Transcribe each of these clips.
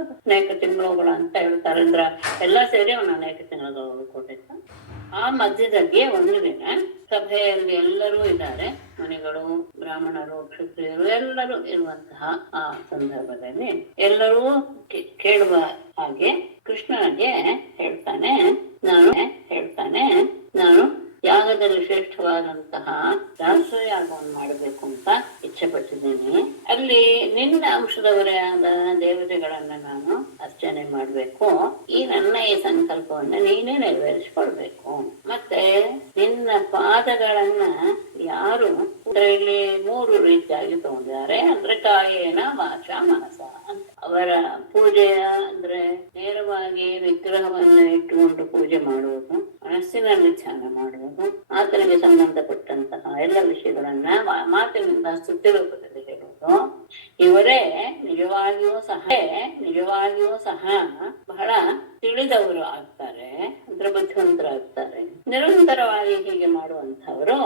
ಅನೇಕ ತಿಂಗಳುಗಳು ಅಂತ ಹೇಳ್ತಾರೆ. ಅಂದ್ರೆ ಎಲ್ಲ ಸೇರಿ ಅವನು ಅನೇಕ ತಿಂಗಳು ಕೊಟ್ಟಿದ್ದ. ಆ ಮಧ್ಯದಲ್ಲಿ ಒಂದು ದಿನ ಸಭೆಯಲ್ಲಿ ಎಲ್ಲರೂ ಇದ್ದಾರೆ, ಮಣಿಗಳು, ಬ್ರಾಹ್ಮಣರು, ಕ್ಷತ್ರಿಯರು ಎಲ್ಲರೂ ಇರುವಂತಹ ಆ ಸಂದರ್ಭದಲ್ಲಿ ಎಲ್ಲರೂ ಕೇಳುವ ಹಾಗೆ ಕೃಷ್ಣನಿಗೆ ಹೇಳ್ತಾನೆ, ನಾನು ಯಾಗದಲ್ಲಿ ಶ್ರೇಷ್ಠವಾದಂತಹ ರಾಷ್ಟ್ರಯಾಗವನ್ನು ಮಾಡಬೇಕು ಅಂತ ಇಚ್ಛೆ ಪಟ್ಟಿದ್ದೇನೆ. ಅಲ್ಲಿ ನಿನ್ನ ಅಂಶದವರೇ ಆದ ದೇವತೆಗಳನ್ನ ನಾನು ಅರ್ಚನೆ ಮಾಡ್ಬೇಕು. ನನ್ನ ಈ ಸಂಕಲ್ಪವನ್ನ ನೀನೇ ನೆರವೇರಿಸಿಕೊಡ್ಬೇಕು. ಮತ್ತೆ ನಿನ್ನ ಪಾದಗಳನ್ನ ಯಾರು ಇಲ್ಲಿ 3 ರೀತಿಯಾಗಿ ತಗೊಂಡಿದ್ದಾರೆ ಅಂದ್ರೆ ಕಾಯೇನ ವಾಚ ಮನಸ ಅಂತ. ಅವರ ಪೂಜೆಯ ಅಂದ್ರೆ ನೇರವಾಗಿ ವಿಗ್ರಹವನ್ನ ಇಟ್ಟುಕೊಂಡು ಪೂಜೆ ಮಾಡುವುದು, ಮನಸ್ಸಿನಲ್ಲಿ ಧ್ಯಾನ ಮಾಡುವುದು, ಆತನಿಗೆ ಸಂಬಂಧಪಟ್ಟಂತಹ ಎಲ್ಲ ವಿಷಯಗಳನ್ನ ಮಾತಿನಿಂದ ಸ್ತುತಿ ರೂಪದಲ್ಲಿ ಹೇಳುವುದು. ಇವರೇ ನಿಜವಾಗಿಯೂ ಸಹ ಬಹಳ ತಿಳಿದವರು ಆಗ್ತಾರೆ, ಅಂದ್ರೆ ಬುದ್ಧಿವಂತರಾಗ್ತಾರೆ. ನಿರಂತರವಾಗಿ ಹೀಗೆ ಮಾಡುವಂತವರು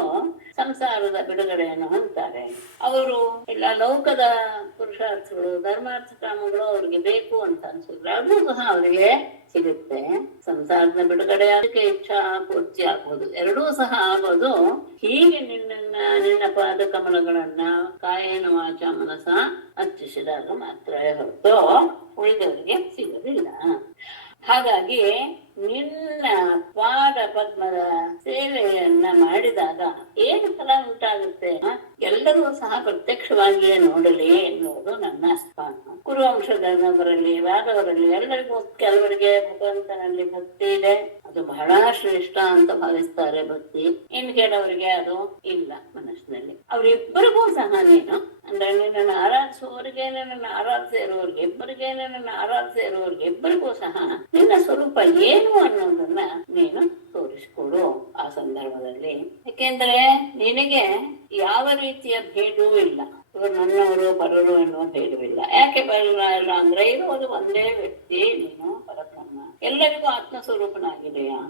ಸಂಸಾರದ ಬಿಡುಗಡೆಯನ್ನು ಹೊಂದ್ತಾರೆ. ಅವರು ಇಲ್ಲ ಲೌಕದ ಪುರುಷಾರ್ಥಗಳು, ಧರ್ಮಾರ್ಥ ಕಾಮಗಳು ಅವ್ರಿಗೆ ಬೇಕು ಅಂತ ಅನ್ಸಿದ್ರೆ ಅದು ಸಹ ಅವರಿಗೆ ಸಿಗುತ್ತೆ. ಸಂಸಾರದ ಬಿಡುಗಡೆ ಅದಕ್ಕೆ ಇಚ್ಛಾ ಪೂರ್ತಿ ಆಗ್ಬೋದು, ಎರಡೂ ಸಹ ಆಗೋದು ಹೀಗೆ ನಿನ್ನ ಪಾದ ಕಮಲಗಳನ್ನ ಕಾಯೇನ ವಾಚ ಮನಸ ಅರ್ಚಿಸಿದಾಗ ಮಾತ್ರ ಹೊರತು ಉಳಿದವರಿಗೆ ಸಿಗೋದಿಲ್ಲ. ಹಾಗಾಗಿ ನಿನ್ನ ಪಾದ ಪದ್ಮದ ಸೇವೆಯನ್ನ ಮಾಡಿದಾಗ ಏನು ಫಲ ಉಂಟಾಗುತ್ತೆ ಎಲ್ಲರೂ ಸಹ ಪ್ರತ್ಯಕ್ಷವಾಗಿಯೇ ನೋಡಲಿ ಎನ್ನುವುದು ನನ್ನ ಸ್ಥಾನ. ಕುರುವಂಶದವರಲ್ಲಿ ವಾದವರಲ್ಲಿ ಎಲ್ಲರಿಗೂ ಕೆಲವರಿಗೆ ಭಗವಂತನಲ್ಲಿ ಭಕ್ತಿ ಇದೆ, ಅದು ಬಹಳ ಶ್ರೇಷ್ಠ ಅಂತ ಭಾವಿಸ್ತಾರೆ ಭಕ್ತಿ. ಇನ್ನು ಕೆಲವರಿಗೆ ಅದು ಇಲ್ಲ ಮನಸ್ಸಿನಲ್ಲಿ. ಅವರಿಬ್ಬರಿಗೂ ಸಹ ನೀನು ಅಂದ್ರೆ ನಿನ್ನನ್ನು ಆರಾಧಿಸುವವರಿಗೆ, ನನ್ನನ್ನು ಆರಾಧಿಸ ಇರುವವರಿಗೆ ಇಬ್ಬರಿಗೂ ಸಹ ನಿನ್ನ ಸ್ವರೂಪ ಏನು ಅನ್ನೋದನ್ನ ನೀನು ತೋರಿಸ್ಕೊಡು ಆ ಸಂದರ್ಭದಲ್ಲಿ. ಯಾಕೆಂದ್ರೆ ನಿನಗೆ ಯಾವ ರೀತಿಯ ಭೇದವೂ ಇಲ್ಲ, ಇವರು ನನ್ನವರು ಪರರು ಎನ್ನುವ ಭೇದವಿಲ್ಲ. ಯಾಕೆ ಬರಲ್ಲ ಅಂದ್ರೆ ಇರುವುದು ಒಂದೇ ವ್ಯಕ್ತಿ, ನೀನು ಪರಬ್ರಹ್ಮ, ಎಲ್ಲರಿಗೂ ಆತ್ಮ ಸ್ವರೂಪನಾಗಿದೆಯಾ,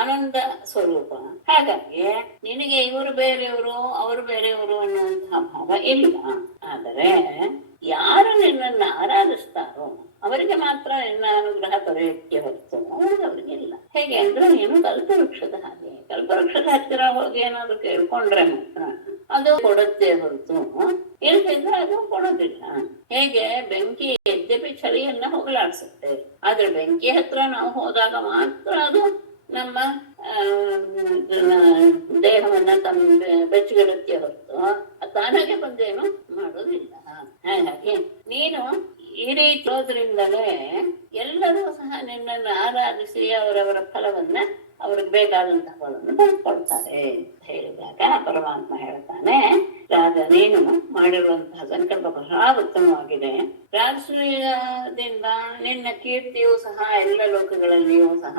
ಆನಂದ ಸ್ವರೂಪ. ಹಾಗಾಗಿ ನಿನಗೆ ಇವರು ಬೇರೆಯವರು ಅವರು ಬೇರೆಯವರು ಅನ್ನುವಂತಹ ಭಾವ ಇಲ್ಲ. ಆದರೆ ಯಾರು ನಿನ್ನನ್ನು ಆರಾಧಿಸ್ತಾರೋ ಅವರಿಗೆ ಮಾತ್ರ ನಿನ್ನ ಅನುಗ್ರಹ ದೊರೆಯುತ್ತೆ ಹೊರತು ಅವರಿಗೆ ಇಲ್ಲ. ಹೇಗೆ ಅಂದ್ರೆ ನೀನು ಕಲ್ಪವೃಕ್ಷದ ಹಾಗೆ, ಕಲ್ಪವೃಕ್ಷದ ಹತ್ತಿರ ಹೋಗಿ ಏನಾದ್ರು ಕೇಳ್ಕೊಂಡ್ರೆ ಮಾತ್ರ ಅದು ಕೊಡುತ್ತೆ ಹೊರತು ಇಲ್ದಿದ್ರೆ ಅದು ಕೊಡೋದಿಲ್ಲ. ಹೇಗೆ ಬೆಂಕಿ ಯದ್ಯಪಿ ಚಳಿಯನ್ನ ಹೋಗಲಾಡಿಸುತ್ತೆ, ಆದ್ರೆ ಬೆಂಕಿ ಹತ್ರ ನಾವು ಹೋದಾಗ ಮಾತ್ರ ಅದು ನಮ್ಮ ದೇಹವನ್ನ ಬೆಚ್ಚಗಿಡುತ್ತೆ ಹೊರತು ತಾನಾಗೆ ಬಂದೇನು ಮಾಡೋದಿಲ್ಲ. ಹಾಗಾಗಿ ನೀನು ಈ ರೀತಿ ಹೋದ್ರಿಂದಲೇ ಎಲ್ಲರೂ ಸಹ ನಿನ್ನನ್ನು ಆರಾಧಿಸಿ ಅವರವರ ಫಲವನ್ನ ಅವ್ರಿಗೆ ಬೇಕಾದಂತಹ ಫಲವನ್ನು ಪಡ್ಕೊಳ್ತಾರೆ ಹೇಳಿದಾಗ ಪರಮಾತ್ಮ ಹೇಳ್ತಾನೆ, ರಾಜ ನೀನು ಮಾಡಿರುವಂತಹ ಸಂಕಲ್ಪ ಬಹಳ ಉತ್ತಮವಾಗಿದೆ. ರಾಜಸೂಯದಿಂದ ನಿನ್ನ ಕೀರ್ತಿಯೂ ಸಹ ಎಲ್ಲ ಲೋಕಗಳಲ್ಲಿಯೂ ಸಹ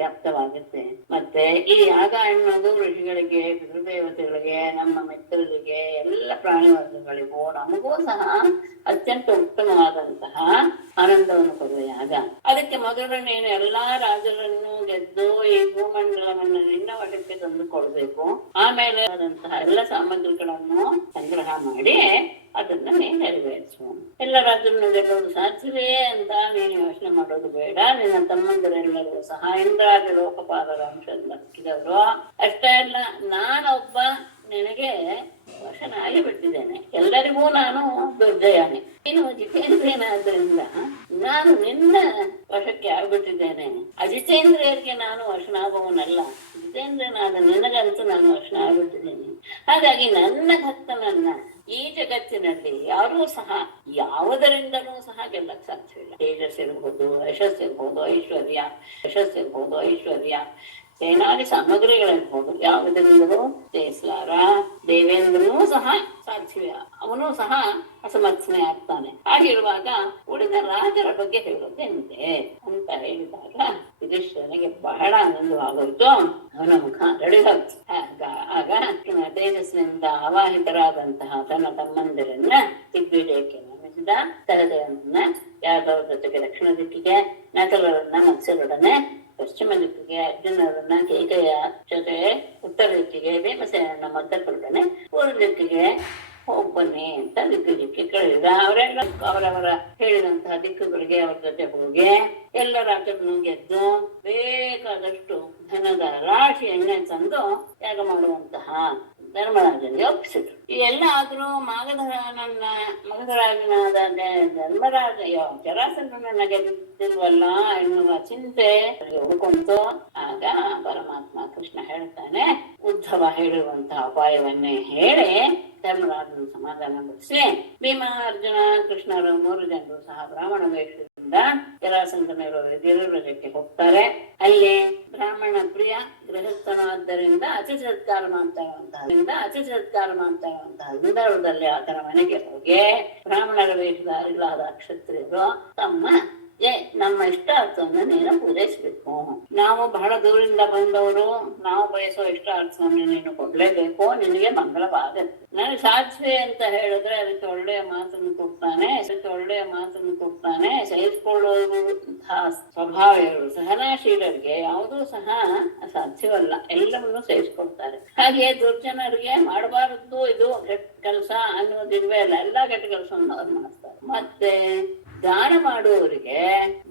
ವ್ಯಾಪ್ತವಾಗುತ್ತೆ. ಮತ್ತೆ ಈ ಯಾಗ ಅನ್ನೋದು ಋಷಿಗಳಿಗೆ, ಪಿತೃದೇವತೆಗಳಿಗೆ, ನಮ್ಮ ಮಿತ್ರರಿಗೆ, ಎಲ್ಲ ಪ್ರಾಣಿ ವರ್ಗಗಳಿಗೂ ನಮಗೂ ಸಹ ಅತ್ಯಂತ ಉತ್ತಮವಾದಂತಹ ಆನಂದವನ್ನು ಕೊಡುವ ಯಾಗ. ಅದಕ್ಕೆ ಮೊದಲು ನೀನು ಎಲ್ಲಾ ರಾಜರನ್ನು ಗೆದ್ದು ಈ ಭೂಮಂಡಲವನ್ನು ನಿನ್ನ ವಶಕ್ಕೆ ತಂದುಕೊಳ್ಬೇಕು. ಆಮೇಲೆ ಆದಂತಹ ಎಲ್ಲ ಸಾಮಗ್ರಿಗಳನ್ನು ಸಂಗ್ರಹ ಮಾಡಿ ಅದನ್ನ ನೀನು ನೆರವೇರಿಸು. ಎಲ್ಲ ರಾಜರನ್ನು ಗೆಲ್ಲೋದು ಸಾಧ್ಯವೇ ಅಂತ ನೀನು ಯೋಚನೆ ಮಾಡೋದು ಬೇಡ. ನಿನ್ನ ತಮ್ಮಂದರೆಲ್ಲರೂ ಸಹ ಇಂದ್ರಾದಿ ಲೋಕಪಾಲರ ಅಂಶದವರು ಅಷ್ಟೇ ಅಲ್ಲ, ನಾನೊಬ್ಬ ನಿನಗೆ ವಶನಾಗಿ ಬಿಟ್ಟಿದ್ದೇನೆ. ಎಲ್ಲರಿಗೂ ನಾನು ದುರ್ಜಯಾನೆ. ನೀನು ಜಿತೇಂದ್ರಿಯನಾದ್ರಿಂದ ನಾನು ನಿನ್ನ ವಶಕ್ಕೆ ಆಗ್ಬಿಟ್ಟಿದ್ದೇನೆ. ಅಜಿತೇಂದ್ರಿಯರಿಗೆ ನಾನು ವಶನಾಗುವವನಲ್ಲ, ಜಿತೇಂದ್ರನಾದ ನಿನಗಂತೂ ನಾನು ವಶನ ಆಗ್ಬಿಟ್ಟಿದ್ದೇನೆ. ಹಾಗಾಗಿ ನನ್ನ ಭಕ್ತನನ್ನ ಈ ಜಗತ್ತಿನಲ್ಲಿ ಯಾರೂ ಸಹ ಯಾವುದರಿಂದಲೂ ಸಹ ಗೆಲ್ಲಕ್ ಸಾಧ್ಯವಿಲ್ಲ. ತೇಜಸ್ಸಿರ್ಬೋದು, ಯಶಸ್ಸಿರ್ಬೋದು, ಐಶ್ವರ್ಯ, ಸೇನಾದಿ ಸಾಮಗ್ರಿಗಳಿರ್ಬೋದು, ಯಾವುದರಿಂದಲೂ ಜಯಿಸಲಾರ. ದೇವೇಂದ್ರನೂ ಸಹ ಸಾಧ್ಯವೇ, ಅವನು ಸಹ ಅಸಮರ್ಥನೆ ಆಗ್ತಾನೆ. ಹಾಗಿರುವಾಗ ಉಳಿದ ರಾಜರ ಬಗ್ಗೆ ಹೇಳೋದೆಂದೆ ಅಂತ ಹೇಳಿದಾಗ ಯುಧಿಷ್ಠಿರನಿಗೆ ಬಹಳ ಆನಂದವಾಗೋಯ್ತು. ಅವನ ಮುಖ ಅರಳಿಹೋಯ್ತು. ಆಗ ತೇಜಸ್ಸಿನಿಂದ ಅವಾಹಿತರಾದಂತಹ ತನ್ನ ತಮ್ಮಂದಿರನ್ನ ದಿಗ್ವಿಜಯಕ್ಕೆ ನೇಮಿಸಿದ. ಸಹದೇವನನ್ನ ಯಾದವರ ಜೊತೆಗೆ ದಕ್ಷಿಣ ದಿಕ್ಕಿಗೆ, ನಕಲರನ್ನ ಮತ್ಸ್ಯರೊಡನೆ ಪಶ್ಚಿಮ ದಿಕ್ಕಿಗೆ, ಅರ್ಜುನರನ್ನ ಕೇಕೆಯ ಜೊತೆ ಉತ್ತರ ದಿಕ್ಕಿಗೆ, ಭೀಮಸೇನನ್ನ ಮದ್ದಕರೊಡನೆ ಪೂರ್ವ ದಿಕ್ಕಿಗೆ ಹೋಗ್ ಬನ್ನಿ ಅಂತ ದಿಕ್ಕಿಗೆ ಕಳಿಸಿದ. ಅವರೆಲ್ಲ ಅವರವರ ಹೇಳಿದಂತಹ ದಿಕ್ಕುಗಳಿಗೆ ಅವ್ರ ಜೊತೆ ಹೋಗಿ ಎಲ್ಲ ರಾಜ್ಯವನ್ನು ಗೆದ್ದು ಬೇಕಾದಷ್ಟು ಧನದ ರಾಶಿಯನ್ನೇ ತಂದು ಯಾಗ ಮಾಡುವಂತಹ ಧರ್ಮರಾಜನಿಗೆ ಒಪ್ಪಿಸಿದ್ರು. ಇವೆಲ್ಲ ಆದ್ರೂ ಮಗಧರಾಜನಾದ ಧರ್ಮರಾಜ ಜರಾಸಂಧನನ್ನ ಗೆದ್ದಿಲ್ವಲ್ಲ ಎನ್ನುವ ಚಿಂತೆ ಉಳ್ಕೊಂತು. ಆಗ ಪರಮಾತ್ಮ ಕೃಷ್ಣ ಹೇಳ್ತಾನೆ, ಉದ್ಧವ ಹೇಳಿರುವಂತಹ ಉಪಾಯವನ್ನೇ ಹೇಳಿ ಧರ್ಮರಾಜನ ಸಮಾಧಾನ ಪಡಿಸಿ ಭೀಮ, ಅರ್ಜುನ, ಕೃಷ್ಣರು 3 ಜನರು ಸಹ ಬ್ರಾಹ್ಮಣ ವೇಷದಿಂದ ಜರಾಸಂಧನಿರುವ ಗಿರಿವ್ರಜಕ್ಕೆ ಹೋಗ್ತಾರೆ. ಅಲ್ಲಿ ಬ್ರಾಹ್ಮಣ ಪ್ರಿಯ ಗೃಹಸ್ಥನಾದ್ದರಿಂದ ಅತಿ ಸತ್ಕಾರ ಮಾಡ್ತಾ ಇರುವಂತಹ ಸಂದರ್ಭದಲ್ಲಿ ಆತನ ಮನೆಗೆ ಹೋಗಿ ಬ್ರಾಹ್ಮಣರ ವೇಷಧಾರಿಗಳಾದ ಕ್ಷತ್ರಿಯರು ತಮ್ಮ ನಮ್ಮ ಇಷ್ಟಾರ್ಥವನ್ನು ನೀನು ಪೂರೈಸಬೇಕು. ನಾವು ಬಹಳ ದೂರಿಂದ ಬಂದವರು, ನಾವು ಬಯಸೋ ಇಷ್ಟಾರ್ಥವನ್ನು ನೀನು ಕೊಡ್ಲೇಬೇಕು, ನಿನಗೆ ಮಂಗಳವಾಗತ್ತೆ. ನನಗೆ ಸಾಧ್ಯವೇ ಅಂತ ಹೇಳಿದ್ರೆ ಅದಕ್ಕೆ ಒಳ್ಳೆಯ ಮಾತನ್ನು ಕೊಡ್ತಾನೆ. ಸಹಿಸಿಕೊಳ್ಳುವಂತಹ ಸ್ವಭಾವ ಇವರು ಸಹನಾಶೀಲರಿಗೆ ಯಾವುದೂ ಸಹ ಅಸಾಧ್ಯವಲ್ಲ, ಎಲ್ಲವನ್ನೂ ಸಹಿಸಿಕೊಡ್ತಾರೆ. ಹಾಗೆ ದುರ್ಜನರಿಗೆ ಮಾಡಬಾರದು ಇದು ಕೆಟ್ಟ ಕೆಲಸ ಅನ್ನೋದಿಲ್ವೇ ಅಲ್ಲ, ಎಲ್ಲಾ ಕೆಟ್ಟ ಕೆಲಸವನ್ನು ಅವ್ರು ಮಾಡ್ತಾರೆ. ಮತ್ತೆ ದಾನ ಮಾಡುವವರಿಗೆ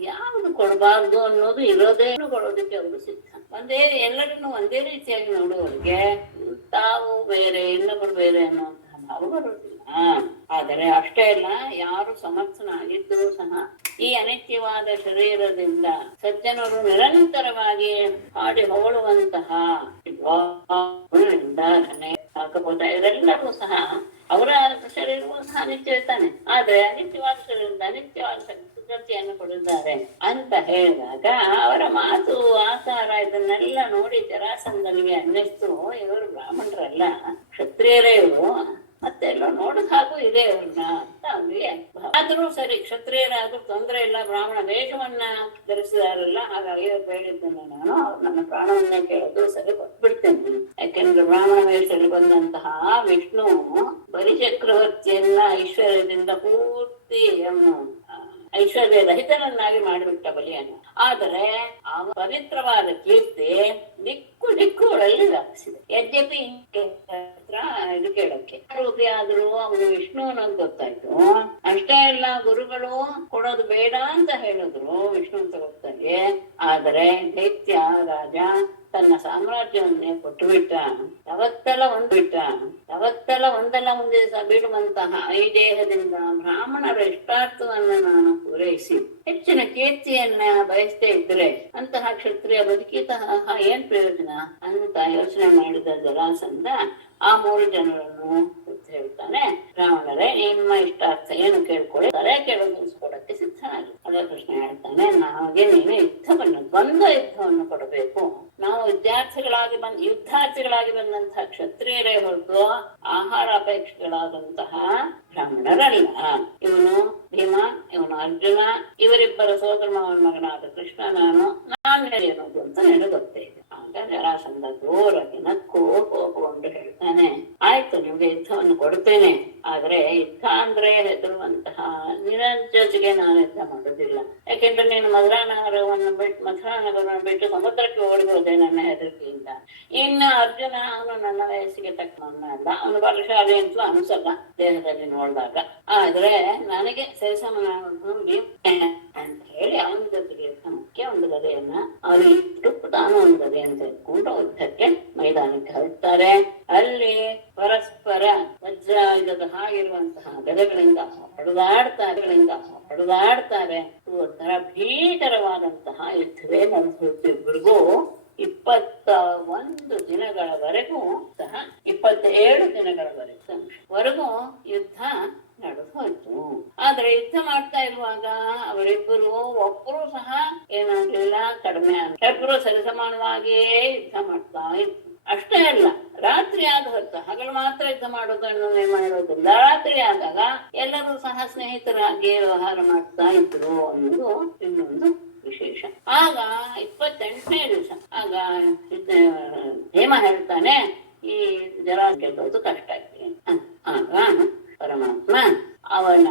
ಯಾವುದು ಕೊಡಬಾರ್ದು ಅನ್ನೋದು ಇರೋದೇನು ಕೊಡೋದಕ್ಕೆ ಅವರು ಸಿದ್ಧ. ಎಲ್ಲರನ್ನು ಒಂದೇ ರೀತಿಯಾಗಿ ನೋಡುವವರಿಗೆ ತಾವು ಬೇರೆ ಇನ್ನೊಬ್ಬರು ಬೇರೆ ಅನ್ನುವಂತಹ ಭಾವ ಬರೋದಿಲ್ಲ. ಆದರೆ ಅಷ್ಟೇ ಅಲ್ಲ, ಯಾರು ಸಮರ್ಥನಾಗಿದ್ದರೂ ಸಹ ಈ ಅನಿತ್ಯವಾದ ಶರೀರದಿಂದ ಸಜ್ಜನರು ನಿರಂತರವಾಗಿ ಹಾಡಿ ಹೊಗಳುವಂತಹ ಹಾಕಬಹುದು. ಇವರೆಲ್ಲರೂ ಸಹ ಅವರ ಶರೀರವೂ ಸಹ ಅನಿತ್ಯ ಇರ್ತಾನೆ, ಆದ್ರೆ ಅನಿತ್ಯವಾದ ಶರೀರದಿಂದ ಅನಿತ್ಯವಾದ ಗತಿಯನ್ನು ಕೊಡಿದ್ದಾರೆ ಅಂತ ಹೇಳಿದಾಗ ಅವರ ಮಾತು ಆಕಾರ ಇದನ್ನೆಲ್ಲ ನೋಡಿ ಜರಾಸಂಧನಿಗೆ ಅನ್ನಿಸ್ತು, ಇವರು ಬ್ರಾಹ್ಮಣರಲ್ಲ ಕ್ಷತ್ರಿಯರೇ ಇವರು, ಮತ್ತೆ ಎಲ್ಲೋ ನೋಡಕ್ ಹಾಗೂ ಇದೆ ಅವ್ರನ್ನ ಅಂತ ಅವ್ರಿಗೆ. ಆದ್ರೂ ಸರಿ, ಕ್ಷತ್ರಿಯರಾದ್ರೂ ತೊಂದರೆ ಇಲ್ಲ, ಬ್ರಾಹ್ಮಣ ವೇಷವನ್ನ ಧರಿಸಿದಾರಲ್ಲ, ಹಾಗಾಗಿ ಅವ್ರು ಹೇಳಿದ್ದನ್ನ ನಾನು ನನ್ನ ಪ್ರಾಣವನ್ನೇ ಕೇಳೋದು ಸರಿ ಕೊಟ್ಬಿಡ್ತೇನೆ. ಯಾಕೆಂದ್ರೆ ಬ್ರಾಹ್ಮಣ ವೇಷದಲ್ಲಿ ಬಂದಂತಹ ವಿಷ್ಣು ಬಲಿ ಚಕ್ರವರ್ತಿಯನ್ನ ಐಶ್ವರ್ಯದಿಂದ ಪೂರ್ತಿ ಐಶ್ವರ್ಯ ರಹಿತನನ್ನಾಗಿ ಮಾಡಿಬಿಟ್ಟ ಬಲಿಯನ್ನು. ಆದರೆ ಆ ಪವಿತ್ರವಾದ ಕೀರ್ತಿ ದಿಕ್ಕುಗಳಲ್ಲಿ ವ್ಯಾಪಿಸಿದೆ. ಯದ್ಯಪಿ ಇದು ಕೇಳಕ್ಕೆ ರೂಪಿ ಆದ್ರೂ ಅವನು ವಿಷ್ಣು ಅನ್ನೋದು ಗೊತ್ತಾಯ್ತು. ಅಷ್ಟೇ ಇಲ್ಲ, ಗುರುಗಳು ಕೊಡೋದು ಬೇಡ ಅಂತ ಹೇಳಿದ್ರು, ವಿಷ್ಣು ಅಂತ ಗೊತ್ತಾಗಿ. ಆದರೆ ದೈತ್ಯ ರಾಜ ತನ್ನ ಸಾಮ್ರಾಜ್ಯವನ್ನೇ ಕೊಟ್ಟು ಬಿಟ್ಟ, ಯಾವತ್ತೆಲ್ಲ ಒಂದಲ್ಲ ಮುಂದೆ ಬಿಡುವಂತಹ ಈ ದೇಹದಿಂದ ಬ್ರಾಹ್ಮಣರ ಇಷ್ಟಾರ್ಥವನ್ನ ನಾನು ಪೂರೈಸಿ ಹೆಚ್ಚಿನ ಕೀರ್ತಿಯನ್ನ ಬಯಸ್ತೇ ಇದ್ರೆ ಅಂತಹ ಕ್ಷತ್ರಿಯ ಬದುಕಿತಹ ಏನ್ ಪ್ರಯೋಜನ ಅಂತ ಯೋಚನೆ ಮಾಡಿದ ಜರಾಸಂಧ ಆ 3 ಜನರನ್ನು ಹೇಳ್ತಾನೆ, ಬ್ರಾಹ್ಮಣರೇ ನಿಮ್ಮ ಇಷ್ಟಾರ್ಥ ಏನು ಕೇಳ್ಕೊಳ್ಳಿ, ತಲೆ ಕೆಳಗಿಸ್ಕೊಡಕ್ಕೆ ಸಿದ್ಧನಾಗಿ. ಅದ ಕೃಷ್ಣ ಹೇಳ್ತಾನೆ, ನಮಗೆ ನೀನು ದ್ವಂದ್ವ ಯುದ್ಧವನ್ನು ಕೊಡಬೇಕು. ನಾವು ಯುದ್ಧಾರ್ಥಿಗಳಾಗಿ ಬಂದಂತಹ ಕ್ಷತ್ರಿಯರೇ ಹೊರತು ಆಹಾರ ಅಪೇಕ್ಷೆಗಳಾದಂತಹ ಬ್ರಾಹ್ಮಣರಲ್ಲ. ಇವನು ಭೀಮ, ಇವನು ಅರ್ಜುನ, ಇವರಿಬ್ಬರ ಸೋದರ ಮಾವನ ಮಗನಾದ ಕೃಷ್ಣ, ನಾನು ಹೇಳಿ ಅನ್ನೋದು ಅಂತ ನನಗೆ ಗೊತ್ತೈತೆ. ಆಗ ಜರಾಸಂಧ ಜೋರಾಗಿ ನಕ್ಕು ಹೋಗುಕೊಂಡು ಹೇಳ್ತಾನೆ, ಆಯ್ತು ನಿಮ್ಗೆ ಯುದ್ಧವನ್ನು ಕೊಡ್ತೇನೆ, ಆದ್ರೆ ಯುದ್ಧ ಅಂದ್ರೆ ಹೆದರುವಂತಹ ನಿರಂಜೊತೆಗೆ ನಾನು ಯುದ್ಧ ಮಾಡೋದಿಲ್ಲ. ಯಾಕೆಂದ್ರೆ ನೀನು ಮಥುರಾನಗರವನ್ನು ಬಿಟ್ಟು ಸಮುದ್ರಕ್ಕೆ ಓಡಿ ಹೋದೆ ನನ್ನ ಹೆದರಿಕೆಯಿಂದ. ಇನ್ನು ಅರ್ಜುನ, ಅವನು ನನ್ನ ವಯಸ್ಸಿಗೆ ತಕ್ಕವನ್ನ ಅಲ್ಲ, ಅವನು ಬಲಶಾಲಿ ಅಂತಲೂ ಅನ್ಸಲ್ಲ ದೇಹದಲ್ಲಿ ನೋಡಿದಾಗ, ಆದ್ರೆ ನನಗೆ ಸರಿಸಮನ ಅಂತ ಹೇಳಿ ಅವನ ಜೊತೆಗೆ ಮುಖ್ಯ ಒಂದು ಗದೆಯನ್ನ ಅವನಿಟ್ಟು ತಾನು ಒಂದು ಗದೆಯನ್ನು ತೆಗೆದುಕೊಂಡು ಯುದ್ಧಕ್ಕೆ ಮೈದಾನಕ್ಕೆ ಹರಿತಾರೆ. ಅಲ್ಲಿ ಪರಸ್ಪರ ವಜ್ರಾಯುಧದ ಹಾಗಿರುವಂತಹ ಗದೆಗಳಿಂದ ಹೊಡೆದಾಡ್ತಾರೆ. ಒಂಥರ ಭೀಕರವಾದಂತಹ ಯುದ್ಧವೇ ನಡೆದಿಬ್ಬರಿಗೂ 21 ದಿನಗಳವರೆಗೂ ಸಹ 27 ದಿನಗಳವರೆಗೂ ಯುದ್ಧ ನಡೆದು ಹೋಯ್ತು. ಆದ್ರೆ ಯುದ್ಧ ಮಾಡ್ತಾ ಇರುವಾಗ ಅವರಿಬ್ಬರು ಒಬ್ಬರು ಸಹ ಏನಾಗ್ಲಿಲ್ಲ, ಕಡಿಮೆ ಇಬ್ಬರು ಸರಿಸಮಾನವಾಗಿಯೇ ಯುದ್ಧ ಮಾಡ್ತಾ ಇದ್ರು. ಅಷ್ಟೇ ಅಲ್ಲ, ರಾತ್ರಿ ಆದ ಹೊತ್ತು ಹಗಲು ಮಾತ್ರ ಯುದ್ಧ ಮಾಡೋದನ್ನು ಮಾಡೋದಿಲ್ಲ, ರಾತ್ರಿ ಆದಾಗ ಎಲ್ಲರೂ ಸಹ ಸ್ನೇಹಿತರಾಗಿ ವ್ಯವಹಾರ ಮಾಡ್ತಾ ಇದ್ರು ಅನ್ನೋದು ಇನ್ನೊಂದು ವಿಶೇಷ. ಆಗ 28ನೇ ದಿವಸ ಆಗ ಹೇಮ ಹೇಳ್ತಾನೆ, ಈ ಜರ ಗೆಲ್ಲೋದು ಕಷ್ಟ ಆಗ್ತದೆ. ಆಗ ಪರಮಾತ್ಮ ಅವನ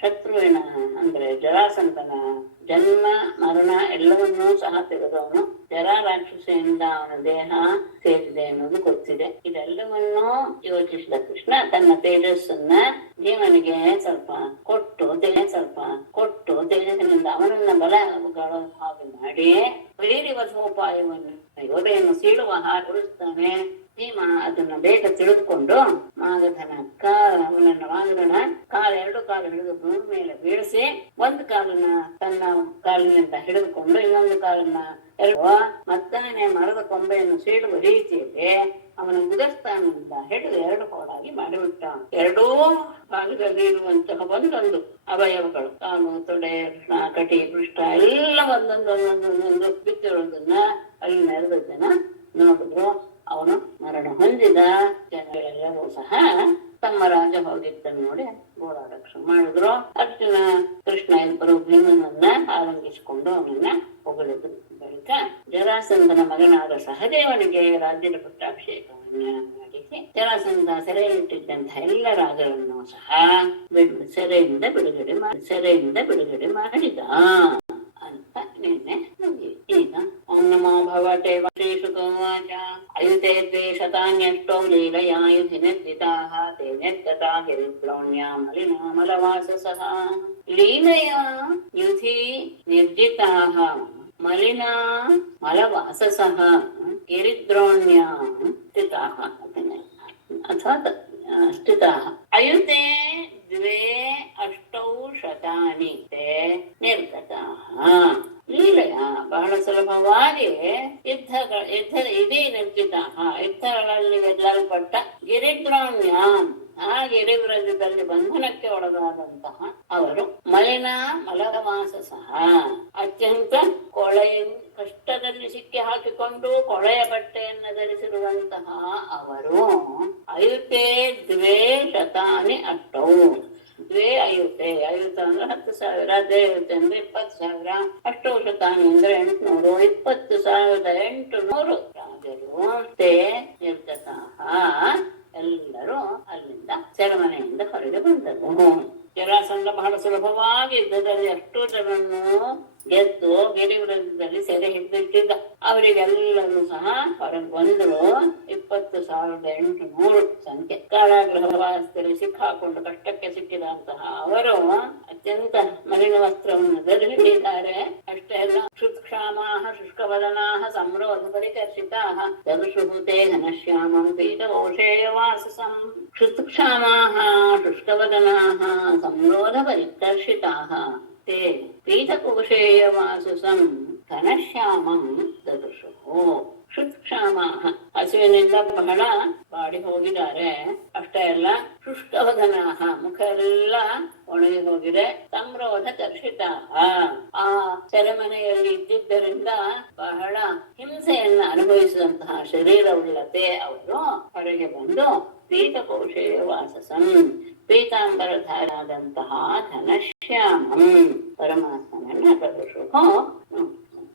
ಶತ್ರುವಿನ ಅಂದ್ರೆ ಜರಾಸಂಧನ ಜನ್ಮ ಮರಣ ಎಲ್ಲವನ್ನೂ ಸಹ ತೆಗೆದವನು. ಜರ ರಾಕ್ಷಸೆಯಿಂದ ಅವನ ದೇಹ ಸೇರಿದೆ ಅನ್ನೋದು ಗೊತ್ತಿದೆ. ಇದೆಲ್ಲವನ್ನೂ ಯೋಚಿಸಿದ ಕೃಷ್ಣ ತನ್ನ ತೇಜಸ್ಸನ್ನ ಭೀಮನಿಗೆ ಸ್ವಲ್ಪ ಕೊಟ್ಟು ತೇಜಸ್ಸಿನಿಂದ ಅವನನ್ನ ಬಲಗಳ ಹಾಗೆ ಮಾಡಿ ಬೇರೆ ವಧೋಪಾಯವನ್ನು ಯೋಧೆಯನ್ನು ಸೀಳುವ ಹಾಗೆ ಉಳಿಸ್ತಾನೆ. ಭೀಮ ಅದನ್ನ ಬೇಗ ತಿಳಿದುಕೊಂಡು ಮಾಗಧನ ಮಾಗಧನ ಎರಡು ಕಾಲು ಹಿಡಿದು ಭೂಮಿ ಮೇಲೆ ಬೀಳಿಸಿ ಒಂದು ಕಾಲನ್ನ ತನ್ನ ಕಾಲಿನಿಂದ ಹಿಡಿದುಕೊಂಡು ಇನ್ನೊಂದು ಕಾಲನ್ನ ಮತ್ತಾನೆ ಮರದ ಕೊಂಬೆಯನ್ನು ಸೀಳುವ ರೀತಿಯಲ್ಲಿ ಅವನ ಮುಗಸ್ಥಾನದಿಂದ ಹಿಡಿದು ಎರಡು ಹೋಳಾಗಿ ಮಾಡಿಬಿಟ್ಟ. ಎರಡೂ ಭಾಗದಲ್ಲಿ ಇರುವಂತಹ ಒಂದೊಂದು ಅವಯವಗಳು ಕಾಲು, ತೊಡೆ, ಕಟಿ, ಪೃಷ್ಠ ಎಲ್ಲ ಒಂದೊಂದೊಂದೊಂದೊಂದು ಬಿದ್ದಿರೋದನ್ನ ಅಲ್ಲಿ ನೆರೆದ ಜನ ನೋಡಿದ್ರು. ಅವನು ಮರಣ ಹೊಂದಿದ. ಜನಗಳೆಲ್ಲರೂ ಸಹ ತಮ್ಮ ರಾಜ ಹೋಗಿದ್ದನ್ನು ನೋಡಿ ಗೋಳಾಟ ಮಾಡಿದ್ರು. ಅರ್ಜುನ ಕೃಷ್ಣ ಇಬ್ಬರು ಭೀಮನನ್ನ ಆರಂಭಿಸಿಕೊಂಡು ಅವನನ್ನ ಹೊಗಳಿದ್ರು. ಬಳಿಕ ಜರಾಸಂಧನ ಮಗನಾದ ಸಹದೇವನಿಗೆ ರಾಜ್ಯದ ಪಟ್ಟಾಭಿಷೇಕವನ್ನ ಮಾಡಿಸಿ ಜರಾಸಂಧ ಸೆರೆಯಲ್ಲಿಟ್ಟಿದ್ದಂತಹ ಎಲ್ಲ ರಾಜರನ್ನು ಸಹ ಸೆರೆಯಿಂದ ಬಿಡುಗಡೆ ಮಾಡಿದ ಅಂತ ನಿನ್ನೆ ಈಗ ಓಂ ನಮೋ ಭಗವತೆ ಶ್ರೀಶುಕವಾಚ ಅಯುತೆ ದ್ವೇಷತಾನ್ಯಷ್ಟೋ ಲೀಲಯಾಯುಧಿ ನಿರ್ಜಿತಾಃ ತೇ ನಿರ್ಗತಾ ಗಿರಿದ್ರೋಣ್ಯಾ ಮಲಿನಾಮಲವಾಸಸಃ ಲೀಲಯಾ ಯುಧಿ ನಿರ್ಜಿತಾಃ ಮಲಿನಾ ಮಲವಾಸಸಃ ಗಿರಿದ್ರೋಣ್ಯಾ ಸ್ಥಿತಾಃ ಅಥವಾ ಸ್ಥಿತಾಃ ಅಯುತೆ ದ್ವೇ ಅಷ್ಟೌ ಶತಾನಿ ತೇ ನಿರ್ಗತಾಃ ಲೀಲೆಯ ಬಹಳ ಸುಲಭವಾಗಿ ಇದೇ ನಿರ್ಜಿತಾಃ ಯುದ್ಧಗಳಲ್ಲಿ ಗೆಲ್ಲಲ್ಪಟ್ಟ ಗಿರಿದ್ರೋಣ್ಯಾಂ ಆ ಗಿರಿವ್ರಜದಲ್ಲಿ ಬಂಧನಕ್ಕೆ ಒಳಗಾದಂತಹ ಅವರು ಮಲಿನ ಮಲವಾಸಸಃ ಅತ್ಯಂತ ಕಷ್ಟದಲ್ಲಿ ಸಿಕ್ಕಿ ಹಾಕಿಕೊಂಡು ಕೊಳೆಯ ಬಟ್ಟೆಯನ್ನು ಧರಿಸಿರುವಂತಹ ಅವರು ಅಯುತೆ ದ್ವೇ ಶತಾನಿ ಅಷ್ಟೌ ದ್ವೇ ಅಯುತೆ ಅಂದ್ರೆ 10,000, ದ್ವೇಯುತೆ ಅಂದ್ರೆ 20,000, ಅಷ್ಟೌ ಶತಾನಿ ಅಂದ್ರೆ 800, 20,800 ರಾಜರು ತೇ ನಿರ್ಗತಾಃ ಎಲ್ಲರೂ ಅಲ್ಲಿಂದ ಸೆರೆಮನೆಯಿಂದ ಹೊರಗೆ ಬಂದರು. ಜರಾಸಂಧ ಬಹಳ ಸುಲಭವಾಗಿ ಯುದ್ಧದಲ್ಲಿ ಅಷ್ಟೂ ಜನರನ್ನು ಗೆದ್ದು ಗಿರಿವ್ರಜದಲ್ಲಿ ಸೆರೆ ಹಿಡಿದಿಟ್ಟಿದ್ದ. ಅವರಿಗೆಲ್ಲರೂ ಸಹ ಹೊರಗೆ ಬಂದರು. 20,800 ಸಂಖ್ಯೆ. ಕಾರಾಗೃಹವಾಸದಲ್ಲಿ ಸಿಕ್ಕಾಕೊಂಡು ಕಷ್ಟಕ್ಕೆ ಸಿಕ್ಕಿದಂತಹ ಅವರು ಅತ್ಯಂತ ಮಲಿನ ವಸ್ತ್ರವನ್ನು ಧರಿಸಿದ್ದಾರೆ. ಅಷ್ಟೇ ಅಲ್ಲ, ಕ್ಷುತ್ಕ್ಷಾಮಾಃ ಶುಷ್ಕವದನಾಃ ಸಂರೋಧ ಪರಿಕರ್ಷಿತಾಃ ದದುಷುಹುತೆ ಘನಶ್ಯಾಮಂ ಪೀತಕೋಶೇಯವಾಸಸಂ. ಕ್ಷುತ್ಕ್ಷಾಮಾಃ ಶುಷ್ಕವದನಾಃ ಸಂರೋಧ ಪರಿಕರ್ಷಿತಾಃ ತೇ ಪೀತಕೋಶೇಯವಾಸಸಂ ಘನಶ್ಯಾಮಂ ದದುಷುಹು. ಕ್ಷುತ್ಕ್ಷಾಮಾಃ ಹಸುವಿನಿಂದ ಬಹಳ ಬಾಡಿ ಹೋಗಿದ್ದಾರೆ. ಅಷ್ಟೇ ಅಲ್ಲ, ಶುಷ್ಕವದನಾಃ ಮುಖ ಎಲ್ಲ ಒಣಗಿ ಹೋಗಿದೆ. ಸಂರೋಧ ಕರ್ಷಿತಾಃ ಆ ಸೆರೆಮನೆಯಲ್ಲಿ ಇದ್ದಿದ್ದರಿಂದ ಬಹಳ ಹಿಂಸೆಯನ್ನ ಅನುಭವಿಸಿದಂತಹ ಶರೀರವುಳ್ಳತೆ ಅವರು ಹೊರಗೆ ಬಂದು ಪೀತಕೋಶೇಯ ವಾಸಸಂ ಪೀತಾಂಬರಧಾರಾದಂತಹ ಘನಶ್ಯಾಮಂ ಪರಮಾತ್ಮನನ್ನ ದದುಷುಹು.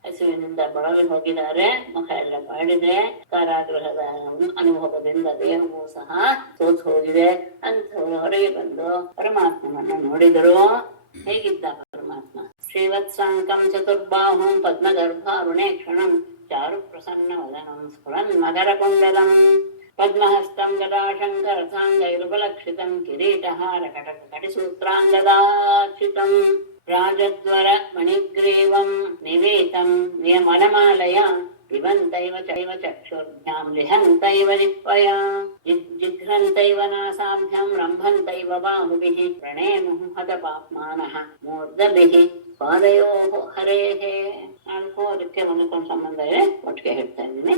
ಹಸುವಿನಿಂದ ಬಳಲಿ ಹೋಗಿದ್ದಾರೆ. ಮುಖ ಎಲ್ಲ ಬಾಡಿದೆ. ಕಾರಾಗೃಹದ ಅನುಭವದಿಂದ ದೇಹವೂ ಸಹ ಸೋತು ಹೋಗಿದೆ. ಅಂಥವ್ರು ಹೊರಗೆ ಬಂದು ಪರಮಾತ್ಮನನ್ನು ನೋಡಿದರು. ಹೇಗಿದ್ದ ಪರಮಾತ್ಮ? ಶ್ರೀವತ್ಸಾಂಕಂ ಚತುರ್ಬಾಹುಂ ಪದ್ಮಗರ್ಭಾರುಣೇಕ್ಷಣಂ ಚಾರು ಪ್ರಸನ್ನ ವದನಂ ಸ್ಫುರನ್ ಮಕರಕುಂಡಲಂ ಪದ್ಮಹಸ್ತಂ ಗದಾಶಂಕರಸಾಂಗೈರುಪಲಕ್ಷಿತಂ ಕಿರೀಟಹಾರ ಕಟಕ ಕಟಿಸೂತ್ರಾಂಗದಾಕ್ಷಿತಂ ರಾಜದ್ವರ ಮಣಿಗ್ರೀವಂ ನಿವೇತಂ ನಿಯಮನಮಾಲಯ ಪಿಬಂತೈವ ಚೈವ ಚಕ್ಷುರ್ಭ್ಯಾಂ ಲಿಹಂತೈವ ನಿಪ್ಪಯ ಜಿಘ್ರಂತೈವ ನಾಸಾಭ್ಯಾಂ ರಂಭಂತೈವ ಬಾಹುಭಿಃ ಪ್ರಣೇಮುಃ ಹತಪಾಪ್ಮಾನಃ ಮೂರ್ಧಭಿಃ ಪಾದಯೋಃ ಹರೇಃ. ನಾಲ್ಕು ಅದಕ್ಕೆ ಒಂದಕ್ಕೊಂದು ಸಂಬಂಧ ಇದೆ, ಒಟ್ಟಿಗೆ ಹೇಳ್ತಾ ಇದ್ದೀನಿ.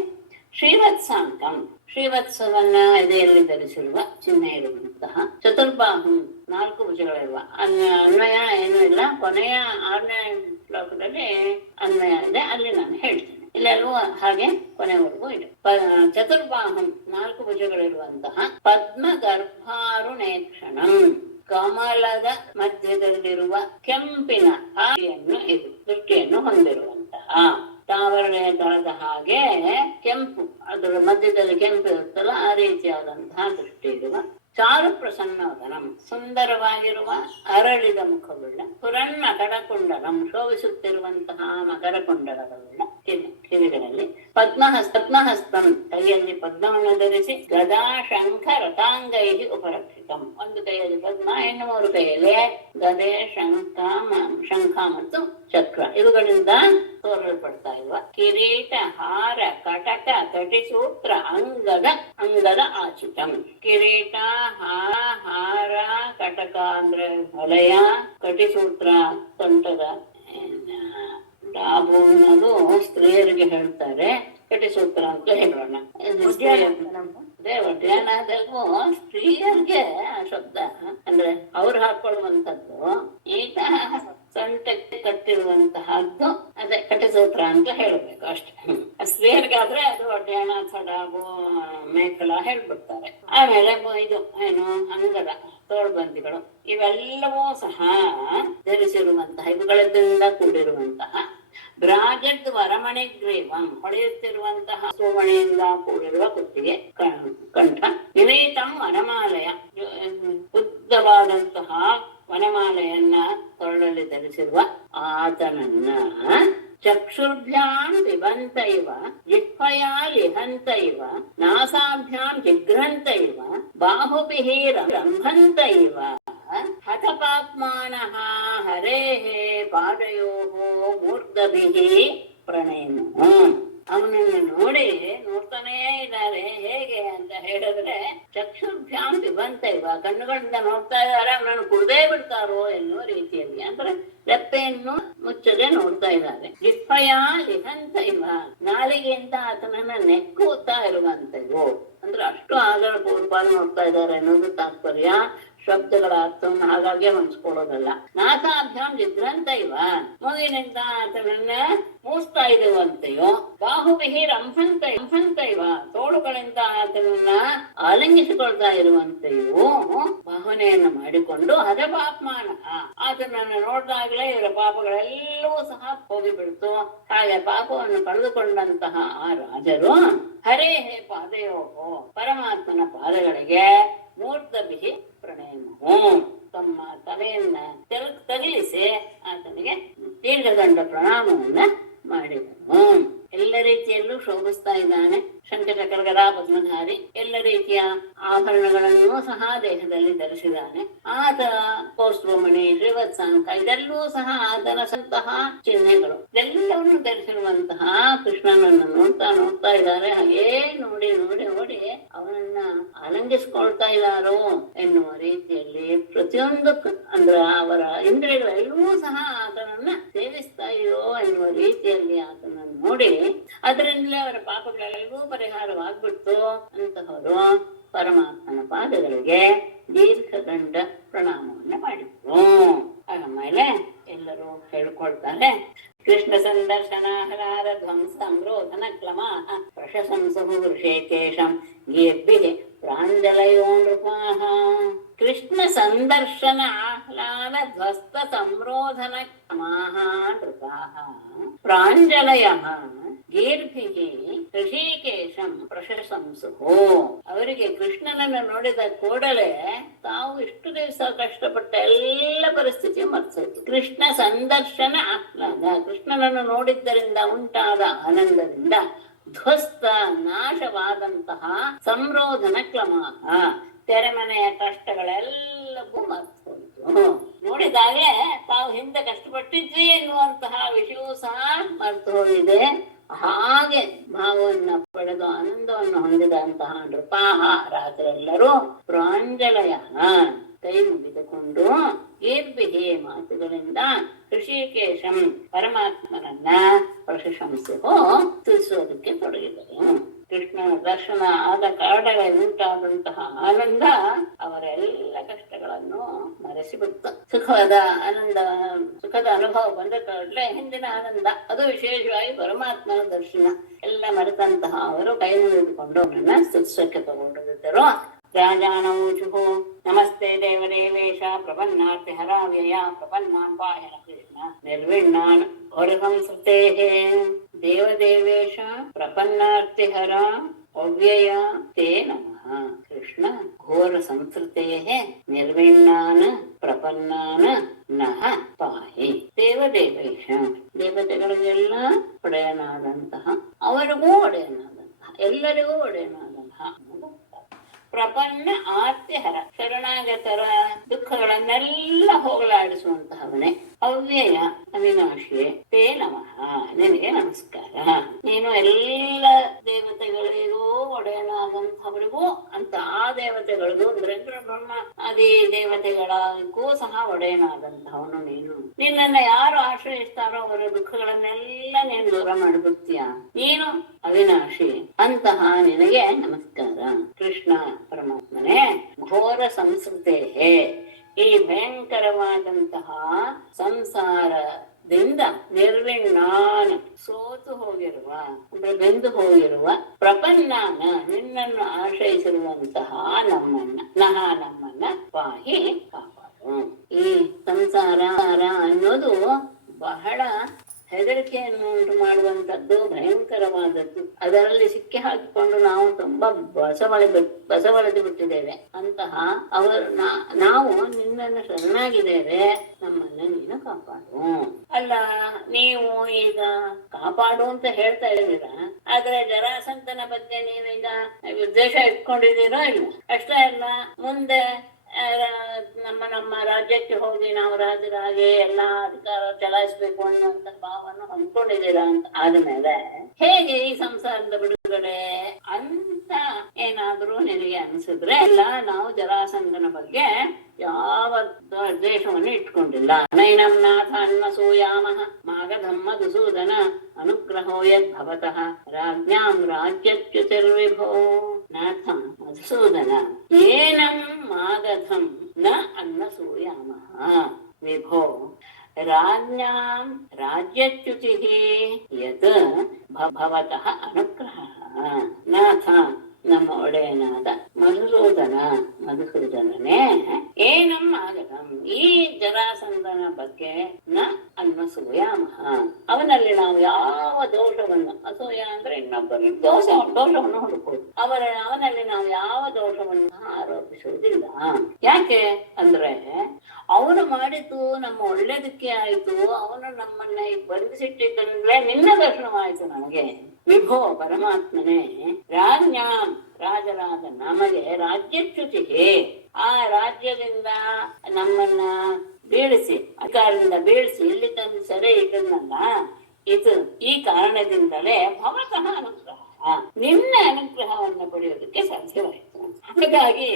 ಶ್ರೀವತ್ಸಾಂಕಂ, ಶ್ರೀವತ್ಸವನ್ನ ಎದೆಯಲ್ಲಿ ಧರಿಸಿರುವ ಚಿಹ್ನೆ ಇರುವಂತಹ, ಚತುರ್ಬಾಹು 4 ಭುಜಗಳಿರುವ. ಅನ್ವಯ ಏನೂ ಇಲ್ಲ. ಕೊನೆಯ 6ನೇ ಶ್ಲೋಕದಲ್ಲಿ ಅನ್ವಯ ಇದೆ, ಅಲ್ಲಿ ನಾನು ಹೇಳ್ತೇನೆ. ಇಲ್ಲೆಲ್ಲೂ ಹಾಗೆ ಕೊನೆವರೆಗೂ ಇದೆ. ಚತುರ್ಬಾಹು 4 ಭುಜಗಳಿರುವಂತಹ ಪದ್ಮಗರ್ಭಾರುಣೇಕ್ಷಣಂ ಕಮಲದ ಮಧ್ಯದಲ್ಲಿರುವ ಕೆಂಪಿನ ದೃಷ್ಟಿಯನ್ನು ಹೊಂದಿರುವಂತಹ ತಾವರಣೆಯ ದಳದ ಹಾಗೆ ಕೆಂಪು, ಅದರ ಮಧ್ಯದಲ್ಲಿ ಕೆಂಪು ಇರುತ್ತಲ್ಲ, ಆ ರೀತಿಯಾದಂತಹ ದೃಷ್ಟಿ ಇರುವ ಚಾರು ಪ್ರಸನ್ನವದನಂ, ಸುಂದರವಾಗಿರುವ ಅರಳಿದ ಮುಖವುಳ್ಳ, ಪುರನ್ನ ಕಡಕುಂಡಲಂ, ಶೋಭಿಸುತ್ತಿರುವಂತಹ ಮಕರ ಕುಂಡಲಗಳುಳ್ಳ ಕಿವಿಗಳಲ್ಲಿ, ಪದ್ಮಹಸ್ತಂ, ಕೈಯಲ್ಲಿ ಪದ್ಮವನ್ನು ಧರಿಸಿ, ಗದಾ ಶಂಖ ರಥಾಂಗೈ ಉಪರಕ್ಷಿತಂ, ಒಂದು ಕೈಯಲ್ಲಿ ಪದ್ಮ, ಇನ್ನು ಮೂರು ಕೈಯಲ್ಲಿ ಗದೆ, ಶಂಖ ಮತ್ತು ಚಕ್ರ ಇವುಗಳಿಂದ ತೋರಲ್ಪಡ್ತಾ ಇರುವ, ಕಿರೀಟ, ಹಾರ, ಕಟಕ, ಕಟಿಸೂತ್ರ, ಅಂಗದ ಆಚಿತಂ. ಕಿರೀಟ, ಹಾರ, ಕಟಕ ಅಂದ್ರೆ ವಲಯ, ಕಟಿಸೂತ್ರ ಸೊಂಟದ ಡಾಬು ಅನ್ನೋದು ಸ್ತ್ರೀಯರಿಗೆ ಹೇಳ್ತಾರೆ, ಕಟಿಸೂತ್ರ ಅಂತ ಹೇಳೋಣ. ಅದೇ ಒಡ್ಯಾಣದಲ್ಲೂ ಸ್ತ್ರೀಯರಿಗೆ ಆ ಶಬ್ದ ಅಂದ್ರೆ ಅವ್ರು ಹಾಕೊಳ್ಳುವಂಥದ್ದು, ಈತ ಸೊಂಟಕ್ಕೆ ಕಟ್ಟಿರುವಂತಹದ್ದು ಅದೇ ಕಟಿಸೂತ್ರ ಅಂತ ಹೇಳ್ಬೇಕು ಅಷ್ಟೇ. ಸ್ತ್ರೀಯರಿಗಾದ್ರೆ ಅದು ಒಡ್ಯಾಣ, ಸಡಾಬು, ಮೇಕಲ ಹೇಳ್ಬಿಡ್ತಾರೆ. ಆಮೇಲೆ ಇದು ಏನು ಅಂಗದ ತೋಳ್ಬಂದಿಗಳು ಇವೆಲ್ಲವೂ ಸಹ ಧರಿಸಿರುವಂತಹ, ಇವುಗಳಿಂದ ಕೂಡಿರುವಂತಹ, ಬ್ರಾಜದ್ ವರಮಣಿ ಗ್ರೀವಂ, ಹೊಳೆಯುತ್ತಿರುವಂತಹ ಸುಮಣಿಯಿಂದ ಕೂಡಿರುವ ಕುತ್ತಿಗೆ, ಕಂಠ, ನಿವೇತಂ ವನಮಾಲಯ, ಉದ್ದವಾದಂತಹ ವನಮಾಲೆಯನ್ನ ಕೊರಳಲ್ಲಿ ಧರಿಸಿರುವ ಆತನನ್ನ, ಚಕ್ಷುರ್ಭ್ಯಾಂ ಪಿಬಂತ ಇವ, ಜಿಹ್ವಯಾ ಲಿಹಂತ ಇವ, ನಾಸಾಭ್ಯಾಂ ಜಿಘ್ರಂತ ಇವ, ಬಾಹುಭಿಃ ರಂಭಂತ ಇವ, ಹತಪಾಪ್ಮಾನಃ ಹರೇಃ ಪಾದಯೋಃ ಮೂರ್ಧಭಿಃ ಪ್ರಣೇನು. ಅವನನ್ನು ನೋಡಿ ನೋಡ್ತಾನೇ ಇದ್ದಾರೆ. ಹೇಗೆ ಅಂತ ಹೇಳಿದ್ರೆ, ಚಕ್ಷುರ್ಭ್ಯಾಂ ಪಿಬಂತ ಇವ, ಕಣ್ಣುಗಳಿಂದ ನೋಡ್ತಾ ಇದ್ದಾರೆ, ಅವನನ್ನು ಕುಡ್ದೇ ಬಿಡ್ತಾರೋ ಎನ್ನುವ ರೀತಿಯಲ್ಲಿ, ಅಂದ್ರೆ ರೆಪ್ಪೆಯನ್ನು ಮುಚ್ಚದೆ ನೋಡ್ತಾ ಇದ್ದಾರೆ. ಜಿಹ್ವಯ ಲಿಹಂತ ಇವ, ನಾಲಿಗೆಯಿಂದ ಆತನನ್ನ ನೆಕ್ಕುತ್ತಾ ಇರುವಂತವು, ಅಂದ್ರೆ ಅಷ್ಟು ಆದರ ಪೂರ್ವಪಾಲು ನೋಡ್ತಾ ಇದ್ದಾರೆ ಅನ್ನೋದು ತಾತ್ಪರ್ಯ. ಶಬ್ದಗಳ ಅರ್ಥವನ್ನು ಹಾಗಾಗಿ ಮನ್ಸ್ಕೊಳ್ಳೋದಲ್ಲ. ನಾಸಾಭ್ಯಾಂ ಜಿಘ್ರಂತ ಇವ, ಮೂಗಿನಿಂದ ಆತನನ್ನ ಮೂಸ್ತಾ ಇರುವಂತೆಯೋ, ಬಾಹುಭಿಃ ರಂಭಂತ ಇವ, ತೋಳುಗಳಿಂದ ಆತನನ್ನ ಆಲಿಂಗಿಸಿಕೊಳ್ತಾ ಇರುವಂತೆಯೂ ಭಾವನೆಯನ್ನು ಮಾಡಿಕೊಂಡು, ಹತಪಾಪ್ಮಾನ, ಆತನನ್ನು ನೋಡಿದಾಗಲೇ ಇವರ ಪಾಪಗಳೆಲ್ಲವೂ ಸಹ ಹೋಗಿಬಿಡ್ತು. ಹಾಗೆ ಪಾಪವನ್ನು ಕಳೆದುಕೊಂಡಂತಹ ಆ ರಾಜರು ಹರೇಃ ಪಾದಯೋಹೋ, ಪರಮಾತ್ಮನ ಪಾದಗಳಿಗೆ ಮೂರ್ಧಭಿಃ ಪ್ರಣಯಮೋ, ತಮ್ಮ ತಲೆಯನ್ನ ತಗಿಲಿಸಿ ಆತನಿಗೆ ದೀರ್ಘದಂಡ ಪ್ರಣಾಮವನ್ನ ಮಾಡಿದನು. ಎಲ್ಲ ರೀತಿಯಲ್ಲೂ ಶೋಭಿಸ್ತಾ ಇದ್ದಾನೆ. ಶಂಖಚಕ್ರ ಗದಾ ಪದ್ಮಧಾರಿ, ಎಲ್ಲ ರೀತಿಯ ಆಭರಣಗಳನ್ನು ಸಹ ದೇಹದಲ್ಲಿ ಧರಿಸಿದ್ದಾನೆ. ಆತ ಕೌಸ್ತುಭಮಣಿ, ಶ್ರೀವತ್ಸಾಂಕ ಇದೆಲ್ಲೂ ಸಹ ಆತನ ಸಂತಹ ಚಿಹ್ನೆಗಳು ಎಲ್ಲವನ್ನು ಧರಿಸಿರುವಂತಹ ಕೃಷ್ಣನನ್ನು ನೋಡ್ತಾ ಇದ್ದಾರೆ. ಹಾಗೇ ನೋಡಿ ನೋಡಿ ನೋಡಿ ಅವನನ್ನ ಆಲಂಗಿಸ್ಕೊಳ್ತಾ ಇದ್ದಾರೋ ಎನ್ನುವ ರೀತಿಯಲ್ಲಿ ಪ್ರತಿಯೊಂದು ಅಂದ್ರೆ ಅವರ ಇಂದ್ರಿಯಗಳೆಲ್ಲವೂ ಸಹ ಆತನನ್ನ ಸೇವಿಸ್ತಾ ಇದೆಯೋ ಎನ್ನುವ ರೀತಿಯಲ್ಲಿ ಆತನನ್ನು ನೋಡಿ ಅದರಿಂದಲೇ ಅವರ ಪಾಪಗಳೆಲ್ಲವೂ ಪರಿಹಾರವಾಗ್ಬಿಡ್ತು. ಅಂತಹವರು ಪರಮಾತ್ಮನ ಪಾದಗಳಿಗೆ ದೀರ್ಘದಂಡ ಪ್ರಣಾಮವನ್ನ ಮಾಡಿದ್ರು. ಆಮೇಲೆ ಎಲ್ಲರೂ ಹೇಳ್ಕೊಳ್ತಾರೆ, ಕೃಷ್ಣ ಸಂದರ್ಶನ ಹಲಾರ ಧ್ವಂಸ ಸಂರೋಧನ ಕ್ಲಮಾಹ ಪ್ರಶಂಸಹು ಋಷಿಕೇಶಂ ಗೀರ್ಭಿಃ ಪ್ರಾಂಜಲಯೋ ನೃಪಾಃ. ಕೃಷ್ಣ ಸಂದರ್ಶನ ಆಹ್ಲಾದ ಧ್ವಸ್ತ ಸಂರೋಧನ ಕ್ಲಮಾಹ ನೃಪಾಃ ಪ್ರಾಂಜಲಯಃ ಗೀರ್ಭಿಃ ಋಷಿಕೇಶಂ ಪ್ರಶಂಸುಹು. ಅವರಿಗೆ ಕೃಷ್ಣನನ್ನು ನೋಡಿದ ಕೂಡಲೇ ತಾವು ಇಷ್ಟು ದಿವಸ ಕಷ್ಟಪಟ್ಟ ಎಲ್ಲ ಪರಿಸ್ಥಿತಿ ಮರ್ಸೋಯ್ತು. ಕೃಷ್ಣ ಸಂದರ್ಶನ ಆಹ್ಲಾದ, ಕೃಷ್ಣನನ್ನು ನೋಡಿದ್ದರಿಂದ ಉಂಟಾದ ಆನಂದದಿಂದ ಧ್ವಸ್ತ ನಾಶವಾದಂತಹ ಸಂರೋಧನ ಕ್ಲಮಾಹ, ತೆರೆಮನೆಯ ಕಷ್ಟಗಳೆಲ್ಲವೂ ಮರ್ತು ಹೋಯಿತು. ನೋಡಿದಾಗೆ ತಾವು ಹಿಂದೆ ಕಷ್ಟಪಟ್ಟಿದ್ವಿ ಎನ್ನುವಂತಹ ವಿಷಯವೂ ಸಹ ಮರ್ತು ಹೋಗಿದೆ. ಹಾಗೆ ಭಾವವನ್ನ ಪಡೆದು ಆನಂದವನ್ನು ಹೊಂದಿದಂತಹ ನೃಪಾಹ ರಾಜರೆಲ್ಲರೂ ಪ್ರಾಂಜಲಯ ಕೈ ಮುಗಿದುಕೊಂಡು ಗೀರ್ಭಿಃ ಮಾತುಗಳಿಂದ ಋಷಿಕೇಶಂ ಪರಮಾತ್ಮನನ್ನ ಪ್ರಶಂಸಿಸೋ ತಿಳಿಸೋದಕ್ಕೆ ತೊಡಗಿದರು. ಕೃಷ್ಣನ ದರ್ಶನ ಆದ ಕಾರಣವೇ ಉಂಟಾದಂತಹ ಆನಂದ ಅವರೆಲ್ಲ ಕಷ್ಟಗಳನ್ನು ಮರೆಸಿಬಿಡ್ತು. ಸುಖದ ಅನುಭವ ಬಂದ ಕೂಡಲೇ ಹಿಂದಿನ ಆನಂದ, ಅದು ವಿಶೇಷವಾಗಿ ಪರಮಾತ್ಮನ ದರ್ಶನ ಎಲ್ಲ ಮರೆತಂತಹ ಅವರು ಕೈ ಮುಗಿದುಕೊಂಡು ಅವರನ್ನ ಸ್ತುತಿಸಕ್ಕೆ ತಗೊಂಡಿದ್ದರು. ರಾಜಾನೌಚುಃ ನಮಸ್ತೆ ದೇವದೇವೇಶ ಪ್ರಪನ್ನಾರ್ತಿ ಹರಾವ್ಯಯ ಪ್ರಪನ್ನಾಂ ಪಾಹನ ಕೃಷ್ಣ ನಿರ್ವಿಣ್ಣಾನ್ ಘೋರಸಂಸ್ಕೃತೇಃ. ದೇವದೇವೇಶ ಪ್ರಪನ್ನಾರ್ತಿ ಹರ ಅವ್ಯಯ ತೇ ನಮಃ. ಕೃಷ್ಣ ಘೋರ ಘೋರ ಸಂಸ್ಕೃತೇ ನಿರ್ವಿಣ್ಣಾನ್ ಪ್ರಪನ್ನಾನ್ ನಃ ಪಾಹಿ. ದೇವದೇವೇಶ, ದೇವತೆಗಳಿಗೆಲ್ಲ ಒಡೆಯನಾದಂತಹ, ಅವರಿಗೂ ಒಡೆಯನಾದಂತಹ, ಎಲ್ಲರಿಗೂ ಒಡೆಯನಾದಂತಹ ಪ್ರಪನ್ನ ಆರ್ತಿಹರ, ಶರಣಾಗತರ ದುಃಖಗಳನ್ನೆಲ್ಲ ಹೋಗಲಾಡಿಸುವಂತಹವನೇ. ಅವ್ಯಯ ಅವಿನಾಶಿಯೇ ತೇ ನಮಃ, ನಿನಗೆ ನಮಸ್ಕಾರ. ನೀನು ಎಲ್ಲ ದೇವತೆಗಳಿಗೂ ಒಡೆಯನಾದಂಥವರಿಗೂ ಅಂತ ಆ ದೇವತೆಗಳಿಗೂ ಅಂದ್ರೆ ಬ್ರಹ್ಮ ಆದಿ ದೇವತೆಗಳಿಗೂ ಸಹ ಒಡೆಯನಾದಂಥವನು ನೀನು. ನಿನ್ನನ್ನ ಯಾರು ಆಶ್ರಯಿಸ್ತಾರೋ ಅವರ ದುಃಖಗಳನ್ನೆಲ್ಲ ನೀನು ದೂರ ಮಾಡಿಬಿಡ್ತೀಯ. ನೀನು ಅವಿನಾಶಿ, ಅಂತಹ ನಿನಗೆ ನಮಸ್ಕಾರ. ಕೃಷ್ಣ ಪರಮಾತ್ಮನೇ, ಘೋರ ಸಂಸ್ಕೃತೇ, ಈ ಭಯಂಕರವಾದಂತಹ ಸಂಸಾರದಿಂದ ನಿರ್ವಿಣ್ಣಾನ್, ಸೋತು ಹೋಗಿರುವ ಅಂದ್ರೆ ಬೆಂದು ಹೋಗಿರುವ, ಪ್ರಪನ್ನಾನ, ನಿನ್ನನ್ನು ಆಶ್ರಯಿಸಿರುವಂತಹ ನಮ್ಮನ್ನ ಪಾಹಿ, ಕಾಪಾಡು. ಈ ಸಂಸಾರ ಅನ್ನೋದು ಬಹಳ ಹೆದರಿಕೆಯನ್ನು ಉಂಟು ಮಾಡುವಂತದ್ದು, ಭಯಂಕರವಾದದ್ದು. ಅದರಲ್ಲಿ ಸಿಕ್ಕಿ ಹಾಕಿಕೊಂಡು ನಾವು ತುಂಬಾ ಬಸವಳೆದು ಬಿಟ್ಟಿದ್ದೇವೆ. ಅಂತಹ ನಾವು ನಿನ್ನನ್ನು ಶರಣಾಗಿದ್ದೇವೆ, ನಮ್ಮನ್ನ ನೀನು ಕಾಪಾಡು. ಅಲ್ಲ, ನೀವು ಈಗ ಕಾಪಾಡು ಅಂತ ಹೇಳ್ತಾ ಇದ್ದೀರ, ಆದ್ರೆ ಜರಾಸಂತನ ಬಗ್ಗೆ ನೀವೀಗ ಉದ್ದೇಶ ಇಟ್ಕೊಂಡಿದ್ದೀರೋ ಇಲ್ಲ? ಅಷ್ಟೇ ಅಲ್ಲ, ಮುಂದೆ ನಮ್ಮ ರಾಜ್ಯಕ್ಕೆ ಹೋಗಿ ನಾವು ರಾಜರಾಗಿ ಎಲ್ಲಾ ಅಧಿಕಾರ ಚಲಾಯಿಸ್ಬೇಕು ಅನ್ನುವಂತ ಭಾವವನ್ನು ಹೊಂದ್ಕೊಂಡಿದ್ದೀರಾ ಅಂತ ಆದ್ಮೇಲೆ ಹೇಗೆ ಈ ಸಂಸಾರದ ಬಿಡುಗಡೆ ಅಂತ ಏನಾದ್ರೂ ನಿನಗೆ ಅನ್ಸಿದ್ರೆ, ಇಲ್ಲ ನಾವು ಜರಾಸಂಧನ ಬಗ್ಗೆ ಯಾವ ದ್ವೇಷವನ್ನು ಇಟ್ಕೊಂಡಿಲ್ಲ. ನೈನಂ ನಾಥ ಅನ್ವಸೂಯಾಮಃ ಮಾಗಧಂ ಮಧುಸೂದನ ಅನುಗ್ರಹೋ ಯದ್ಭವತಃ ರಾಜ್ಞಾಂ ರಾಜ್ಯಚ್ಯುತಿರ್ವಿಭೋ. ನಾಥ ಮಧುಸೂದನ, ಏನಂ ಮಾಗಧಂ ನ ಅನ್ವಸೂಯಾಮಃ ವಿಭೋ ರಾಜ್ಞಾಂ ರಾಜ್ಯಚ್ಯುತಿಃ ಯತ್ ಭವತಃ ಅನುಗ್ರಹಃ. ನಾಥ, ನಮ್ಮ ಒಡೆಯನಾದ ಮಧುಸೂದನನೇ, ಏನಂ ಆಗತಂ, ಈ ಜರಾಸಂಧನ ಬಗ್ಗೆ ನ ಅನ್ವಸೂಯಾಮಃ, ಅವನಲ್ಲಿ ನಾವು ಯಾವ ದೋಷವನ್ನು, ಅಸೂಯ ಅಂದ್ರೆ ಇನ್ನೊಬ್ಬರು ದೋಷವನ್ನು ಹುಡುಕೋದು, ಅವನಲ್ಲಿ ನಾವು ಯಾವ ದೋಷವನ್ನು ಆರೋಪಿಸುವುದಿಲ್ಲ. ಯಾಕೆ ಅಂದ್ರೆ ಅವನು ಮಾಡಿದ್ದು ನಮ್ಮ ಒಳ್ಳೇದಕ್ಕೆ ಆಯ್ತು. ಅವನು ನಮ್ಮನ್ನ ಬಂಧಿಸಿಟ್ಟಿದ್ದಂದ್ರೆ ನಿನ್ನ ದರ್ಶನವಾಯಿತು ನಮಗೆ. ವಿಭೋ ಪರಮಾತ್ಮನೇ, ರಾಜ್ಞಾಂ, ರಾಜರಾದ ನಮಗೆ ರಾಜ್ಯಚ್ಯುತಿಗೆ, ಆ ರಾಜ್ಯದಿಂದ ನಮ್ಮನ್ನ ಬೀಳಿಸಿ, ಅಧಿಕಾರದಿಂದ ಬೀಳಿಸಿ ಇಲ್ಲಿ ತಂದು ಸೆರೆ ಇಟ್ಟನಲ್ಲ, ಇದು ಈ ಕಾರಣದಿಂದಲೇ ಭವತಃ ಅನುಗ್ರಹ, ನಿನ್ನ ಅನುಗ್ರಹವನ್ನು ಪಡೆಯೋದಕ್ಕೆ ಸಾಧ್ಯವಾಯಿತು. ಹಾಗಾಗಿ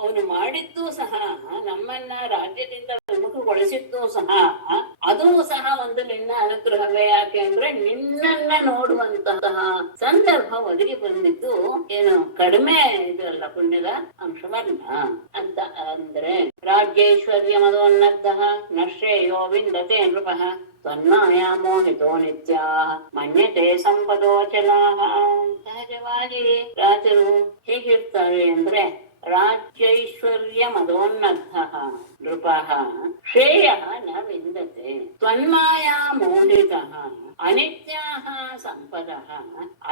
ಅವನು ಮಾಡಿದ್ದು ಸಹ, ನಮ್ಮನ್ನ ರಾಜ್ಯದಿಂದ ವಿಮುಖಗೊಳಿಸಿದ್ದು ಸಹ, ಅದೂ ಸಹ ಒಂದು ನಿನ್ನ ಅನುಗ್ರಹವೇ. ಯಾಕೆ ಅಂದ್ರೆ ನಿನ್ನನ್ನ ನೋಡುವಂತಹ ಸಂದರ್ಭ ಒದಗಿ ಬಂದಿದ್ದು ಏನು ಕಡಿಮೆ ಇದಲ್ಲ, ಪುಣ್ಯದ ಅಂಶವಲ್ಲ ಅಂತ. ಅಂದ್ರೆ ರಾಜ್ಯೈಶ್ವರ್ಯ ಮದೋನ್ನತ ನಶ್ರೇಯೋ ವಿಂದತೆ ನೃಪಃ ತನ್ಮಾಯಾ ಮೋಹಿತೋ ನಿತ್ಯ ಮನ್ಯತೆ ಸಂಪದೋಚಲಾಹ. ಸಹಜವಾಗಿ ರಾಜರು ಹೇಗಿರ್ತಾರೆ ಅಂದ್ರೆ, ರಾಜ್ಯೈಶ್ವರ್ಯ ಮದೋನ್ನತ ನೃಪಃ ಶ್ರೇಯ ನ ವಿಂದತೆ ತ್ವನ್ಮಾಯಾ ಮೋಹಿತಃ ಅನಿತ್ಯಾಃ ಸಂಪದಃ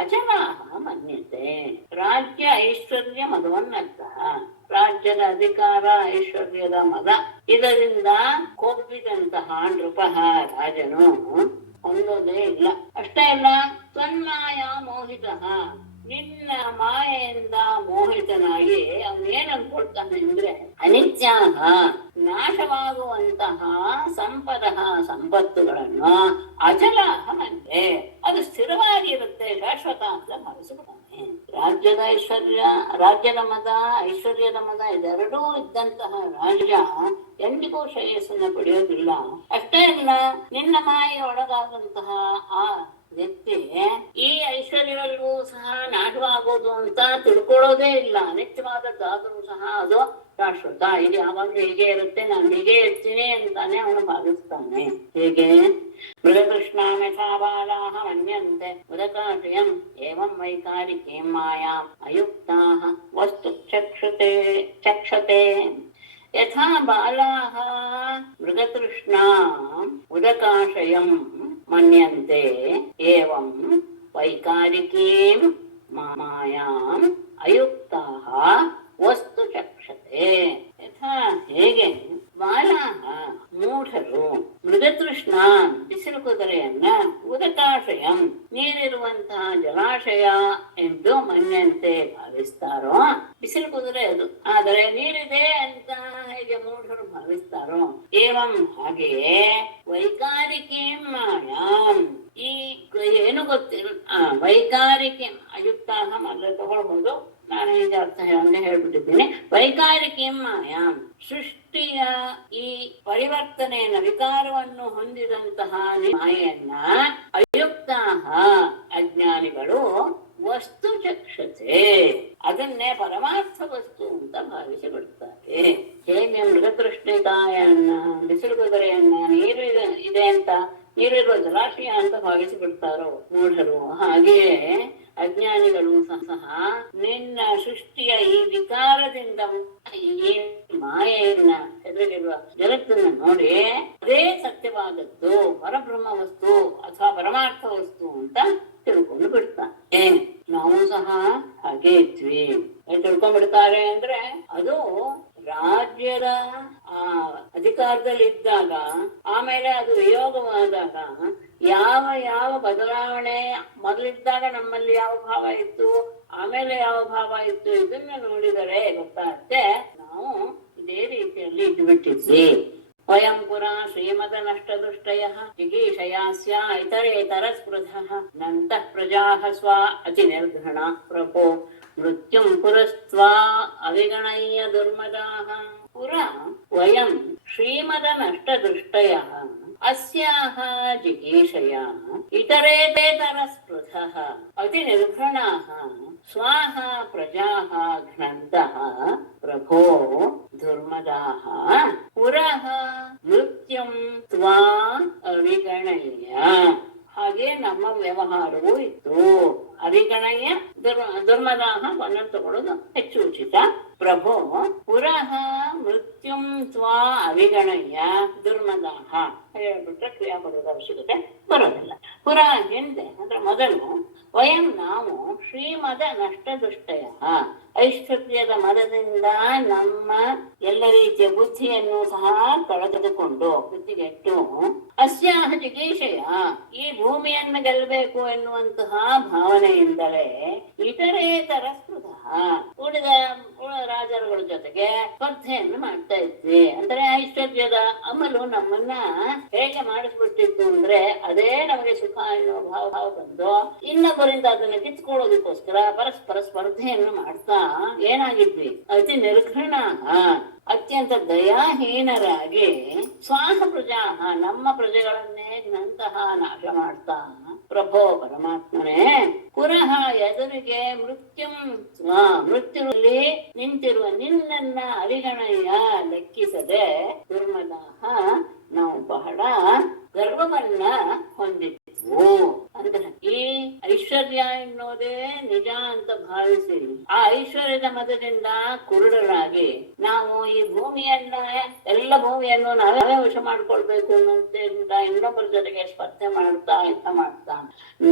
ಅಚಲಾಃ ಮನ್ಯತೆ. ರಾಜ್ಯ ಐಶ್ವರ್ಯ ಮದೋನ್ನತ, ರಾಜ್ಯದ ಅಧಿಕಾರ ಐಶ್ವರ್ಯದ ಮದ, ಇದರಿಂದ ಕೊಬ್ಬಿದಂತಹ ನೃಪಃ ರಾಜನು ಹೊಂದೋದೇ ಇಲ್ಲ. ಅಷ್ಟೇ ಅಲ್ಲ, ತ್ವನ್ಮಾಯಾ ಮೋಹಿತಃ, ನಿನ್ನ ಮಾಯೆಯಿಂದ ಮೋಹಿತನಾಗಿ ಅವನೇನ್ ಅನ್ಕೊಳ್ತಾನೆ ಅಂದ್ರೆ, ಅನಿತ್ಯಾಹ, ನಾಶವಾಗುವಂತಹ ಸಂಪದಃ, ಸಂಪತ್ತುಗಳನ್ನು ಅಚಲಾಹ ಮನ್ಯೆ, ಅದು ಸ್ಥಿರವಾಗಿರುತ್ತೆ, ಶಾಶ್ವತ ಅಂತ ಭಾವಿಸಿಬಿಡ್ತಾನೆ. ರಾಜ್ಯದ ಐಶ್ವರ್ಯ, ರಾಜ್ಯದ ಮದ, ಐಶ್ವರ್ಯದ ಮದ ಇದೆರಡೂ ಇದ್ದಂತಹ ರಾಜ ಎಂದಿಗೂ ಶ್ರೇಯಸ್ಸನ್ನ ಪಡೆಯೋದಿಲ್ಲ. ಅಷ್ಟೇ ಅಲ್ಲ, ನಿನ್ನ ಮಾಯೆ ಒಳಗಾದಂತಹ ಆ ವ್ಯಕ್ತಿ ಈ ಐಶ್ವರ್ಯವಲ್ಲೂ ಸಹ ನಾಶವಾಗೋದು ಅಂತ ತಿಳ್ಕೊಳ್ಳೋದೇ ಇಲ್ಲ. ಅನಿತ್ಯವಾದದ್ದಾದರೂ ಸಹ ಅದು ಶಾಶ್ವತ, ಇದು ಯಾವಾಗ್ಲೂ ಹೀಗೆ ಇರುತ್ತೆ, ನಾನು ಹೀಗೆ ಇರ್ತೀನಿ ಅಂತಾನೆ ಅವನು ಭಾವಿಸ್ತಾನೆ. ಹೇಗೆ ಮೃಗಕೃಷ್ಣಾಂ ಯಥಾ ಬಾಲಾಃ ಮನ್ಯಂತೆ ಉದಕಾಶ್ರಯಂ ಏವಂ ವೈಕಾರಿಕೀಂ ಮಾಯಾಂ ಅಯುಕ್ತಾಃ ವಸ್ತು ಚಕ್ಷತೆ. ಯಥಾ ಬಾಲಾಃ ಮೃಗತೃಷ್ಣಾಂ ಉದಕಾಶ್ರಯಂ ಮನ್ಯಂತೆ ಏವಂ ವೈಕಾರಿಕೀಂ ಮಾಯಾಂ ಅಯುಕ್ತಾಃ ವಸ್ತು ಚಕ್ಷತೆ. ಮಾಡುತ್ತಾರೆ. ಯಥಾ ಹೇಗೆ ಬಾಲಾಹ ಮೂಢರು ಮೃಗತೃಷ್ಣ ಬಿಸಿಲು ಕುದುರೆಯನ್ನ ಉದಕಾಶಯಂ ನೀರಿರುವಂತಹ ಜಲಾಶಯ ಎಂದು ಮನ್ಯಂತೆ ಭಾವಿಸ್ತಾರೋ, ಬಿಸಿಲು ಕುದುರೆ ಅದು, ಆದರೆ ನೀರಿದೆ ಅಂತ ಹೇಗೆ ಮೂಢರು ಭಾವಿಸ್ತಾರೋ, ಏವಂ ಹಾಗೆಯೇ ವೈಕಾರಿಕೀ ಮಾಯಾಂ ಈ ಏನು ಗೊತ್ತಿಲ್ಲ ವೈಕಾರಿಕೆ ಅಯುಕ್ತಾಹ ಮೊದಲು ತಗೊಳ್ಬಹುದು, ನಾನು ಈಗ ಅರ್ಥ ಒಂದೇ ಹೇಳ್ಬಿಟ್ಟಿದ್ದೀನಿ. ವೈಕಾರಿಕೀ ಮಾಯಾಂ ಸೃಷ್ಟಿಯ ಈ ಪರಿವರ್ತನೆಯನ್ನ ವಿಕಾರವನ್ನು ಹೊಂದಿದಂತಹ ಮಾಯೆಯನ್ನ ಅಯುಕ್ತಾಹ ಅಜ್ಞಾನಿಗಳು ವಸ್ತು ಚಕ್ಷತೆ ಅದನ್ನೇ ಪರಮಾರ್ಥ ವಸ್ತು ಅಂತ ಭಾವಿಸಿಬಿಡ್ತಾರೆ. ಹೇಗೆ ಮೃಗತೃಷ್ಣಿಕಾಯನ್ನ ಬಿಸಿಲು ಕುದುರೆಯನ್ನ ನೀರು ಇದೆ ಅಂತ ನೀರಿರುವ ಜಲಾಶಯ ಅಂತ ಭಾವಿಸಿಬಿಡ್ತಾರೋ ಮೂಢರು, ಹಾಗೆಯೇ ಅಜ್ಞಾನಿಗಳು ಸಹ ನಿನ್ನ ಸೃಷ್ಟಿಯ ಈ ವಿಕಾರದಿಂದ ಈ ಮಾಯೆಯನ್ನ ಎದುರಿಗಿರುವ ಜಗತ್ತನ್ನ ನೋಡಿ ಅದೇ ಸತ್ಯವಾದದ್ದು ಪರಬ್ರಹ್ಮ ವಸ್ತು ಅಥವಾ ಪರಮಾರ್ಥ ವಸ್ತು ಅಂತ ತಿಳ್ಕೊಂಡು ಬಿಡ್ತಾನೆ. ನಾವು ಸಹ ಹಾಗೆ ಇದ್ವಿ. ತಿಳ್ಕೊಂಡ್ಬಿಡ್ತಾರೆ ಅಂದ್ರೆ ಅದು ರಾಜ್ಯದ ಅಧಿಕಾರದಲ್ಲಿ ಇದ್ದಾಗ, ಆಮೇಲೆ ಅದು ವಿಯೋಗವಾದಾಗ ಯಾವ ಯಾವ ಬದಲಾವಣೆ ಮೊದಲಿದ್ದಾಗ ನಮ್ಮಲ್ಲಿ ಯಾವ ಭಾವ ಇತ್ತು, ಆಮೇಲೆ ಯಾವ ಭಾವ ಇತ್ತು, ಇದನ್ನ ನೋಡಿದರೆ ಗೊತ್ತಾಗುತ್ತೆ ನಾವು ಇದೇ ರೀತಿಯಲ್ಲಿ ಇದ್ಬಿಟ್ಟಿದ್ವಿ. ವಯಂ ಪುರ ಶ್ರೀಮದ ನಷ್ಟ ದೃಷ್ಟಯ ಜಿಗೀಷಯಾಸ್ಯ ಇತರೇತರ ಸ್ಪೃಧಃ ನಂತಃ ಪ್ರಜಾಃ ಸ್ವ ಅತಿ ನಿರ್ಘಣ ಪ್ರಭೋ ಮೃತ್ಯುಂ ಪುರಸ್ತ್ವಾ ಅವಿಗಣಯ್ಯ ದುರ್ಮದಾಃ. ಪುರ ವಯಂ ಶ್ರೀಮದ ನಷ್ಟ ದೃಷ್ಟಯಃ ಅಸ್ಯಾಹ ಜಿಗೀಷಯಾಃ ಇತರೇತರ ಸ್ಪೃಧಃ ಅತಿ ನಿರ್ಘಣಾಃ ಸ್ವಾಹ ಪ್ರಜಾಃ ಘ್ನन्तಃ ಪ್ರಭೋ ದುರ್ಮದಾಃ ಪುರಃ ಮೃತ್ಯುಂ ತ್ವಾ ಅವಿಗಣಯ್ಯ. ಹಾಗೆ ನಮ್ಮ ವ್ಯವಹಾರವೂ ಇತ್ತು. ಅವಿಗಣಯ್ಯ ದುರ್ಮದಾಹ ಪನ್ನ ತಗೊಳ್ಳೋದು ಹೆಚ್ಚು ಉಚಿತ. ಪ್ರಭೋ ಪುರಃ ಮೃತ್ಯುಂ ತ್ವಾ ಅವಿಗಣಯ್ಯ ದುರ್ಮದಾಹ ಹೇಳ್ಬಿಟ್ರೆ ಕ್ರಿಯಾಪದದ ಅವಶ್ಯಕತೆ ಬರೋದಿಲ್ಲ. ಪುರ ಹಿಂದೆ ಅಂದ್ರೆ ಮೊದಲು ವಯಂ ನಾವು ಶ್ರೀಮದ ನಷ್ಟ ದುಷ್ಟಯ ಐಶ್ವರ್ಯದ ಮದದಿಂದ ನಮ್ಮ ಎಲ್ಲ ರೀತಿಯ ಬುದ್ಧಿಯನ್ನು ಸಹ ಕಳೆದುಕೊಂಡು ಬುದ್ಧಿಗೆಟ್ಟು ಅಸ್ಯಾಹ ಜಿಗೀಷಯ ಈ ಭೂಮಿಯನ್ನು ಗೆಲ್ಲಬೇಕು ಎನ್ನುವಂತಹ ಭಾವನೆಯಿಂದಲೇ ಇತರೇತರ ಸ್ಪೃಧ ಉಳಿದ ರಾಜರುಗಳ ಜೊತೆಗೆ ಸ್ಪರ್ಧೆಯನ್ನು ಮಾಡ್ತಾ ಇದ್ವಿ. ಅಂದ್ರೆ ಐಶ್ವರ್ಯದ ಅಮಲು ನಮ್ಮನ್ನ ಹೇಗೆ ಮಾಡಿಸ್ಬಿಟ್ಟಿತ್ತು ಅಂದ್ರೆ ಅದೇ ನಮಗೆ ಸುಖ ಎನ್ನುವ ಭಾವ ಬಂದು ಇನ್ನೊಬ್ಬರಿಂದ ಅದನ್ನ ಕಿತ್ಕೊಳ್ಳೋದಕ್ಕೋಸ್ಕರ ಪರಸ್ಪರ ಸ್ಪರ್ಧೆಯನ್ನು ಮಾಡ್ತಾ ಏನಾಗಿದ್ವಿ ಅತಿ ನಿರ್ಘಣ ಅತ್ಯಂತ ದಯಾಹೀನರಾಗಿ ಸ್ವಾಹ ಪ್ರಜಾಹ ನಮ್ಮ ಪ್ರಜೆಗಳನ್ನೇ ನಂತಹ ನಾಶ ಮಾಡ್ತಾ ಪ್ರಭೋ ಪರಮಾತ್ಮನೇ ಪುನಃ ಎದುರಿಗೆ ಮೃತ್ಯುರಲ್ಲಿ ನಿಂತಿರುವ ನಿನ್ನನ್ನ ಅರಿಗಣಯ್ಯ ಲೆಕ್ಕಿಸದೆ ದುರ್ಮದಾಹ ನಾವು ಬಹಳ ಗರ್ವವನ್ನ ಹೊಂದಿದ್ವು. ಅಂದ್ರೆ ಈ ಐಶ್ವರ್ಯ ಎನ್ನುವುದೇ ನಿಜ ಅಂತ ಭಾವಿಸಿ ಆ ಐಶ್ವರ್ಯದ ಮದದಿಂದ ಕುರುಡರಾಗಿ ನಾವು ಈ ಭೂಮಿಯನ್ನ ಎಲ್ಲ ಭೂಮಿಯನ್ನು ನಾವೇ ವಶ ಮಾಡ್ಕೊಳ್ಬೇಕು ಅನ್ನೋದ್ರಿಂದ ಇನ್ನೊಬ್ಬರ ಜೊತೆಗೆ ಸ್ಪರ್ಧೆ ಮಾಡ್ತಾ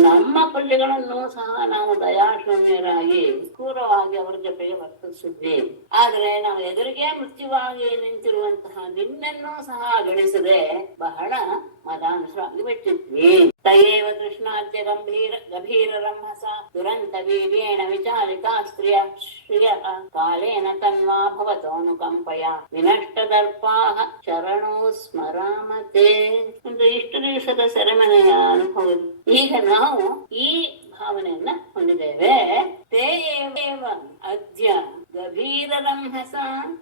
ನಮ್ಮ ಪ್ರಜೆಗಳನ್ನು ಸಹ ನಾವು ದಯಾಶೂನ್ಯರಾಗಿ ಕ್ರೂರವಾಗಿ ಅವರ ಜೊತೆಗೆ ವರ್ತಿಸಿದ್ವಿ. ಆದ್ರೆ ನಾವು ಎದುರಿಗೆ ಮೃತ್ಯುವಾಗಿ ನಿಂತಿರುವಂತಹ ನಿನ್ನನ್ನು ಸಹ ಗಣಿಸದೆ ಬಹಳ ಮದಾನುಸರಾಗಿ ಬಿಟ್ಟಿದ್ವಿ. ತಯೇವ ಕೃಷ್ಣಾದ್ಯ ಗಂಭೀರ ರಂಹಸ ದುರಂತ ವೀರ್ಯೇಣ ವಿಚಾರಿತಾ ಶ್ರಿಯ ಕಾಲೇನ ತನ್ವಾ ಭವತೋನುಕಂಪಯ ವಿನಷ್ಟ ದರ್ಪಾಹ ಶರಣೋ ಸ್ಮರಾಮತೆ. ಅಂದ್ರೆ ಇಷ್ಟು ದಿವಸದ ಸೆರೆಮನೆಯ ಅನುಭವ ಈಗ ನಾವು ಈ ಭಾವನೆಯನ್ನ ಹೊಂದಿದ್ದೇವೆ. ತೇ ಏವ ಅದ್ಯ ಗಭೀರ ರಂಹಸ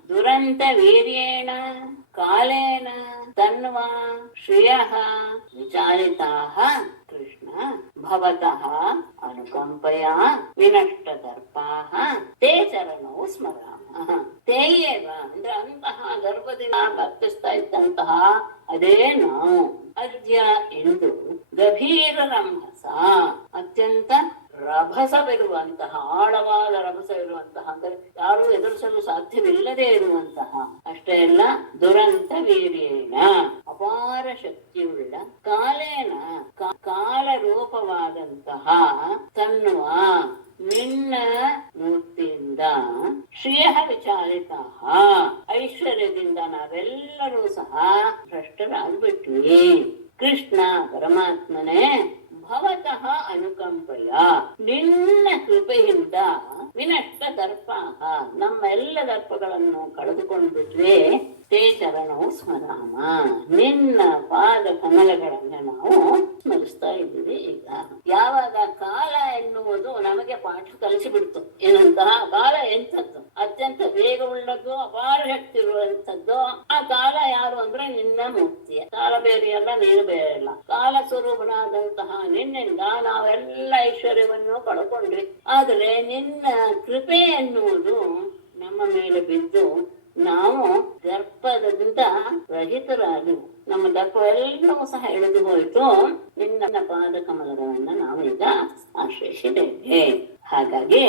ದುರಂತ ವೀರ್ಯೇಣ ಕಾಲೇನ ತನ್ವಾ ಶ್ರಿಯಃ ವಿಚಾರಿತಾಃ ಕೃಷ್ಣ ಭವತಃ ಅನುಕಂಪಯಾ ವಿನಷ್ಟ ದರ್ಪಾಃ ತೇ ಚರಣೋ ಸ್ಮರಾಮಃ. ತೇ ಏವ ಅಂದ್ರೆ ಅಂತಹ ಗರ್ಭದಿಂದ ವರ್ತಿಸ್ತಾ ಇದ್ದಂತಹ ಅದೇ ನಾವು ಅದ್ಯ ಎಂದು ಗಭೀರ ರಂಹಸ ಅತ್ಯಂತ ರಭಸವಿರುವಂತಹ ಆಳವಾದ ರಭಸವಿರುವಂತಹ ಅಂದ್ರೆ ಯಾರು ಎದುರಿಸಲು ಸಾಧ್ಯವಿಲ್ಲದೆ ಇರುವಂತಹ ಅಷ್ಟೇ ಅಲ್ಲ ದುರಂತ ವೀರ್ಯೇಣ ಅಪಾರ ಶಕ್ತಿಯುಳ್ಳ ಕಾಲೇನ ಕಾಲ ರೂಪವಾದಂತಹ ತನ್ನುವ ನಿನ್ನ ಮೂರ್ತಿಯಿಂದ ಶ್ರೀಯ ಶ್ರಿಯ ವಿಚಾರಿತ ಐಶ್ವರ್ಯದಿಂದ ನಾವೆಲ್ಲರೂ ಸಹ ಭ್ರಷ್ಟರಾಗ್ಬಿಟ್ವಿ. ಕೃಷ್ಣ ಪರಮಾತ್ಮನೇ ಭವತಃ ಅನುಕಂಪಯ ನಿನ್ನ ಕೃಪೆಯಿಂದ ವಿನಷ್ಟ ದರ್ಪಾಹ ನಮ್ಮೆಲ್ಲ ದರ್ಪಗಳನ್ನು ಕಳೆದುಕೊಂಡ್ಬಿಟ್ವಿ. ತೇ ಚರಣವು ಸ್ಮರಾಮ ನಿನ್ನ ಪಾದ ಕಮಲಗಳನ್ನ ನಾವು ಸ್ಮರಿಸ್ತಾ ಇದ್ದೀವಿ. ಈಗ ಯಾವಾಗ ಕಾಲ ಎನ್ನುವುದು ನಮಗೆ ಪಾಠ ಕಲಿಸಿಬಿಡ್ತು. ಏನಂತಹ ಕಾಲ ಎಂಥದ್ದು, ಅತ್ಯಂತ ವೇಗವುಳ್ಳದ್ದು, ಅಪಾರ ಶಕ್ತಿ ಇರುವಂತದ್ದು. ಆ ಕಾಲ ಯಾರು ಅಂದ್ರೆ ನಿನ್ನ ಮುಕ್ತಿಯ ಕಾಲ, ಬೇರೆಯಲ್ಲ ನೀನು ಬೇರೆಯಲ್ಲ. ಕಾಲ ಸ್ವರೂಪನಾದಂತಹ ನಿನ್ನಿಂದ ನಾವೆಲ್ಲ ಐಶ್ವರ್ಯವನ್ನು ಕಳ್ಕೊಂಡ್ವಿ. ಆದ್ರೆ ನಿನ್ನ ಕೃಪೆ ಎನ್ನುವುದು ನಮ್ಮ ಮೇಲೆ ಬಿದ್ದು ನಾವು ದರ್ಪದಿಂದ ರಹಿತರಾಗಿ ನಮ್ಮ ದರ್ಪವೆಲ್ಲವೂ ಸಹ ಎಳೆದು ಹೋಯಿತು. ನಿನ್ನ ಪಾದ ಕಮಲಗಳನ್ನ ನಾವೀಗ ಆಶ್ರಯಿಸಿದ್ದೇವೆ. ಹಾಗಾಗಿ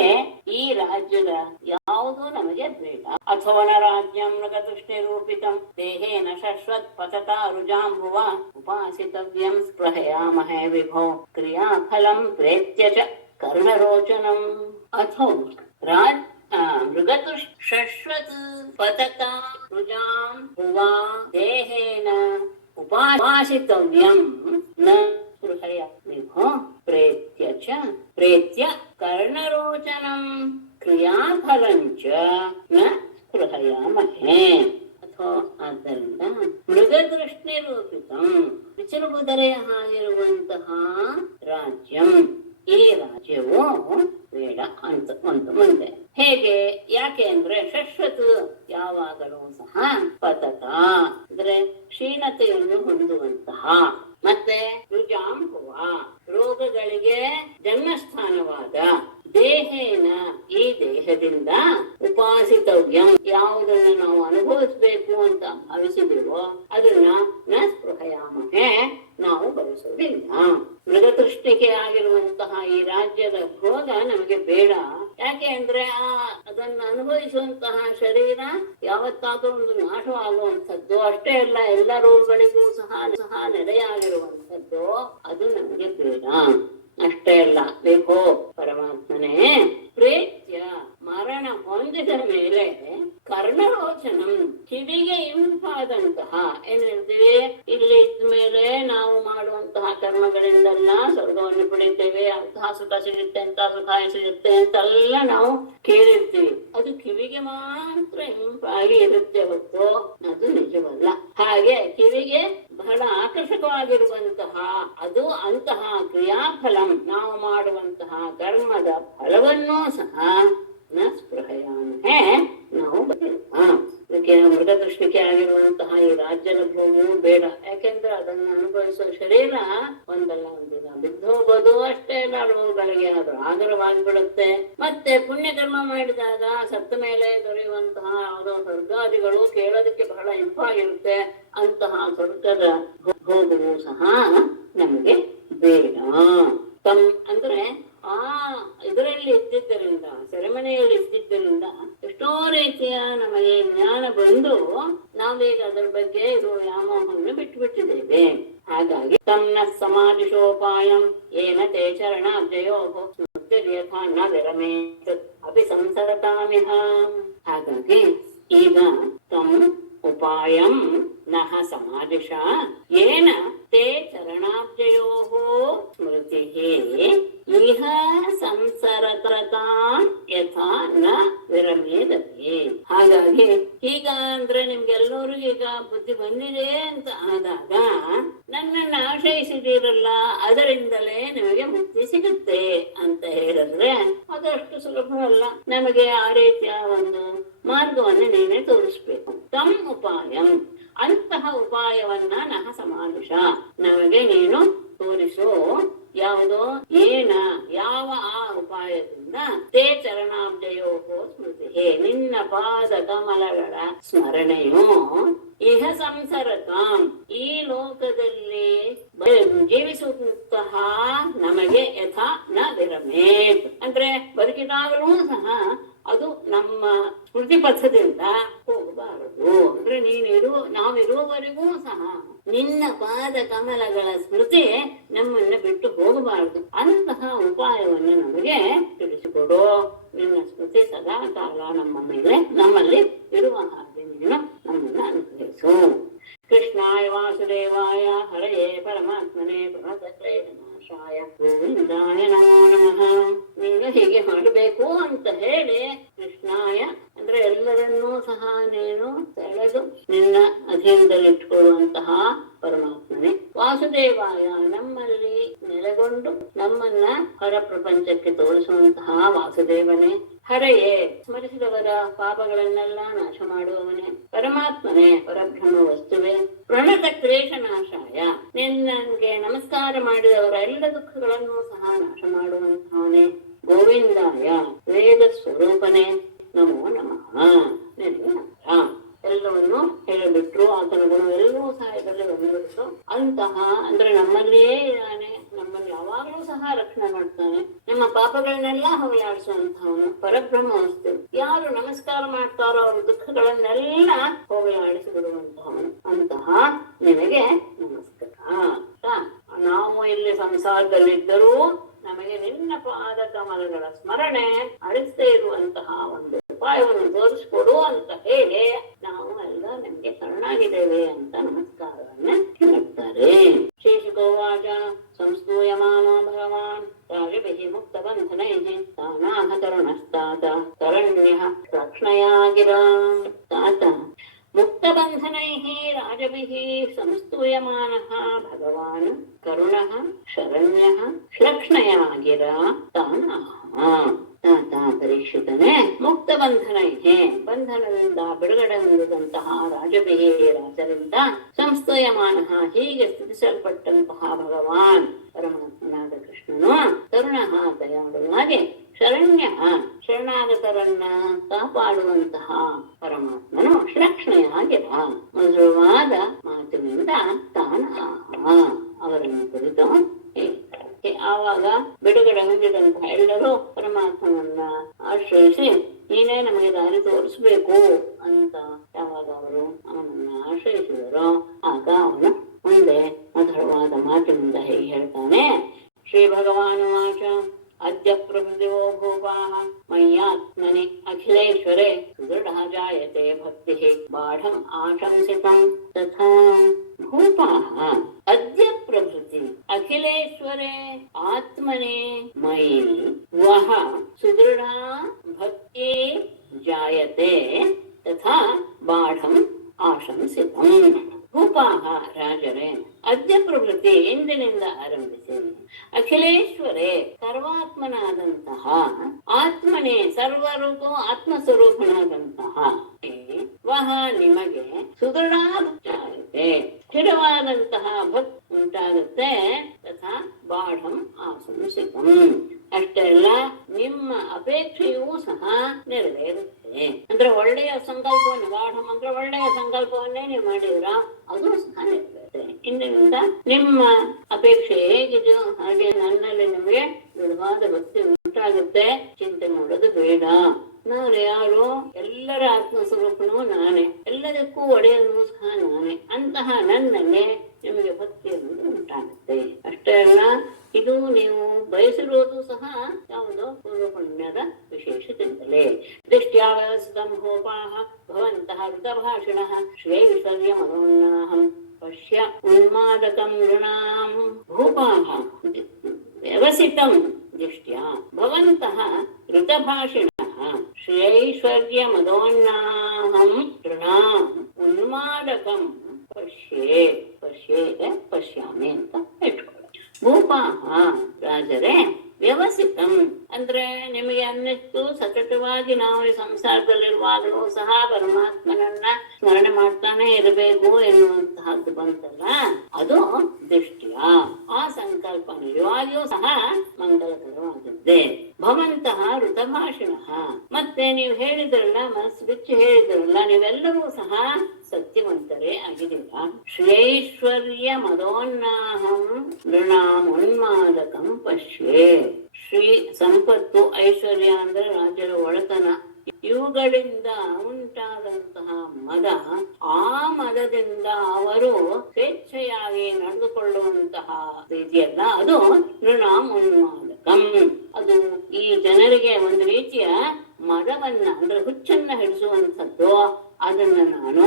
ಈ ರಾಜ್ಯದ ಯಾವುದೂ ನಮಗೆ ಬೇಡ. ಅಥವನ ರಾಜ್ಯಂ ಮೃಗತೃಷ್ಣಿ ರೂಪಿತಂ ದೇಹೇನ ಶಶ್ವತ್ ಪತತಾ ರುಜಾಂಬುವ ಉಪಾಸಿತವ್ಯಂ ಸ್ಪೃಹಯಾಮಹೇ ವಿಭೋ ಕ್ರಿಯಾಫಲಂ ಪ್ರೇತ್ಯ ಚ ಕರ್ಣರೋಚನಂ. ಅಥೋ ಮೃಗತುಷ್ ಶಶ್ವತ್ ಪತತಾ ರುಜಾಂ ಭುವಾ ದೇಹೇನ ಉಪಾಸಿತವ್ಯಂ ನ ಸ್ಪೃಹಯ ವಿಭೋ ಪ್ರೇತ್ಯ ಚ ಪ್ರೇತ್ಯ ಕರ್ಣರೋಚನಂ ಕ್ರಿಯಾಫಲಂಚ ನ ಸ್ಪೃಹಯಾಮಹೇ. ಅಥವಾ ಆದ್ದರಿಂದ ಮೃಗದೃಷ್ಟಿ ರೂಪಿತಂ ವಿಚಲುಗುದರೆಯ ಹಾಗಿರುವಂತಹ ರಾಜ್ಯಂ, ಈ ರಾಜ್ಯವು ಬೇಡ ಅಂತ ಒಂದು ಮುಂದೆ. ಹೇಗೆ, ಯಾಕೆ ಅಂದ್ರೆ ಶಶ್ವತ್ ಯಾವಾಗಲೂ ಸಹ ಪತತ ಅಂದ್ರೆ ಕ್ಷೀಣತೆಯನ್ನು ಹೊಂದುವಂತಹ, ಮತ್ತೆ ರುಜಾಂಬುವ ರೋಗಗಳಿಗೆ ಜನ್ಮಸ್ಥಾನವಾದ, ದೇಹೇನ ಈ ದೇಹದಿಂದ ಉಪಾಸಿತವ್ಯಂ ಯಾವುದನ್ನು ನಾವು ಅನುಭವಿಸಬೇಕು ಅಂತ ಭಾವಿಸಿದೆವೋ ಅದನ್ನ ನ ಸ್ಪೃಹಯಾಮಹೇ ನಾವು ಬಯಸುವುದಿಲ್ಲ. ಮೃಗತೃಷ್ಟಿಕೆ ಆಗಿರುವಂತಹ ಈ ರಾಜ್ಯದ ಭೋಗ ನಮಗೆ ಬೇಡ. ಯಾಕೆ ಅಂದ್ರೆ ಅದನ್ನ ಅನುಭವಿಸುವಂತಹ ಶರೀರ ಯಾವತ್ತಾದ್ರೂ ಒಂದು ನಾಶವಾಗುವಂಥದ್ದು. ಅಷ್ಟೇ ಅಲ್ಲ, ಎಲ್ಲ ರೋಗಗಳಿಗೂ ಸಹ ನೆಲೆಯಾಗಿರುವಂಥದ್ದು. ಅದು ನಮಗೆ ಬೇಡ. ಅಷ್ಟೇ ಅಲ್ಲ, ಬೇಕೋ ಪರಮಾತ್ಮನೇ ಪ್ರೇತ್ಯ ಮರಣ ಹೊಂದಿದ ಮೇಲೆ ಕರ್ಣರೋಚನಂ ಕಿವಿಗೆ ಇಂಪಾದಂತಹ, ಏನ್ ಹೇಳ್ತೀವಿ, ಇಲ್ಲಿ ಇದ್ದ ಮೇಲೆ ನಾವು ಮಾಡುವಂತಹ ಕರ್ಮಗಳಿಂದಲ್ಲ ಸ್ವರ್ಗವನ್ನು ಪಡಿತೇವೆ, ಅಂತಹ ಸುಖ ಸಿಗುತ್ತೆ, ಅಂತ ಸುಖ ಸಿಗುತ್ತೆ ಅಂತೆಲ್ಲ ನಾವು ಕೇಳಿರ್ತೀವಿ. ಅದು ಕಿವಿಗೆ ಮಾತ್ರ ಇಂಪಾಗಿ ಇರುತ್ತೆ ಹೊತ್ತು ಅದು ನಿಜವಲ್ಲ. ಹಾಗೆ ಕಿವಿಗೆ ಬಹಳ ಆಕರ್ಷಕವಾಗಿರುವಂತಹ ಅದು ಅಂತಹ ಕ್ರಿಯಾಫಲಂ ನಾವು ಮಾಡುವಂತಹ ಕರ್ಮದ ಫಲವನ್ನೂ ಸಹ ನ ಸ್ಪೃಹಯಾಮಹೇ ನಾವು ಅದಕ್ಕೆ ಮೃಗದೃಷ್ಟಿಕೆ ಆಗಿರುವಂತಹ ಈ ರಾಜ್ಯದ ಭೂಮಿಯು ಬೇಡ. ಯಾಕೆಂದ್ರೆ ಅದನ್ನ ಅನುಭವಿಸುವ ಶರೀರ ಒಂದಲ್ಲ ಒಂದಿನ ಬಿದ್ದು ಹೋಗೋದು. ಅಷ್ಟೇ ಎಲ್ಲ ರೋಗಗಳಿಗೆ ಅದು ಆಗರವಾಗಿ ಬಿಡುತ್ತೆ. ಮತ್ತೆ ಪುಣ್ಯಕರ್ಮ ಮಾಡಿದಾಗ ಸತ್ತ ಮೇಲೆ ದೊರೆಯುವಂತಹ ಯಾವುದೋ ಸ್ವರ್ಗಾದಿಗಳು ಕೇಳೋದಕ್ಕೆ ಬಹಳ ಇಂಪಾಗಿರುತ್ತೆ. ಅಂತಹ ಸ್ವರ್ಗದ ಭೋಗವು ಸಹ ನಮಗೆ ಬೇಡ. ಅಂದ್ರೆ ಇದರಲ್ಲಿ ಇದ್ದಿದ್ದರಿಂದ, ಸೆರೆಮನೆಯಲ್ಲಿ ಇದ್ದಿದ್ದರಿಂದ ಎಷ್ಟೋ ರೀತಿಯ ನಮಗೆ ಜ್ಞಾನ ಬಂದು ನಾವೀಗ ಅದರ ಬಗ್ಗೆ ಇರುವ ವ್ಯಾಮೋಹವನ್ನು ಬಿಟ್ಟುಬಿಟ್ಟಿದ್ದೇವೆ. ಹಾಗಾಗಿ ತಮ್ಮ ಸಮಾಧಿಶೋಪಾಯಂ ಏನ ತೇ ಚರಣಾಬ್ಜಯೋ ಸ್ಮೃತಿರ್ಯಥಾ ನ ವಿರಮೇತ್ ಅಪಿ ಸಂಸರತಾಮಿಹ. ಹಾಗಾಗಿ ಈಗ ತಮ್ಮ ಉಪಾಯಂ ನಹ ಸಮಾಧಿಷ ಏನ ತೇ ಚರಣಾಬ್ಜಯೋಃ ಸ್ಮೃತಿಃ ಇಹ ಸಂಸರತಾಂ ಯಥಾ ನ ವಿರಮೇದತಿ. ಹಾಗಾಗಿ ಈಗ ಅಂದ್ರೆ ನಿಮ್ಗೆಲ್ಲರಿಗೂ ಈಗ ಬುದ್ಧಿ ಬಂದಿದೆ ಅಂತ ಆದಾಗ ನನ್ನನ್ನು ಆಶ್ರಯಿಸಿದಿರಲ್ಲ, ಅದರಿಂದಲೇ ನಿಮಗೆ ಮುಕ್ತಿ ಸಿಗುತ್ತೆ ಅಂತ ಹೇಳಿದ್ರೆ ಅದಷ್ಟು ಸುಲಭವಲ್ಲ. ನಮಗೆ ಆ ರೀತಿಯ ಒಂದು ಮಾರ್ಗವನ್ನು ನೀನೇ ತೋರಿಸ್ಬೇಕು. ತಮ್ ಉಪಾಯಂ ಅಂತಹ ಉಪಾಯವನ್ನ ನಹ ಸಮಾನುಷ ನಮಗೆ ನೀನು ತೋರಿಸು. ಯಾವುದೋ ಏನ ಯಾವ ಆ ಉಪಾಯದಿಂದ ತೇ ಚರಣಾಬ್ಜಯೋಹೋ ಸ್ಮೃತಿ ನಿನ್ನ ಪಾದ ಕಮಲಗಳ ಸ್ಮರಣೆಯು ಇಹ ಸಂಸರತಾಂ ಈ ಲೋಕದಲ್ಲಿ ಜೀವಿಸುವಂತಹ ನಮಗೆ ಯಥಾ ನ ವಿರಮೇತ್ ಅಂದ್ರೆ ಬದುಕಿದಾಗಲೂ ಸಹ ಅದು ನಮ್ಮ ಸ್ಮೃತಿ ಪಥದಿಂದ ಹೋಗಬಾರದು. ಅಂದ್ರೆ ನಾವಿರುವವರೆಗೂ ಸಹ ನಿನ್ನ ಪಾದ ಕಮಲಗಳ ಸ್ಮೃತಿ ನಮ್ಮನ್ನ ಬಿಟ್ಟು ಹೋಗಬಾರದು. ಅಂತಹ ಉಪಾಯವನ್ನು ನಮಗೆ ತಿಳಿಸಿಕೊಡು. ನಿನ್ನ ಸ್ಮೃತಿ ಸದಾ ಕಾಲ ನಮ್ಮಲ್ಲಿ ಇರುವ ಹಾಗೆ ನೀನು ನಮ್ಮನ್ನ ಅನುಗ್ರಹಿಸು. ಕೃಷ್ಣಾಯ ವಾಸುದೇವಾಯ ಹರಯೇ ಪರಮಾತ್ಮನೇ ಪ್ರಣತಕ್ಲೇಶನಾಶಾಯ ಗೋವಿಂದಾಯ ನಮೋ ನಮಃ. ನೀನು ಹೀಗೆ ಮಾಡಬೇಕು ಅಂತ ಹೇಳಿ ಕೃಷ್ಣಾಯ ಅಂದ್ರೆ ಎಲ್ಲರನ್ನೂ ಸಹ ನೀನು ಸೆಳೆದು ನಿನ್ನ ಅಧೀನದಲ್ಲಿಟ್ಟುಕೊಳ್ಳುವಂತಹ ಪರಮಾತ್ಮನೇ. ವಾಸುದೇವಾಯ ನಮ್ಮಲ್ಲಿ ನೆಲೆಗೊಂಡು ನಮ್ಮನ್ನ ಹೊರ ಪ್ರಪಂಚಕ್ಕೆ ತೋರಿಸುವಂತಹ ವಾಸುದೇವನೇ. ಹರೆಯೇ ಸ್ಮರಿಸಿದವರ ಪಾಪಗಳನ್ನೆಲ್ಲ ನಾಶ ಮಾಡುವವನೇ. ಪರಮಾತ್ಮನೇ ಪರಬ್ರಹ್ಮ ವಸ್ತುವೇ. ಪ್ರಣತ ಕ್ಲೇಶ ನಾಶಾಯ ನಿನ್ನಗೆ ನಮಸ್ಕಾರ ಮಾಡಿದವರ ಎಲ್ಲ ದುಃಖಗಳನ್ನು ಸಹ ನಾಶ ಮಾಡುವಂತಹವನೇ. ಗೋವಿಂದಾಯ ವೇದ ಸ್ವರೂಪನೇ ನಮೋ ನಮಃ. ನಿನಗೆ ನಮಃ. ಎಲ್ಲವನ್ನು ಹೇಳಿಬಿಟ್ರು. ಆತನ ಗುಣವೆಲ್ಲವೂ ಸಹ ಇದರಲ್ಲಿ ಗಮನಿಸು. ಅಂತಹ ಅಂದ್ರೆ ನಮ್ಮಲ್ಲಿಯೇ ಇದ್ದಾನೆ, ನಮ್ಮನ್ನು ಯಾವಾಗಲೂ ಸಹ ರಕ್ಷಣೆ ಮಾಡ್ತಾನೆ. ನಮ್ಮ ಪಾಪಗಳನ್ನೆಲ್ಲ ಹೋಗಲಾಡಿಸುವಂತಹವನು ಪರಬ್ರಹ್ಮ ವಸ್ತು. ಯಾರು ನಮಸ್ಕಾರ ಮಾಡ್ತಾರೋ ಅವ್ರ ದುಃಖಗಳನ್ನೆಲ್ಲ ಹೋಗಲಾಡಿಸಿ ಬಿಡುವಂತಹವನು. ಅಂತಹ ನಿನಗೆ ನಮಸ್ಕಾರ. ನಾವು ಇಲ್ಲಿ ಸಂಸಾರದಲ್ಲಿದ್ದರೂ ನಮಗೆ ನಿನ್ನ ಪಾದ ಕಮಲಗಳ ಸ್ಮರಣೆ ಅಳಿಸದೇ ಇರುವಂತಹ ಒಂದು ಉಪಾಯವನ್ನು ತೋರಿಸ್ಕೊಡು ಅಂತ ಹೇಳಿ ನಾವು ಎಲ್ಲ ನಿಮ್ಗೆ ಶರಣಾಗಿದ್ದೇವೆ ಅಂತ ನಮಸ್ಕಾರವನ್ನ ಹೇಳ್ತಾರೆ. ಶೇಷಗೋವಾಚ ಸಂಸ್ತೂಯಮಾನೋ ಭಗವಾನ್ ರಾಜಭಿಃ ಮುಕ್ತ ಬಂಧನೈಃ ತಾನಾಹ ತರುಣಸ್ತಾತ ತರಣ್ಯಃ ರಕ್ಷಣಯಾ ಗಿರಾ. ತಾತ ಮುಕ್ತ ಬಂಧನೈಃ ರಾಜಭಿಃ ಸಂಸ್ತೂಯಮಾನಃ ಭಗವಾನ್ ಕರುಣಃ ಶರಣ್ಯಃ ರಕ್ಷಣಯಾ ಗಿರಾ ತಾನಾಹ. ತಾತ ಪರೀಕ್ಷಿತನೇ ಮುಕ್ತ ಬಂಧನೈಹೇ ಬಂಧನದಿಂದ ಬಿಡುಗಡೆ ಹೊಂದಿದಂತಹ ರಾಜಭಿಹೇ ರಾಜರಿಂದ ಸಂಸ್ತೂಯಮಾನಃ ಹೀಗೆ ಸ್ತುತಿಸಲ್ಪಟ್ಟಂತಹ ಭಗವಾನ್ ಪರಮಾತ್ಮನಾದ ಕೃಷ್ಣನು ತರುಣಃ ದಯಾಳುವಾಗಿ ಶರಣ್ಯ ಶರಣಾಗತರನ್ನ ಕಾಪಾಡುವಂತಹ ಪರಮಾತ್ಮನು ರಕ್ಷಣೆಯಾಗಿರ ಮಧುರವಾದ ಮಾತಿನಿಂದ ತಾನಾಹ ಅವರನ್ನು ಕುರಿತು ಆವಾಗ ಬಿಡುಗಡೆ ಹೊಂದಿದಂತಹ ಎಲ್ಲರೂ ಪರಮಾತ್ಮನನ್ನ ಆಶ್ರಯಿಸಿ ನೀನೇ ನಮಗೆ ದಾರಿ ತೋರಿಸ್ಬೇಕು ಅಂತ ಯಾವಾಗ ಅವರು ಅವನನ್ನ ಆಶ್ರಯಿಸಿದರೋ ಆಗ ಅವನು ಮುಂದೆ ಮಧುರವಾದ ಮಾತಿನಿಂದ ಹೇಗೆ ಹೇಳ್ತಾನೆ. ಶ್ರೀ ಭಗವಾನುವಾಚ ಅದ್ಯ ಪ್ರಭೃತಿವೋ ಭೂಪಾಃ ಮಯ್ಯಾತ್ಮನಿ ಅಖಿಲೇಶ್ವರೇ ಸುದೃಢಃ ಜಾಯತೆ ಭಕ್ತಿಃ ಬಾಢಂ ಆಶಂಸಿತಂ ತಥಾ. ಭೂಪಾಃ ಅದ್ಯ ಪ್ರಭೃತಿ ಅಖಿಲೇಶ್ವರೇ ಆತ್ಮನೇ ಮಯಿ ವಹ ಸುದೃಢಾ ಭಕ್ತಿ ಜಾಯತೆ ತಥಾ ಬಾಢಂ ಆಶಂಸಿತಂ. ಭೂಪಾಃ ರಾಜರೇ ಅದ್ಯ ಪ್ರವೃತ್ತಿ ಇಂದಿನಿಂದ ಆರಂಭಿಸಿ ಅಖಿಲೇಶ್ವರೇ ಸರ್ವಾತ್ಮನಾದಂತಹ ಆತ್ಮನೇ ಸರ್ವರೂಪೋ ಆತ್ಮಸ್ವರೂಪನಾದಂತಹ ವಹ ನಿಮಗೆ ಸುದೃಢ ಜಾಯತೆ ಸ್ಥಿರವಾದಂತಹ ಭಕ್ತಿ ಉಂಟಾಗುತ್ತೆ ತಥಾ ಬಾಢಂ ಆಶಂಸಿತಂ. ಅಷ್ಟೇ ಅಲ್ಲ ನಿಮ್ಮ ಅಪೇಕ್ಷೆಯೂ ಸಹ ನೆರವೇರುತ್ತೆ. ಅಂದ್ರೆ ಒಳ್ಳೆಯ ಸಂಕಲ್ಪವನ್ನು ಬಾಢಂ ಅಂದ್ರೆ ಒಳ್ಳೆಯ ಸಂಕಲ್ಪವನ್ನೇ ನೀವು ಮಾಡಿದ್ರ ಅದು ಸಹ ನೆರವೇರುತ್ತೆ. ಇಂದಿನಿಂದ ನಿಮ್ಮ ಅಪೇಕ್ಷೆ ಹೇಗಿದೆಯೋ ಹಾಗೆ ನನ್ನಲ್ಲಿ ನಿಮಗೆ ದೃಢವಾದ ಭಕ್ತಿ ಉಂಟಾಗುತ್ತೆ. ಚಿಂತೆ ಮಾಡೋದು ಬೇಡ. ನಾನು ಯಾರು? ಎಲ್ಲರ ಆತ್ಮಸ್ವರೂಪನೂ ನಾನೇ, ಎಲ್ಲದಕ್ಕೂ ಒಡೆಯನು ಸಹ ನಾನೇ. ಅಂತಹ ನನ್ನಲ್ಲಿ ನಿಮಗೆ ಭಕ್ತಿ ಅನ್ನೋದು ಉಂಟಾಗುತ್ತೆ. ಅಷ್ಟೇ ಅಲ್ಲ, ಇದು ನೀವು ಬಯಸಿರುವುದು ಸಹ ಯಾವುದೋ ಪೂರ್ವ ಪುಣ್ಯದ ವಿಶೇಷತೆಯಿಂದಲೇ. ದೃಷ್ಟ್ಯಾ ವ್ಯವಸ್ಥಿತಂ ಭೂಪಾಃ ಭವಂತಃ ಋತಭಾಷಿಣಃ ಶ್ರೇಯೈಶ್ವರ್ಯ ಮನೋನ್ನಾಹಂ ಪಶ್ಯ ಉನ್ಮಾದಕಂ ನೃಣಾಂ. ಭೂಪಾಃ ವ್ಯವಸಿತಂ ದೃಷ್ಟ್ಯಾ ಭವಂತಃ ಋತಭಾಷಿಣಃ ಶ್ರೇಯೈಶ್ವರ್ಯ ಮದೋನ್ನಾಹಂ ನೃಣಾಂ ಉನ್ಮಾದಕಂ ಪಶ್ಯೇ. ಪಶ್ಯಾಮಿ ಅಂತ ಇಟ್ಕೊಳ್ಳಿ. ಭೂಪಾಃ ರಾಜರೇ ವ್ಯವಸಿತಂ ಅಂದ್ರೆ ನಿಮಗೆ ಅನ್ನಿಸ್ತು ಸತತವಾಗಿ ನಾವು ಈ ಸಂಸಾರದಲ್ಲಿರುವಾಗಲೂ ಸಹ ಪರಮಾತ್ಮನನ್ನ ಸ್ಮರಣೆ ಮಾಡ್ತಾನೆ ಇರಬೇಕು ಎನ್ನುವಂತಹದ್ದು ಬಂತಲ್ಲ, ಅದು ದೃಷ್ಟಿಯ ಆ ಸಂಕಲ್ಪ ನಿಜವಾಗಿಯೂ ಸಹ ಮಂಗಲಕರವಾದದ್ದೇ. ಭವಂತಹ ಋತಭಾಷಿಣ ಮತ್ತೆ ನೀವು ಹೇಳಿದ್ರಲ್ಲ, ಮನಸ್ಸು ಬಿಚ್ಚಿ ಹೇಳಿದ್ರಲ್ಲ, ನೀವೆಲ್ಲರೂ ಸಹ ಸತ್ಯವಂತರೇ ಆಗಿದ್ದೀರಾ. ಶ್ರೇಯೈಶ್ವರ್ಯ ಮದೋನ್ನಾಹಂ ನೃಣಾಂ ಉನ್ಮಾದಕಂ ಪಶ್ಯೇ. ಶ್ರೀ ಸಂಪತ್ತು, ಐಶ್ವರ್ಯ ಅಂದ್ರೆ ರಾಜರ ಒಳತನ, ಇವುಗಳಿಂದ ಉಂಟಾದಂತಹ ಮದ, ಆ ಮದದಿಂದ ಅವರು ಸ್ವೇಚ್ಛೆಯಾಗಿ ನಡೆದುಕೊಳ್ಳುವಂತಹ ರೀತಿಯಲ್ಲ, ಅದು ನೃಣಾಮೋನ್ಮಾದಕಂ. ಅದು ಈ ಜನರಿಗೆ ಒಂದು ರೀತಿಯ ಮದವನ್ನ ಅಂದ್ರೆ ಹುಚ್ಚನ್ನ ಹಿಡಿಸುವಂಥದ್ದು. ಅದನ್ನ ನಾನು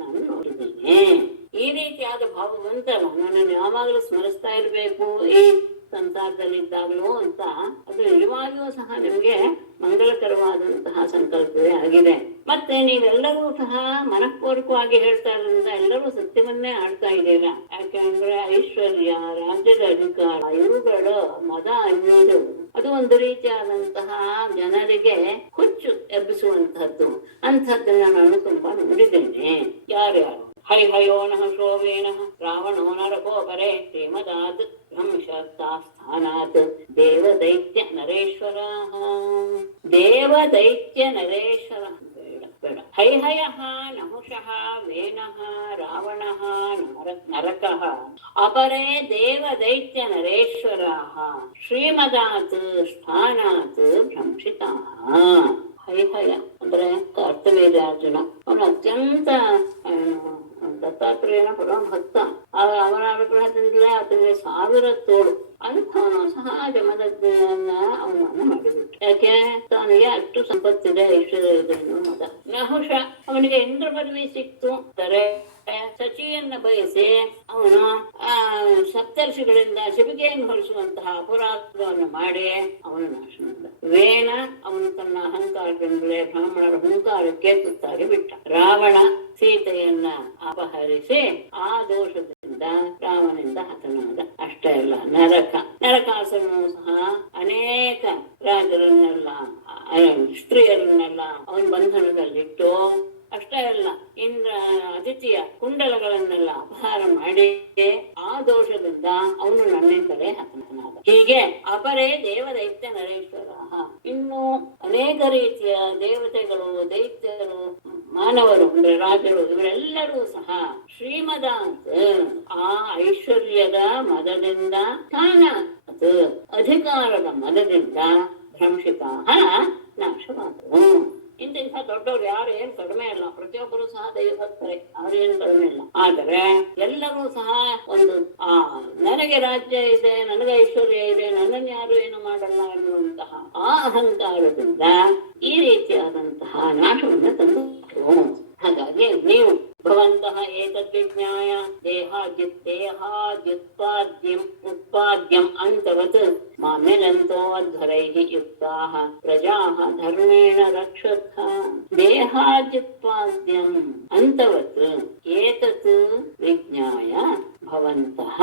ನಾನು ನೋಡಿದ್ದೇನೆ. ಈ ರೀತಿಯಾದ ಭಾವ ಬಂತಲ್ಲ, ನನ್ನನ್ನು ಯಾವಾಗಲೂ ಸ್ಮರಿಸ್ತಾ ಇರ್ಬೇಕು ಈ ಸಂಸಾರದಲ್ಲಿದ್ದಾಗಲೂ ಅಂತ, ಅದು ನಿಜವಾಗಿಯೂ ಸಹ ನಿಮ್ಗೆ ಮಂಗಳಕರವಾದಂತಹ ಸಂಕಲ್ಪವೇ ಆಗಿದೆ. ಮತ್ತೆ ನೀವೆಲ್ಲರೂ ಸಹ ಮನಃಪೂರ್ವಕವಾಗಿ ಹೇಳ್ತಾ ಇರೋದ್ರಿಂದ ಎಲ್ಲರೂ ಸತ್ಯವನ್ನೇ ಆಡ್ತಾ ಇದ್ದೀರಾ. ಯಾಕೆಂದ್ರೆ ಐಶ್ವರ್ಯ, ರಾಜ್ಯದ ಅಧಿಕಾರ, ಇವುಗಳ ಮದ ಅನ್ನೋದು ಅದು ಒಂದು ರೀತಿಯಾದಂತಹ ಜನರಿಗೆ ಹುಚ್ಚು ಎಬ್ಬಿಸುವಂತಹದ್ದು. ಅಂಥದ್ದನ್ನ ನಾನು ತುಂಬಾ ನೋಡಿದ್ದೇನೆ. ಯಾರ್ಯಾರು ಹೈಹಯೋ ನಃ ಶೋಭೇನಃ ರಾವಣೋ ನರಕೋಪರೆ ಶ್ರೀಮದಾತ್ ಬ್ರಹ್ಮಶಕ್ತಾಸ್ಥಾನಾತ್ ದೇವದೈತ್ಯ ನರೇಶ್ವರ. ದೇವದೈತ್ಯ ನರೇಶ್ವರ ಬೇಡ. ಹೈಹಯಃ ನಹುಷಃ ವೇನಃ ರಾವಣಃ ನರಕಃ ಅಪರೇ ದೇವದೈತ್ಯ ನರೇಶ್ವರಾಃ ಶ್ರೀಮದಾತ್ ಸ್ಥಾನಾತ್ ಭ್ರಂಶಿತಾಃ. ಹೈಹಯ ಅಂದ್ರೆ ಕರ್ತವೀರ್ಯಾರ್ಜುನ, ಅವನು ಅತ್ಯಂತ ದತ್ತಾತ್ರೇಯನ ಪರಮ ಭಕ್ತ. ಅವನ ಅನುಗ್ರಹದಿಂದಲೇ ಆತನಿಗೆ 1000 ತೋಳು. ಅಂಥವನು ಸಹ ಜಮದಗ್ನಿಯನ್ನ ಅವನನ್ನು ಮಾಡಿಬಿಟ್ಟು, ಯಾಕೆ ತಾನಿಗೆ ಅಷ್ಟು ಸಂಪತ್ತಿದೆ, ಐಶ್ವರ್ಯ ಇದೆ ಅನ್ನೋ ಮದ. ನಹುಷ ಅವನಿಗೆ ಇಂದ್ರ ಪದವಿ ಸಿಕ್ತು ಅಂದರೆ ಶಚಿಯನ್ನ ಬಯಸಿ ಅವನು ಸಪ್ತರ್ಷಿಗಳಿಂದ ಶಿಬಿಗೆಯನ್ನು ಹೊರಿಸುವಂತಹ ಅಪರಾಧವನ್ನು ಮಾಡಿ ಅವನು ನಾಶ ಮಾಡಿದ. ವೇನ ಅವನು ತನ್ನ ಅಹಂಕಾರದಿಂದಲೇ ಬ್ರಾಹ್ಮಣರ ಹುಂಕಾರಕ್ಕೆ ತುತ್ತಾಗಿ ಬಿಟ್ಟ. ರಾವಣ ಸೀತೆಯನ್ನ ಅಪಹರಿಸಿ ಆ ದೋಷದಿಂದ ರಾಮನಿಂದ ಹತನಾದ. ಅಷ್ಟೇ ಅಲ್ಲ, ನರಕಾಸುರನು ಸಹ ಅನೇಕ ರಾಜರನ್ನೆಲ್ಲ ಸ್ತ್ರೀಯರನ್ನೆಲ್ಲ ಅವನ ಬಂಧನದಲ್ಲಿಟ್ಟು, ಅಷ್ಟೇ ಅಲ್ಲ ಇಂದ್ರ ಅತಿಥಿಯ ಕುಂಡಲಗಳನ್ನೆಲ್ಲ ಅಪಹಾರ ಮಾಡಿ ಆ ದೋಷದಿಂದ ಅವನು ನನ್ನಿಂದಲೇ ಹತನಾದ. ಹೀಗೆ ಅಪರೇ ದೇವದೈತ್ಯ ನರೇಶ್ವರ. ಇನ್ನು ಅನೇಕ ರೀತಿಯ ದೇವತೆಗಳು, ದೈತ್ಯರು, ಮಾನವರು ಅಂದ್ರೆ ರಾಜರು, ಇವರೆಲ್ಲರೂ ಸಹ ಶ್ರೀಮದಾಂತ ಆ ಐಶ್ವರ್ಯದ ಮದದಿಂದ ಅದು ಅಧಿಕಾರದ ಮದದಿಂದ ಭ್ರಂಶಿತಾ ನಾಶವಾದರು. ಇಂತಿಂಥ ದೊಡ್ಡವ್ರು ಯಾರು ಏನ್ ಕಡಿಮೆ ಇಲ್ಲ, ಪ್ರತಿಯೊಬ್ಬರು ಸಹ ದೈವಭಕ್ತರೇ, ಅವ್ರೇನು ಕಡಿಮೆ ಇಲ್ಲ. ಆದರೆ ಎಲ್ಲರೂ ಸಹ ಒಂದು ನನಗೆ ರಾಜ್ಯ ಇದೆ, ನನಗೆ ಐಶ್ವರ್ಯ ಇದೆ, ನನ್ನನ್ನು ಯಾರು ಏನು ಮಾಡಲ್ಲ ಎನ್ನುವಂತಹ ಆ ಅಹಂಕಾರದಿಂದ ಈ ರೀತಿಯಾದಂತಹ ನಾಶವನ್ನು ತಂದುಬಿಟ್ರು. ಹಾಗಾಗಿ ನೀವು ಭವಂತಃ ಏತದ್ವಿಜ್ಞಾಯ ಉತ್ಪಾದ್ಯಂ ಅಂತವತ್ ಮಾಮ್ಯನಂತೋ ಅಧ್ವರೈಃ ಯುಕ್ತಾಃ ಪ್ರಜಾಃ ಧರ್ಮೇಣ ರಕ್ಷಥ. ದೇಹಾದ್ಯುತ್ಪಾದ್ಯಂ ಅಂತವತ್ ಏತತ್ ವಿಜ್ಞಾಯ ಭವಂತಃ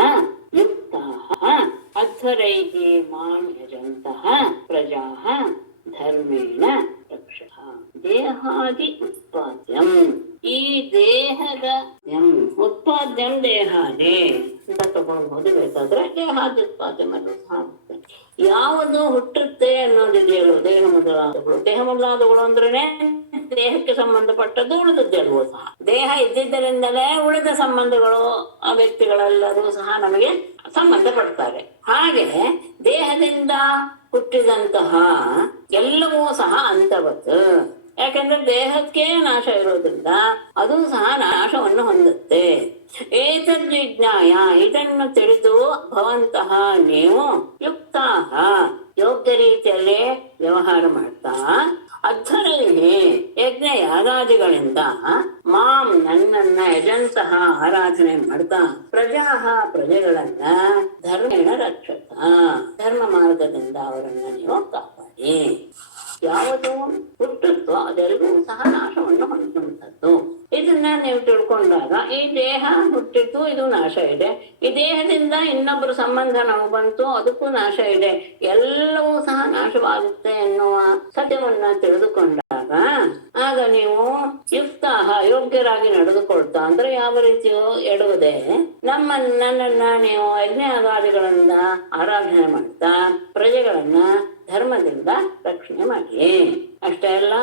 ಯುಕ್ತಾಃ ಅಧ್ವರೈಃ ಮಾಂ ಯಜಂತಃ ಪ್ರಜಾಃ ಧರ್ಮೇಣ ರಕ್ಷಥ. ದೇಹಾದಿ ಉತ್ಪಾದ್ಯಂ, ಈ ದೇಹದ ಉತ್ಪಾದ್ಯಂ ದೇಹಾದಿ ಅಂತ ತಗೊಳ್ಬಹುದು. ಬೇಕಾದ್ರೆ ದೇಹಾದಿ ಉತ್ಪಾದ್ಯಂ ಅನ್ನೋ ಸಹ ಯಾವುದು ಹುಟ್ಟುತ್ತೆ ಅನ್ನೋದಿದೆಯಲ್ಲೋ, ದೇಹ ಮೊದಲಾದಗಳು ಅಂದ್ರೇನೆ ದೇಹಕ್ಕೆ ಸಂಬಂಧಪಟ್ಟದ್ದು, ಉಳಿದದ್ದೆಲ್ಲವೂ ಸಹ. ದೇಹ ಇದ್ದಿದ್ದರಿಂದಲೇ ಉಳಿದ ಸಂಬಂಧಗಳು ಆ ವ್ಯಕ್ತಿಗಳೆಲ್ಲರೂ ಸಹ ನಮಗೆ ಸಂಬಂಧಪಡ್ತಾರೆ. ಹಾಗೆ ದೇಹದಿಂದ ಹುಟ್ಟಿದಂತಹ ಎಲ್ಲವೂ ಸಹ ಅಂತವತ್. ಯಾಕಂದ್ರೆ ದೇಹಕ್ಕೆ ನಾಶ ಇರೋದ್ರಿಂದ ಅದು ಸಹ ನಾಶವನ್ನು ಹೊಂದುತ್ತೆ. ಏತದ್ವಿಜ್ಞಾಯ, ಇದನ್ನು ತಿಳಿದು ಭವಂತಹ ನೀವು ಯುಕ್ತಾಹ ಯೋಗ್ಯ ರೀತಿಯಲ್ಲಿ ವ್ಯವಹಾರ ಮಾಡ್ತಾ, ಅಧ್ವರೈಹಿ ಯಜ್ಞ ಯಾಗಾದಿಗಳಿಂದ ಮಾಂ ನನ್ನನ್ನ ಯಜಂತಹ ಆರಾಧನೆ ಮಾಡ್ತಾ, ಪ್ರಜೆಗಳನ್ನ ಧರ್ಮೇಣ ರಕ್ಷತ, ಧರ್ಮ ಮಾರ್ಗದಿಂದ ಅವರನ್ನ ನೀವು ಕಾಪಾಡಿ. ಯಾವುದು ಹುಟ್ಟುತ್ತೋ ಅದೆಲ್ಲವೂ ಸಹ ನಾಶವನ್ನು ಹೊಂದುವಂಥದ್ದು. ಇದನ್ನ ನೀವು ತಿಳ್ಕೊಂಡಾಗ ಈ ದೇಹ ಹುಟ್ಟಿದ್ದು, ಇದು ನಾಶ ಇದೆ. ಈ ದೇಹದಿಂದ ಇನ್ನೊಬ್ಬರು ಸಂಬಂಧ ನಾವು ಬಂತು, ಅದಕ್ಕೂ ನಾಶ ಇದೆ. ಎಲ್ಲವೂ ಸಹ ನಾಶವಾಗುತ್ತೆ ಎನ್ನುವ ಸತ್ಯವನ್ನ ತಿಳಿದುಕೊಂಡಾಗ ಆಗ ನೀವು ಯುಕ್ತಾಹ ಯೋಗ್ಯರಾಗಿ ನಡೆದುಕೊಳ್ತಾ, ಅಂದ್ರೆ ಯಾವ ರೀತಿಯೋ ಎಡುವುದೇ ನನ್ನನ್ನ ನೀವು ಯಜ್ಞಾಗಾದಿಗಳಿಂದ ಆರಾಧನೆ ಮಾಡ್ತಾ ಪ್ರಜೆಗಳನ್ನ ಧರ್ಮದಿಂದ ರಕ್ಷಣೆ ಮಾಡಿ. ಅಷ್ಟೇ ಅಲ್ಲ,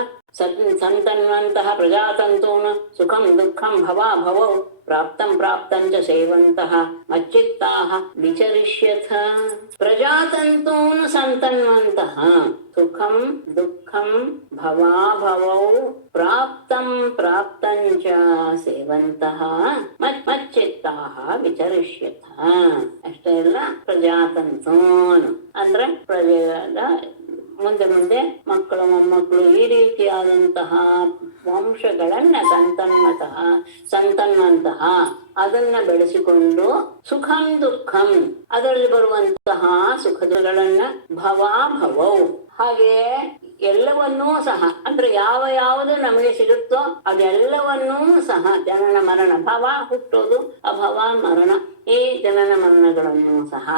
ಸಂತನ್ವಂತಹ ಪ್ರಜಾತಂತೂನ್ ಸುಖಂ ದುಃಖಂ ಭವಾಭವೌ ಪ್ರಾಪ್ತಂ ಪ್ರಾಪ್ತಂಚ ಸೇವಂತಹ ಮಚ್ಚಿತ್ತಾಹ ವಿಚರಿಷ್ಯಥ. ಪ್ರಜಾತಂತೂನ್ ಸಂತನ್ವಂತಹ ಸುಖಂ ದುಃಖಂ ಭವಾಭವೌ ಪ್ರಾಪ್ತಂ ಪ್ರಾಪ್ತಂಚ ಸೇವಂತಹ ಮಚ್ಚಿತ್ತಾಹ ವಿಚರಿಷ್ಯಥ. ಅಷ್ಟೇ ಅಲ್ಲ, ಪ್ರಜಾತಂತೂನ್ ಅಂದ್ರೆ ಪ್ರಜೆಗಳ ಮುಂದೆ ಮುಂದೆ ಮಕ್ಕಳು ಮೊಮ್ಮಕ್ಕಳು ಈ ರೀತಿಯಾದಂತಹ ವಂಶಗಳನ್ನ ಸಂತನ್ವಂತಹ ಅದನ್ನ ಬೆಳೆಸಿಕೊಂಡು ಸುಖಂ ದುಃಖಂ ಅದರಲ್ಲಿ ಬರುವಂತಹ ಸುಖಗಳನ್ನ ಭವಾಭವೌ ಹಾಗೆಯೇ ಎಲ್ಲವನ್ನೂ ಸಹ ಅಂದ್ರೆ ಯಾವುದು ನಮಗೆ ಸಿಗುತ್ತೋ ಅದೆಲ್ಲವನ್ನೂ ಸಹ ಜನನ ಮರಣ, ಭವ ಹುಟ್ಟೋದು, ಅಭವ ಮರಣ, ಈ ಜನನ ಮರಣಗಳನ್ನು ಸಹ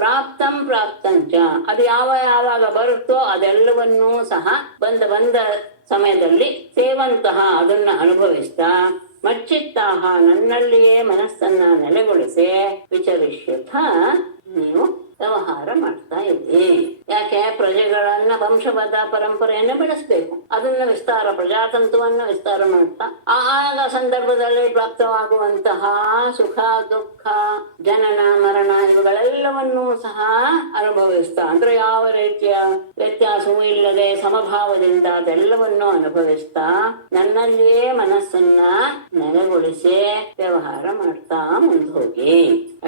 ಪ್ರಾಪ್ತಂ ಪ್ರಾಪ್ತಂಚ ಅದು ಯಾವಾಗ ಬರುತ್ತೋ ಅದೆಲ್ಲವನ್ನೂ ಸಹ ಬಂದ ಸಮಯದಲ್ಲಿ ಸೇವಂತಹ ಅದನ್ನ ಅನುಭವಿಸ್ತಾ ಮಚ್ಚಿತ್ತಾಹ ನನ್ನಲ್ಲಿಯೇ ಮನಸ್ಸನ್ನ ನೆಲೆಗೊಳಿಸಿ ವಿಚರಿಷ್ಯಥ ನೀವು ವ್ಯವಹಾರ ಮಾಡ್ತಾ ಇದ್ರಿ. ಯಾಕೆ? ಪ್ರಜೆಗಳನ್ನ ವಂಶಬದ್ಧ ಪರಂಪರೆಯನ್ನ ಬೆಳೆಸ್ಬೇಕು, ಅದನ್ನ ವಿಸ್ತಾರ ಪ್ರಜಾತಂತುವನ್ನ ವಿಸ್ತಾರ ಮಾಡ್ತಾ ಆಗ ಸಂದರ್ಭದಲ್ಲಿ ಪ್ರಾಪ್ತವಾಗುವಂತಹ ಸುಖ ದುಃಖ ಜನನ ಮರಣ ಇವುಗಳೆಲ್ಲವನ್ನೂ ಸಹ ಅನುಭವಿಸ್ತಾ ಅಂದ್ರೆ ಯಾವ ರೀತಿಯ ವ್ಯತ್ಯಾಸವೂ ಇಲ್ಲದೆ ಸಮಭಾವದಿಂದ ಅದೆಲ್ಲವನ್ನೂ ಅನುಭವಿಸ್ತಾ ನನ್ನಲ್ಲಿಯೇ ಮನಸ್ಸನ್ನ ನೆಲೆಗೊಳಿಸಿ ವ್ಯವಹಾರ ಮಾಡ್ತಾ ಮುಂದೋಗಿ.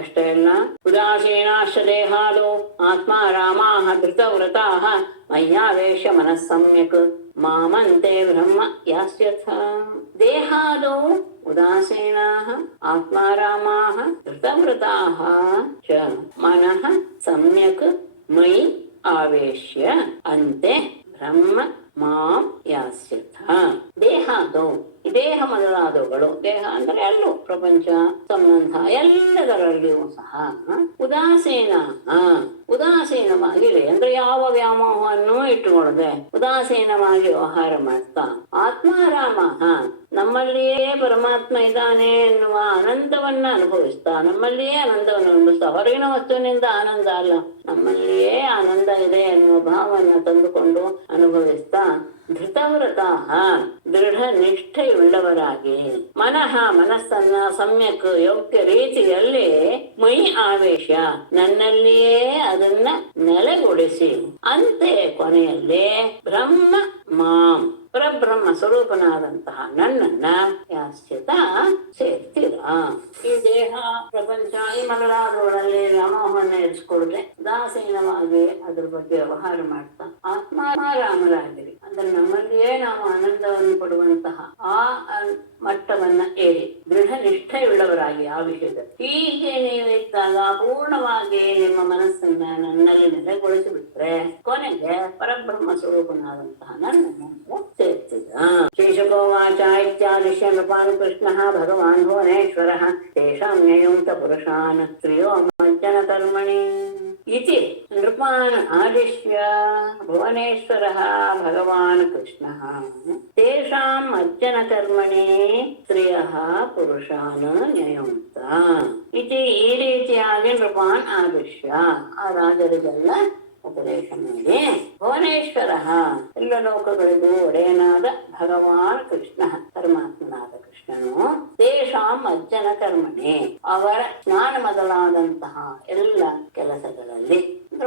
ಅಷ್ಟೇ ಅಲ್ಲ, ಉದಾಸೀನಾಶ್ಚ ದೇಹಾದೋ ಆತ್ಮ ರಾಮಾಹ ಧೃತವ್ರತಾಃ ಮಯ್ಯಾವೇಶ ಮನಸ್ಸಮ್ಯಕ್ ಮಾಮಂತೆ ಬ್ರಹ್ಮ ಯಾಸ್ಯಥ. ದೇಹಾದೋ ಉದಾಸೀನಾಃ ಆತ್ಮಾರಾಮಾಃ ಧೃತವ್ರತಾಃ ಚ ಮನಃ ಸಮ್ಯಕ್ ಮಯಿ ಆವೇಶ್ಯ ಅಂತೆ ಬ್ರಹ್ಮ ಮಾಂ ಯಾಸ್ಯಥ. ದೇಹಾದೋ ದೇಹ ಮೊದಲಾದವುಗಳು, ದೇಹ ಅಂದ್ರೆ ಎಲ್ಲೂ ಪ್ರಪಂಚ ಸಂಬಂಧ ಎಲ್ಲದರಲ್ಲಿಯೂ ಸಹ ಉದಾಸೀನವಾಗಿವೆ ಅಂದ್ರೆ ಯಾವ ವ್ಯಾಮೋಹವನ್ನು ಇಟ್ಟುಕೊಳ್ಳದೆ ಉದಾಸೀನವಾಗಿ ವ್ಯವಹಾರ ಮಾಡ್ತಾ ಆತ್ಮಾರಾಮ ನಮ್ಮಲ್ಲಿಯೇ ಪರಮಾತ್ಮ ಇದ್ದಾನೆ ಎನ್ನುವ ಆನಂದವನ್ನ ಅನುಭವಿಸ್ತಾ ನಮ್ಮಲ್ಲಿಯೇ ಆನಂದವನ್ನು ಅನುಭವಿಸ್ತಾ ಹೊರಗಿನ ವಸ್ತುವಿನಿಂದ ಆನಂದ ಅಲ್ಲ, ನಮ್ಮಲ್ಲಿಯೇ ಆನಂದ ಇದೆ ಎನ್ನುವ ಭಾವವನ್ನು ತಂದುಕೊಂಡು ಅನುಭವಿಸ್ತಾ ಧೃತವ್ರತಾಃ ದೃಢ ನಿಷ್ಠೆಯುಳ್ಳವರಾಗಿ ಮನಸ್ಸನ್ನ ಸಮ್ಯಕ್ ಯೋಗ್ಯ ರೀತಿಯಲ್ಲಿ ಮೈ ಆವೇಶ ನನ್ನಲ್ಲಿಯೇ ಅದನ್ನ ನೆಲೆಗೊಳಿಸಿ ಅಂತೆ ಕೊನೆಯಲ್ಲಿ ಬ್ರಹ್ಮ ಮಾಂ ಪರಬ್ರಹ್ಮ ಸ್ವರೂಪನಾದಂತಹ ನನ್ನನ್ನ ಯಾಸ್ಯತ ಸೇರ್ತೀರಾ. ಈ ದೇಹ ಪ್ರಪಂಚ ಈ ಮೊದಲಾದವುಗಳಲ್ಲಿ ವ್ಯಾಮೋಹವನ್ನು ಇರಿಸಿಕೊಳ್ಳದೆ ಉದಾಸೀನವಾಗಿ ಅದ್ರ ಬಗ್ಗೆ ವ್ಯವಹಾರ ಮಾಡ್ತಾ ಆತ್ಮಾರಾಮರಾಗಿರಿ ಅಂದ್ರೆ ನಮ್ಮಲ್ಲಿಯೇ ನಾವು ಆನಂದವನ್ನು ಪಡುವಂತಹ ಆ ಮಟ್ಟವನ್ನ ಏರಿ ದೃಢ ನಿಷ್ಠೆಯುಳ್ಳವರಾಗಿ ಆ ವಿಷಯದಲ್ಲಿ ಹೀಗೆ ನೀವು ಇದ್ದಾಗ ಪೂರ್ಣವಾಗಿ ನಿಮ್ಮ ಮನಸ್ಸನ್ನ ನನ್ನಲ್ಲಿ ನೆಲೆಗೊಳಿಸಿಬಿಟ್ರೆ ಕೊನೆಗೆ ಪರಬ್ರಹ್ಮ ಸ್ವರೂಪನಾದಂತಹ ನನ್ನನ್ನು ಸೇರ್ತಿದ. ಶೇಷಕೋವಾಚ ಇತ್ಯಾದಿಶ್ಯ ನೃಪಾನ್ ಕೃಷ್ಣಃ ಭಗವಾನ್ ಭುವನೇಶ್ವರಃ ತೇಷಾಂ ನ್ಯಯೋಂತ ಪುರುಷಾನ್ ಸ್ತ್ರಿಯೋ ಮಜ್ಜನ ಕರ್ಮಣಿ ಇತಿ ನೃಪಾನ್ ಆದಿಶ್ಯ ಭುವನೇಶ್ವರಃ ಭಗವಾನ್ ಕೃಷ್ಣಃ ತೇಷಾಂ ಮಜ್ಜನ ಕರ್ಮಣಿ ಸ್ತ್ರಿಯಃ ಪುರುಷಾನ್ ನ್ಯಯೋಂತ ಇತಿ ಈ ರೀತಿಯಾಗಿ ನೃಪಾನ್ ಆದಿಶ್ಯ ಆ ರಾಜರಿಗೆಲ್ಲ ಉಪದೇಶ ಮಾಡಿ ಭುವನೇಶ್ವರ ಎಲ್ಲ ಲೋಕಗಳಿಗೂ ಒಡೆಯನಾದ ಭಗವಾನ್ ಕೃಷ್ಣ ಪರಮಾತ್ಮನಾದ ಕೃಷ್ಣನು ತೇಷಾಂ ಅಜ್ಜನ ಕರ್ಮಣಿ ಅವರ ಸ್ನಾನ ಮೊದಲಾದಂತಹ ಎಲ್ಲ ಕೆಲಸಗಳಲ್ಲಿ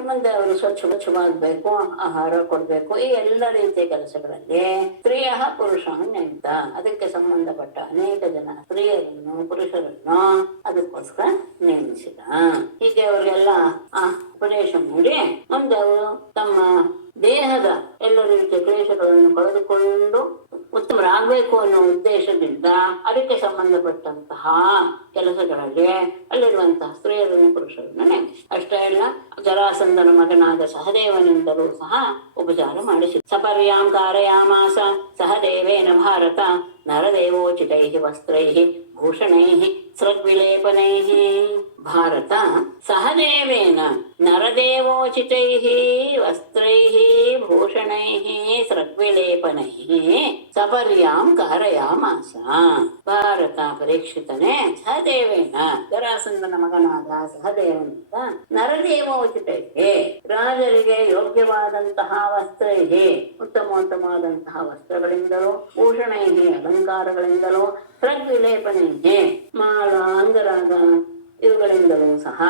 ಮುಂದೆ ಅವರು ಸ್ವಚ್ಛವಾಗಬೇಕು, ಆಹಾರ ಕೊಡ್ಬೇಕು, ಈ ಎಲ್ಲ ರೀತಿಯ ಕೆಲಸಗಳಲ್ಲಿ ಸ್ತ್ರೀಯ ಪುರುಷಾನ್ಯಂತ ಅದಕ್ಕೆ ಸಂಬಂಧಪಟ್ಟ ಅನೇಕ ಜನ ಸ್ತ್ರೀಯರನ್ನು ಪುರುಷರನ್ನು ಅದಕ್ಕೋಸ್ಕರ ನೇಮಿಸಿದ. ಹೀಗೆ ಅವರಿಗೆಲ್ಲ ಉಪದೇಶ ಮಾಡಿ ಮುಂದೆ ಅವರು ತಮ್ಮ ದೇಹದ ಎಲ್ಲ ರೀತಿಯ ಕ್ಲೇಶಗಳನ್ನು ಕಳೆದುಕೊಂಡು ಉತ್ತಮರಾಗಬೇಕು ಅನ್ನೋ ಉದ್ದೇಶದಿಂದ ಅದಕ್ಕೆ ಸಂಬಂಧಪಟ್ಟಂತಹ ಕೆಲಸಗಳಲ್ಲಿ ಅಲ್ಲಿರುವಂತಹ ಸ್ತ್ರೀಯರನ್ನು ಪುರುಷರನ್ನು ನೇಮಿಸಿ. ಅಷ್ಟೇ ಅಲ್ಲ, ಜರಾಸಂಧನ ಮಗನಾದ ಸಹದೇವನಿಂದಲೂ ಸಹ ಉಪಚಾರ ಮಾಡಿಸಿ ಸಪರ್ಯಾಂ ಕಾರಯಾಮಾಸ ಸಹದೇವೇನ ಭಾರತ ನರದೇವೋಚಿತೈ ವಸ್ತ್ರೈ ಭೂಷಣೈ ಸೃಗ್ವಿಲೇಪನೈ ಭಾರತ ಸಹದೇವೇನ ನರದೇವೋಚಿತೈಃ ವಸ್ತ್ರೈಃ ಭೂಷಣೈಃ ಸೃಗ್ವಿಲೇಪನೈಃ ಸಪರ್ಯಾಂ ಕಾರಯಾಮಾಸ. ಭಾರತ ಪರೀಕ್ಷಿತನೇ ಸಹದೇವೇನ ಜರಾಸಂಧನ ಮಗನಾದ ಸಹದೇವನಿಂದ ನರದೇವೋಚಿತೈಃ ರಾಜರಿಗೆ ಯೋಗ್ಯವಾದಂತಹ ವಸ್ತ್ರೈಃ ಉತ್ತಮೋತ್ತಮವಾದಂತಹ ವಸ್ತ್ರಗಳಿಂದಲೂ ಭೂಷಣೈಃ ಅಲಂಕಾರಗಳಿಂದಲೂ ಸೃಗ್ವಿಲೇಪನೈಃ ಮಾಲ ಅಂಗರಾಗ ಇವುಗಳಿಂದಲೂ ಸಹ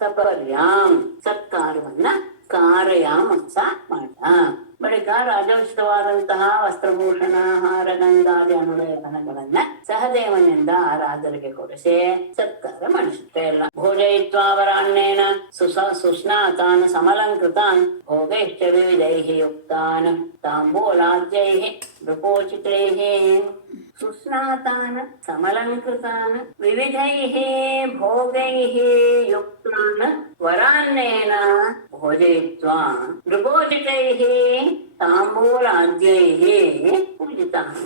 ಸಪರ್ಯಾಂ ಸತ್ಕಾರವನ್ನ ಕಾರಯಾಮಸ ಮಾಡ. ಬಳಿಕ ರಾಜೋಚಿತವಾದಂತಹ ವಸ್ತ್ರಭೂಷಣ ಹಾರಗಂಧಾದಿ ಅನುಲೇಪನಗಳನ್ನ ಸಹದೇವನಿಂದ ಆ ರಾಜರಿಗೆ ಕೊಡಿಸಿ ಸತ್ಕಾರ ಮಾಡಿಸುತ್ತೆ. ಎಲ್ಲ ಭೋಜಯಿತ್ವಾ ವರಾನ್ನೇನ ಸುಸ್ನಾತಾನ್ ಸಮಲಂಕೃತಾನ್ ಭೋಗೈಶ್ಚ ವಿವಿಧೈಃ ಯುಕ್ತಾನ್ ತಾಂಬೂಲಾದ್ಯೈಃ ನೃಪೋಚಿತೈಃ ಸುಸ್ನಾತಾನ್ ಸಮಲಂಕೃತಾನ್ ವಿವಿಧೈಃ ಭೋಗೈಃ ಯುಕ್ತಾನ್ ವರಾನ್ನೇನ ಭೋಜಯಿತ್ವಾ ನೃಪೋಚಿತೈಃ ತಾಂಬೂಲಾದ್ಯೈಃ ಪೂಜಿತಾನ್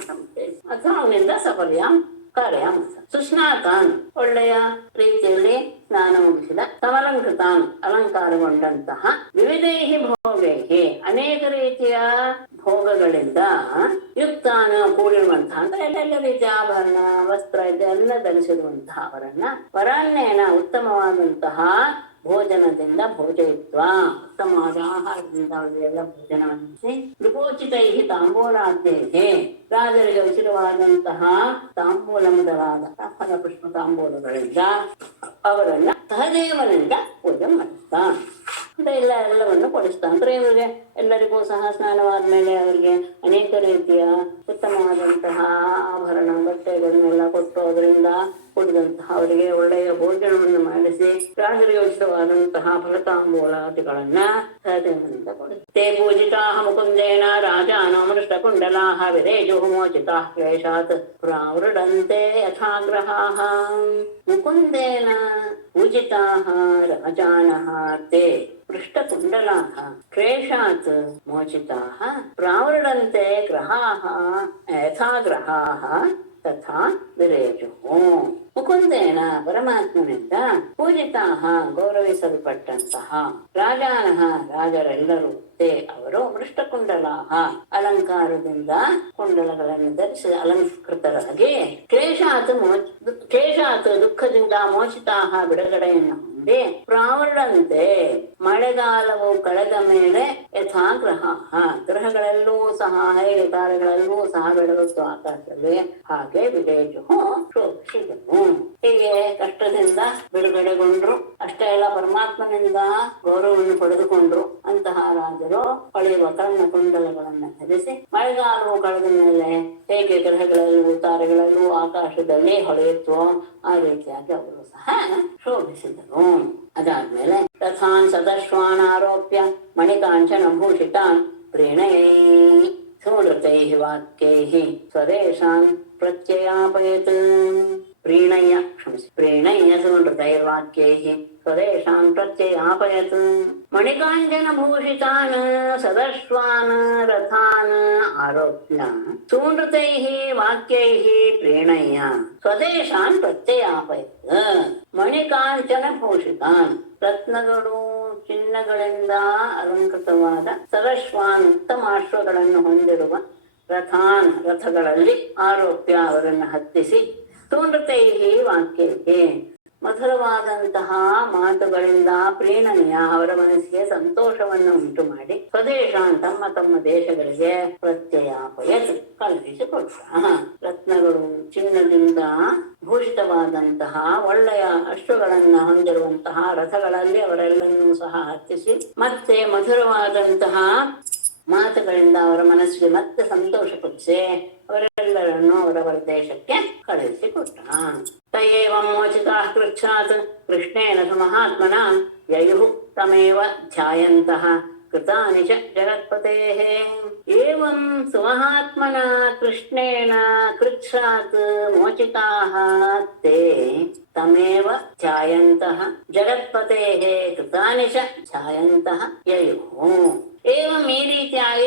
ಅಥವಾ ಅವನಿಂದ ಸಫಲ್ಯಾಂ ಕಾರ್ಯಾಮಸ. ಸುಸ್ನಾತಾನ್ ಒಳ್ಳೆಯ ರೀತಿಯಲ್ಲಿ ಸ್ನಾನ ಮುಗಿಸಿದ, ಸಮಲಂಕೃತಾನ್ ಅಲಂಕಾರಗೊಂಡಂತಹ, ವಿವಿಧೈಃ ಭೋಗೈಃ ಅನೇಕ ರೀತಿಯ ಭೋಗಗಳಿಂದ ಯುಕ್ತಾನ ಕೂಡಿರುವಂತಹ ಅಂದ್ರೆ ಎಲ್ಲ ರೀತಿಯ ಆಭರಣ ವಸ್ತ್ರ ಇದೆಲ್ಲ ಧರಿಸಿರುವಂತಹ ಅವರನ್ನ ವರಾನ್ನೇನ ಉತ್ತಮವಾದಂತಹ ಭೋಜನದಿಂದ ಭೋಜಯಿತ್ವ ಉತ್ತಮವಾದ ಆಹಾರದಿಂದ ಅವರಿಗೆಲ್ಲ ಭೋಜನವನ್ನಿಸಿ ನೃಪೋಚಿತೈಃ ತಾಂಬೂಲಾದ್ಯೈಃ ರಾಜರಿಗೆ ಉಚಿತವಾದಂತಹ ತಾಂಬೂಲ ಮೊದಲಾದ ಫಲ ಪುಷ್ಪ ತಾಂಬೂಲಗಳಿಂದ ಅವರನ್ನ ಸಹದೇವನಿಂದ ಪೂಜೆ ಮಾಡಿಸ್ತಾ ಎಲ್ಲವನ್ನು ಕೊಡಿಸ್ತಾ. ಅಂದ್ರೆ ಇವರಿಗೆ ಎಲ್ಲರಿಗೂ ಸಹ ಸ್ನಾನವಾದ್ಮೇಲೆ ಅವರಿಗೆ ಅನೇಕ ರೀತಿಯ ಉತ್ತಮವಾದಂತಹ ಆಭರಣ ಬಟ್ಟೆಗಳನ್ನೆಲ್ಲ ಕೊಟ್ಟು ಅದರಿಂದ ಕೂಡಿದಂತಹ ಅವರಿಗೆ ಒಳ್ಳೆಯ ಭೋಜನವನ್ನು ಮಾಡಿಸಿ ರಾಜರಿಗೆ ಉಚಿತವಾದಂತಹ ಫಲತಾಂಬೂಲಾದಿಗಳನ್ನ ಸಹದೇವನಿಂದ ಕೊಡುತ್ತೆ. ಪೂಜಿತಾ ಮುಕುಂದೇನ ರಾಜಾನಮೃಷ್ಟ ಕುಂಡಲಾ ವಿರೇಜುಮೋಚಿತಾ ಕ್ಲೇಶಾತ್ ಪ್ರಾವೃಡಂತೆ ಯಥಾಗ್ರಹಾಃ. ಮುಕುಂದೇನ ಪೂಜಿತಾ ರಾಜಾನಃ ತೇ ಪೃಷ್ಠಕುಂಡಲಾಃ ಕ್ಲೇಶಾತ್ ಮೋಚಿತಾಃ ಪ್ರಾವೃಡಂತೆ ಗ್ರಹಾಃ ಯಥಾಗ್ರಹಾಃ ತಥಾ ವಿರೇಜುಃ. ಮುಕುಂದೇನ ಪರಮಾತ್ಮನಿಂದ ಪೂಜಿತಾಃ ಗೌರವಿಸಲ್ಪಟ್ಟಂತಹ ರಾಜಾನಃ ರಾಜರೆಲ್ಲರೂ ತೇ ಅವರು ಮೃಷ್ಟಕುಂಡಲಾಃ ಅಲಂಕಾರದಿಂದ ಕುಂಡಲಗಳನ್ನು ಧರಿಸಿ ಅಲಂಕೃತರಾಗಿ ಕ್ಲೇಶಾತ್ ದುಃಖದಿಂದ ಮೋಚಿತಾಃ ಬಿಡುಗಡೆಯನ್ನು ಹೊಂದಿ ಪ್ರಾವೃಡಂತೆ ಮಳೆಗಾಲವು ಕಳೆದ ಮೇಲೆ ಯಥಾ ಗ್ರಹಗಳೆಲ್ಲೂ ಸಹ ಹೇಗೆ ತಾರೆಗಳೆಲ್ಲೂ ಸಹ ಬೆಳಗುತ್ತು ಆಕಾಶದಲ್ಲಿ ಹಾಗೆ ವಿರೇಜುಹು ಶೋಭಿಸಿದನು. ಹೀಗೆ ಕಷ್ಟದಿಂದ ಬಿಡುಗಡೆಗೊಂಡ್ರು, ಅಷ್ಟೇ ಎಲ್ಲ ಪರಮಾತ್ಮನಿಂದ ಗೌರವವನ್ನು ಪಡೆದುಕೊಂಡ್ರು. ಅಂತಹ ರಾಜರು ಹೊಳೆಯುವ ಕರ್ಣ ಕುಂಡಲಗಳನ್ನು ಧರಿಸಿ ಮಳೆಗಾಲವು ಕಳೆದ ಮೇಲೆ ಹೇಗೆ ಗ್ರಹಗಳೆಲ್ಲೂ ತಾರೆಗಳೆಲ್ಲೂ ಆಕಾಶದಲ್ಲಿ ಹೊಳೆಯುತ್ತೋ ಆ ರೀತಿಯಾಗಿ ಅವರು ಸಹ ಶೋಭಿಸಿದರು. ಅದಾದ್ಮೇಲೆ ತಥಾನ್ ಸದಶ್ವಾನ್ ಆರೋಪ್ಯ ಮಣಿಕಾಂಚನ ಭೂಷಿತಾನ್ ಪ್ರೇಣಯೈ ಸುನೃತೈಃ ವಾಕ್ಯೈಃ ಸ್ವದೇಶಾನ್ ಪ್ರತ್ಯಯಾಪಯತ್. ಪ್ರೀಣಯ್ಯ ಸುನೃತೈರ್ವಾಕ್ಯೈಃ ಸ್ವದೇಶಾನ್ ಪ್ರತ್ಯಯಾಪಯತ್. ಮಣಿಕಾಂಚನ ಭೂಷಿತಾನ್ ಸದಶ್ವಾನ್ ರಥಾನ್ ಆರೋಪ್ಯ ಸುನೃತೈಃ ವಾಕ್ಯೈಃ ಪ್ರೀಣಯ್ಯ ಸ್ವದೇಶಾನ್ ಪ್ರತ್ಯಯಾಪಯತ್. ಮಣಿಕಾಂಚನ ಭೂಷಿತಾನ್ ರತ್ನಗಳು ಚಿನ್ನಗಳಿಂದ ಅಲಂಕೃತವಾದ ಸರಶ್ವಾನ್ ಉತ್ತಮಾಶ್ವಗಳನ್ನು ಹೊಂದಿರುವ ರಥಗಳಲ್ಲಿ ಆರೋಪ್ಯ ಅವರನ್ನು ಹತ್ತಿಸಿ ಸುನೃತೈಃ ವಾಕ್ಯೈಃ ಮಧುರವಾದಂತಹ ಮಾತುಗಳಿಂದ ಪ್ರೀಣನೀಯ ಅವರ ಮನಸ್ಸಿಗೆ ಸಂತೋಷವನ್ನು ಉಂಟು ಮಾಡಿ ಸ್ವದೇಶ ತಮ್ಮ ದೇಶಗಳಿಗೆ ಪ್ರತ್ಯಯಾಪಯತ್ ಕಳುಹಿಸಿಕೊಟ್ಟ. ರತ್ನಗಳು ಚಿನ್ನದಿಂದ ಭೂಷಿತವಾದಂತಹ ಒಳ್ಳೆಯ ಅಶ್ವಗಳನ್ನ ಹೊಂದಿರುವಂತಹ ರಥಗಳಲ್ಲಿ ಅವರೆಲ್ಲರನ್ನೂ ಸಹ ಹತ್ತಿಸಿ ಮತ್ತೆ ಮಧುರವಾದಂತಹ ಮಾತುಗಳಿಂದ ಅವರ ಮನಸ್ಸಿಗೆ ಮತ್ತೆ ಸಂತೋಷಪಡಿಸಿ ಅವರೆಲ್ಲರನ್ನು ಅವರವರ ದೇಶಕ್ಕೆ ಕಳುಹಿಸಿಕೊಟ್ಟ. ತಯೇವಂ ಮೋಚಿತಾಃ ಕೃಚ್ಛಾತ್ ಕೃಷ್ಣೇನ ಮಹಾತ್ಮನ ಯಯುಃ ತಮೇವ ಧ್ಯಾಯಂತಃ ಕೃತಾನಿ ಚ ಜಗತ್ಪತೇಃ. ಏವಂ ಸುಮಹಾತ್ಮನ ಕೃಷ್ಣೇನ ಕೃಚ್ಛಾತ್ ಮೋಚಿತಾಃ ತೇ ತಮೇವ ಧ್ಯಾಯಂತಃ ಜಗತ್ಪತೇಃ ಕೃತಾನಿ ಚ ಧ್ಯಾಯಂತಃ ಯಯುಃ. ಏವಂ ಈ ರೀತಿಯಾಗಿ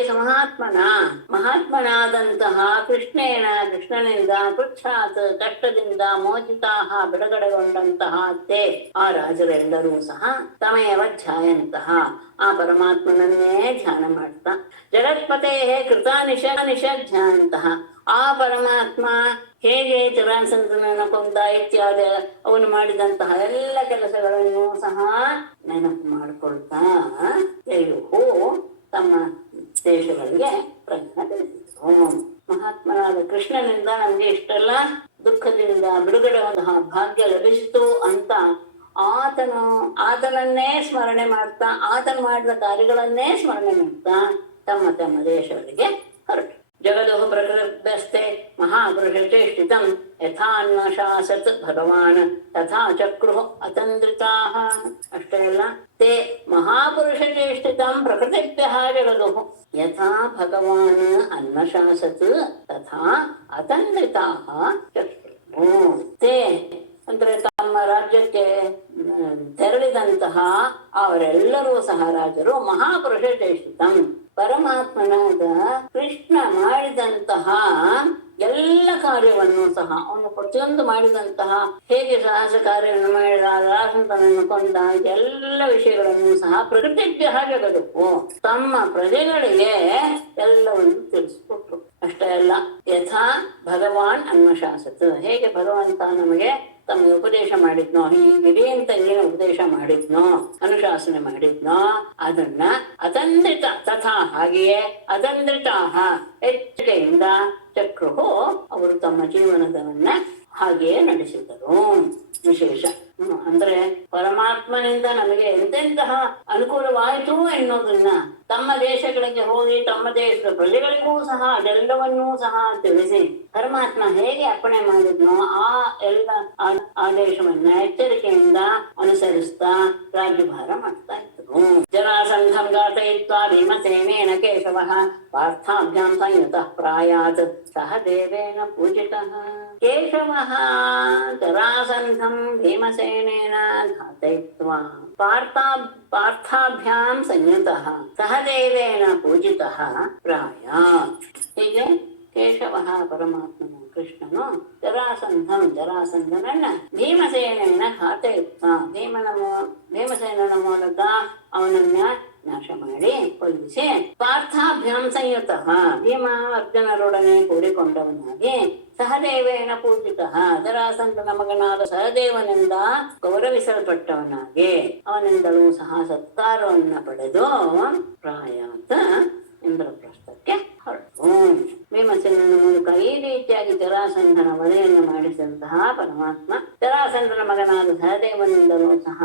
ಮಹಾತ್ಮನಾದಂತಹ ಕೃಷ್ಣನಿಂದ ಕೃಚ್ಛಾತ್ ಕಷ್ಟದಿಂದ ಮೋಚಿತಾಹ ಬಿಡುಗಡೆಗೊಂಡಂತಹ ತೇ ಆ ರಾಜರೆಲ್ಲರೂ ಸಹ ತಮೇವ ಧ್ಯಾಯಂತಹ ಆ ಪರಮಾತ್ಮನನ್ನೇ ಧ್ಯಾನ ಮಾಡ್ತಾ ಜಗತ್ಪತೆ ಕೃತ ನಿಷಧ್ಯಾಂತಹ ಆ ಪರಮಾತ್ಮ ಹೇಗೆ ಜರಾಸಂಧನನ್ನು ಕೊಂದ ಇತ್ಯಾದಿ ಅವನು ಮಾಡಿದಂತಹ ಎಲ್ಲ ಕೆಲಸಗಳನ್ನು ಸಹ ನೆನಪು ಮಾಡಿಕೊಳ್ತಾ ಎಲ್ಲವೂ ತಮ್ಮ ದೇಶಗಳಿಗೆ ಪ್ರಜ್ಞೆ ತಿಳಿಸಿತು. ಮಹಾತ್ಮನಾದ ಕೃಷ್ಣನಿಂದ ನಮ್ಗೆ ಇಷ್ಟೆಲ್ಲ ದುಃಖದಿಂದ ಬಿಡುಗಡೆ ಭಾಗ್ಯ ಲಭಿಸಿತು ಅಂತ ಆತನನ್ನೇ ಸ್ಮರಣೆ ಮಾಡ್ತಾ ಆತನು ಮಾಡಿದ ಕಾರ್ಯಗಳನ್ನೇ ಸ್ಮರಣೆ ಮಾಡ್ತಾ ತಮ್ಮ ತಮ್ಮ ದೇಶಗಳಿಗೆ ಹೊರಟು. ಜಗದೋಹ ಪ್ರಕೃತಸ್ಥೆ ಮಹಾಪುರುಷ ಚೇಷ್ಟಿತಂ ಯಥಾನ್ವಶಾಸತ್ ಭಗವಾನ್ ತಥಾ ಚಕ್ರು ಅತಂದ್ರಿತಾಃ. ಅಷ್ಟೇ ಅಲ್ಲ, ತೇ ಮಹಾಪುರುಷ ಚೇಷ್ಟಿತಂ ಪ್ರಕೃತಿಭ್ಯಃ ಜಗದೋಹ ಯಥಾ ಭಗವಾನ್ ಅನ್ವಶಾಸತ್ ತಥಾ ಅತಂದ್ರಿತಾಃ ಚಕ್ರು. ತೇ ಅಂದ್ರೆ ತಮ್ಮ ರಾಜ್ಯಕ್ಕೆ ತೆರಳಿದಂತಹ ಅವರೆಲ್ಲರೂ ಸಹ ರಾಜರು ಮಹಾಪುರುಷ ಚೇಷ್ಟಿತಂ ಪರಮಾತ್ಮನಾದ ಕೃಷ್ಣ ಮಾಡಿದಂತಹ ಎಲ್ಲ ಕಾರ್ಯವನ್ನು ಸಹ ಅವನು ಪ್ರತಿಯೊಂದು ಮಾಡಿದಂತಹ ಹೇಗೆ ಸಾಹಸ ಕಾರ್ಯವನ್ನು ಮಾಡಿದ ರಾಸಂತನನ್ನು ಕೊಂದ ಎಲ್ಲ ವಿಷಯಗಳನ್ನು ಸಹ ಪ್ರಕೃತಿಭ್ಯ ಜಗದವು ತಮ್ಮ ಪ್ರಜೆಗಳಿಗೆ ಎಲ್ಲವನ್ನು ತಿಳಿಸಿಕೊಟ್ರು. ಅಷ್ಟೇ ಅಲ್ಲ, ಯಥಾ ಭಗವಾನ್ ಅನ್ವಶಾಸತ್ ಹೇಗೆ ಭಗವಂತ ನಮಗೆ ತಮಗೆ ಉಪದೇಶ ಮಾಡಿದ್ನೋ ಹೀಗಿರಿ ಅಂತ ಏನು ಉಪದೇಶ ಮಾಡಿದ್ನೋ ಅನುಶಾಸನೆ ಮಾಡಿದ್ನೋ ಅದನ್ನ ಅತಂದ್ರಿತ ತಥಾ ಹಾಗೆಯೇ ಅತಂದ್ರಿತಾಹ ಎಚ್ಚರಿಕೆಯಿಂದ ಚಕ್ರು ಅವರು ತಮ್ಮ ಜೀವನದವನ್ನ ಹಾಗೆಯೇ ನಡೆಸಿದರು. ವಿಶೇಷ ಅಂದ್ರೆ ಪರಮಾತ್ಮನಿಂದ ನಮಗೆ ಎಂತೆಂತಹ ಅನುಕೂಲವಾಯಿತು ಎನ್ನುವುದನ್ನ ತಮ್ಮ ದೇಶಗಳಿಗೆ ಹೋಗಿ ತಮ್ಮ ದೇಶದ ಪ್ರಜೆಗಳಿಗೂ ಸಹ ಅದೆಲ್ಲವನ್ನೂ ಸಹ ತಿಳಿಸಿ ಪರಮಾತ್ಮ ಹೇಗೆ ಅರ್ಪಣೆ ಮಾಡಿದ್ನೋ ಆ ಎಲ್ಲ ಆದೇಶವನ್ನ ಎಚ್ಚರಿಕೆಯಿಂದ ಅನುಸರಿಸ್ತಾ ರಾಜ್ಯಭಾರ ಮಾಡ್ತಾ ಇದ್ರು. ಜರಾಸಂಧಂ ಘಾತಯಿತ್ವಾ ಭೀಮಸೇನೇನ ಕೇಶವಃ ಪಾರ್ಥಾಭ್ಯಾಂ ಸಂಯುತಃ ಪ್ರಾಯಾತ್ ಸಹ ದೇವೇನ ಪೂಜಿತಃ. ಕೇಶವಃ ಜರಾಸಂಧಂ ಭೀಮಸೇನೇನ ಘಾತಯಿತ್ವಾ ಪಾರ್ಥಾಭ್ಯಾಂ ಸಂಯುತಃ ಸಹ ದೇವೇನ ಪೂಜಿತಃ ಪ್ರಾಯಾತ್. ಹೀಗೆ ಕೇಶವಃ ಪರಮಾತ್ಮನು ಕೃಷ್ಣನು ಜರಾಸಂಧನನ್ನ ಭೀಮಸೇನನ ಘಾತಯಿತ್ವ ಭೀಮಸೇನನ ಮೂಲಕ ಅವನನ್ನ ನಾಶ ಮಾಡಿ ಕೊಲ್ಲಿಸಿ ಪಾರ್ಥಾಭ್ಯಾಂ ಸಂಯುತಃ ಭೀಮ ಅರ್ಜುನರೊಡನೆ ಕೂಡಿಕೊಂಡವನಾಗಿ ಸಹದೇವೇನ ಪೂಜಿತಃ ಜರಾಸಂಧನ ಮಗನಾದ ಸಹದೇವನಿಂದ ಗೌರವಿಸಲ್ಪಟ್ಟವನಾಗಿ ಅವನಿಂದಲೂ ಸಹ ಸತ್ಕಾರವನ್ನ ಪಡೆದು ಪ್ರಾಯಾತ್ ಇಂದ್ರಪ್ರಸ್ಥಕ್ಕೆ ಹೊರಟು. ಭೀಮಸೇನನ ಮೂಲಕ ಈ ರೀತಿಯಾಗಿ ಜರಾಸಂಧನ ವಧೆಯನ್ನು ಮಾಡಿಸಿದಂತಹ ಪರಮಾತ್ಮ ಜರಾಸಂಧನ ಮಗನಾದ ಸಹದೇವನಿಂದಲೂ ಸಹ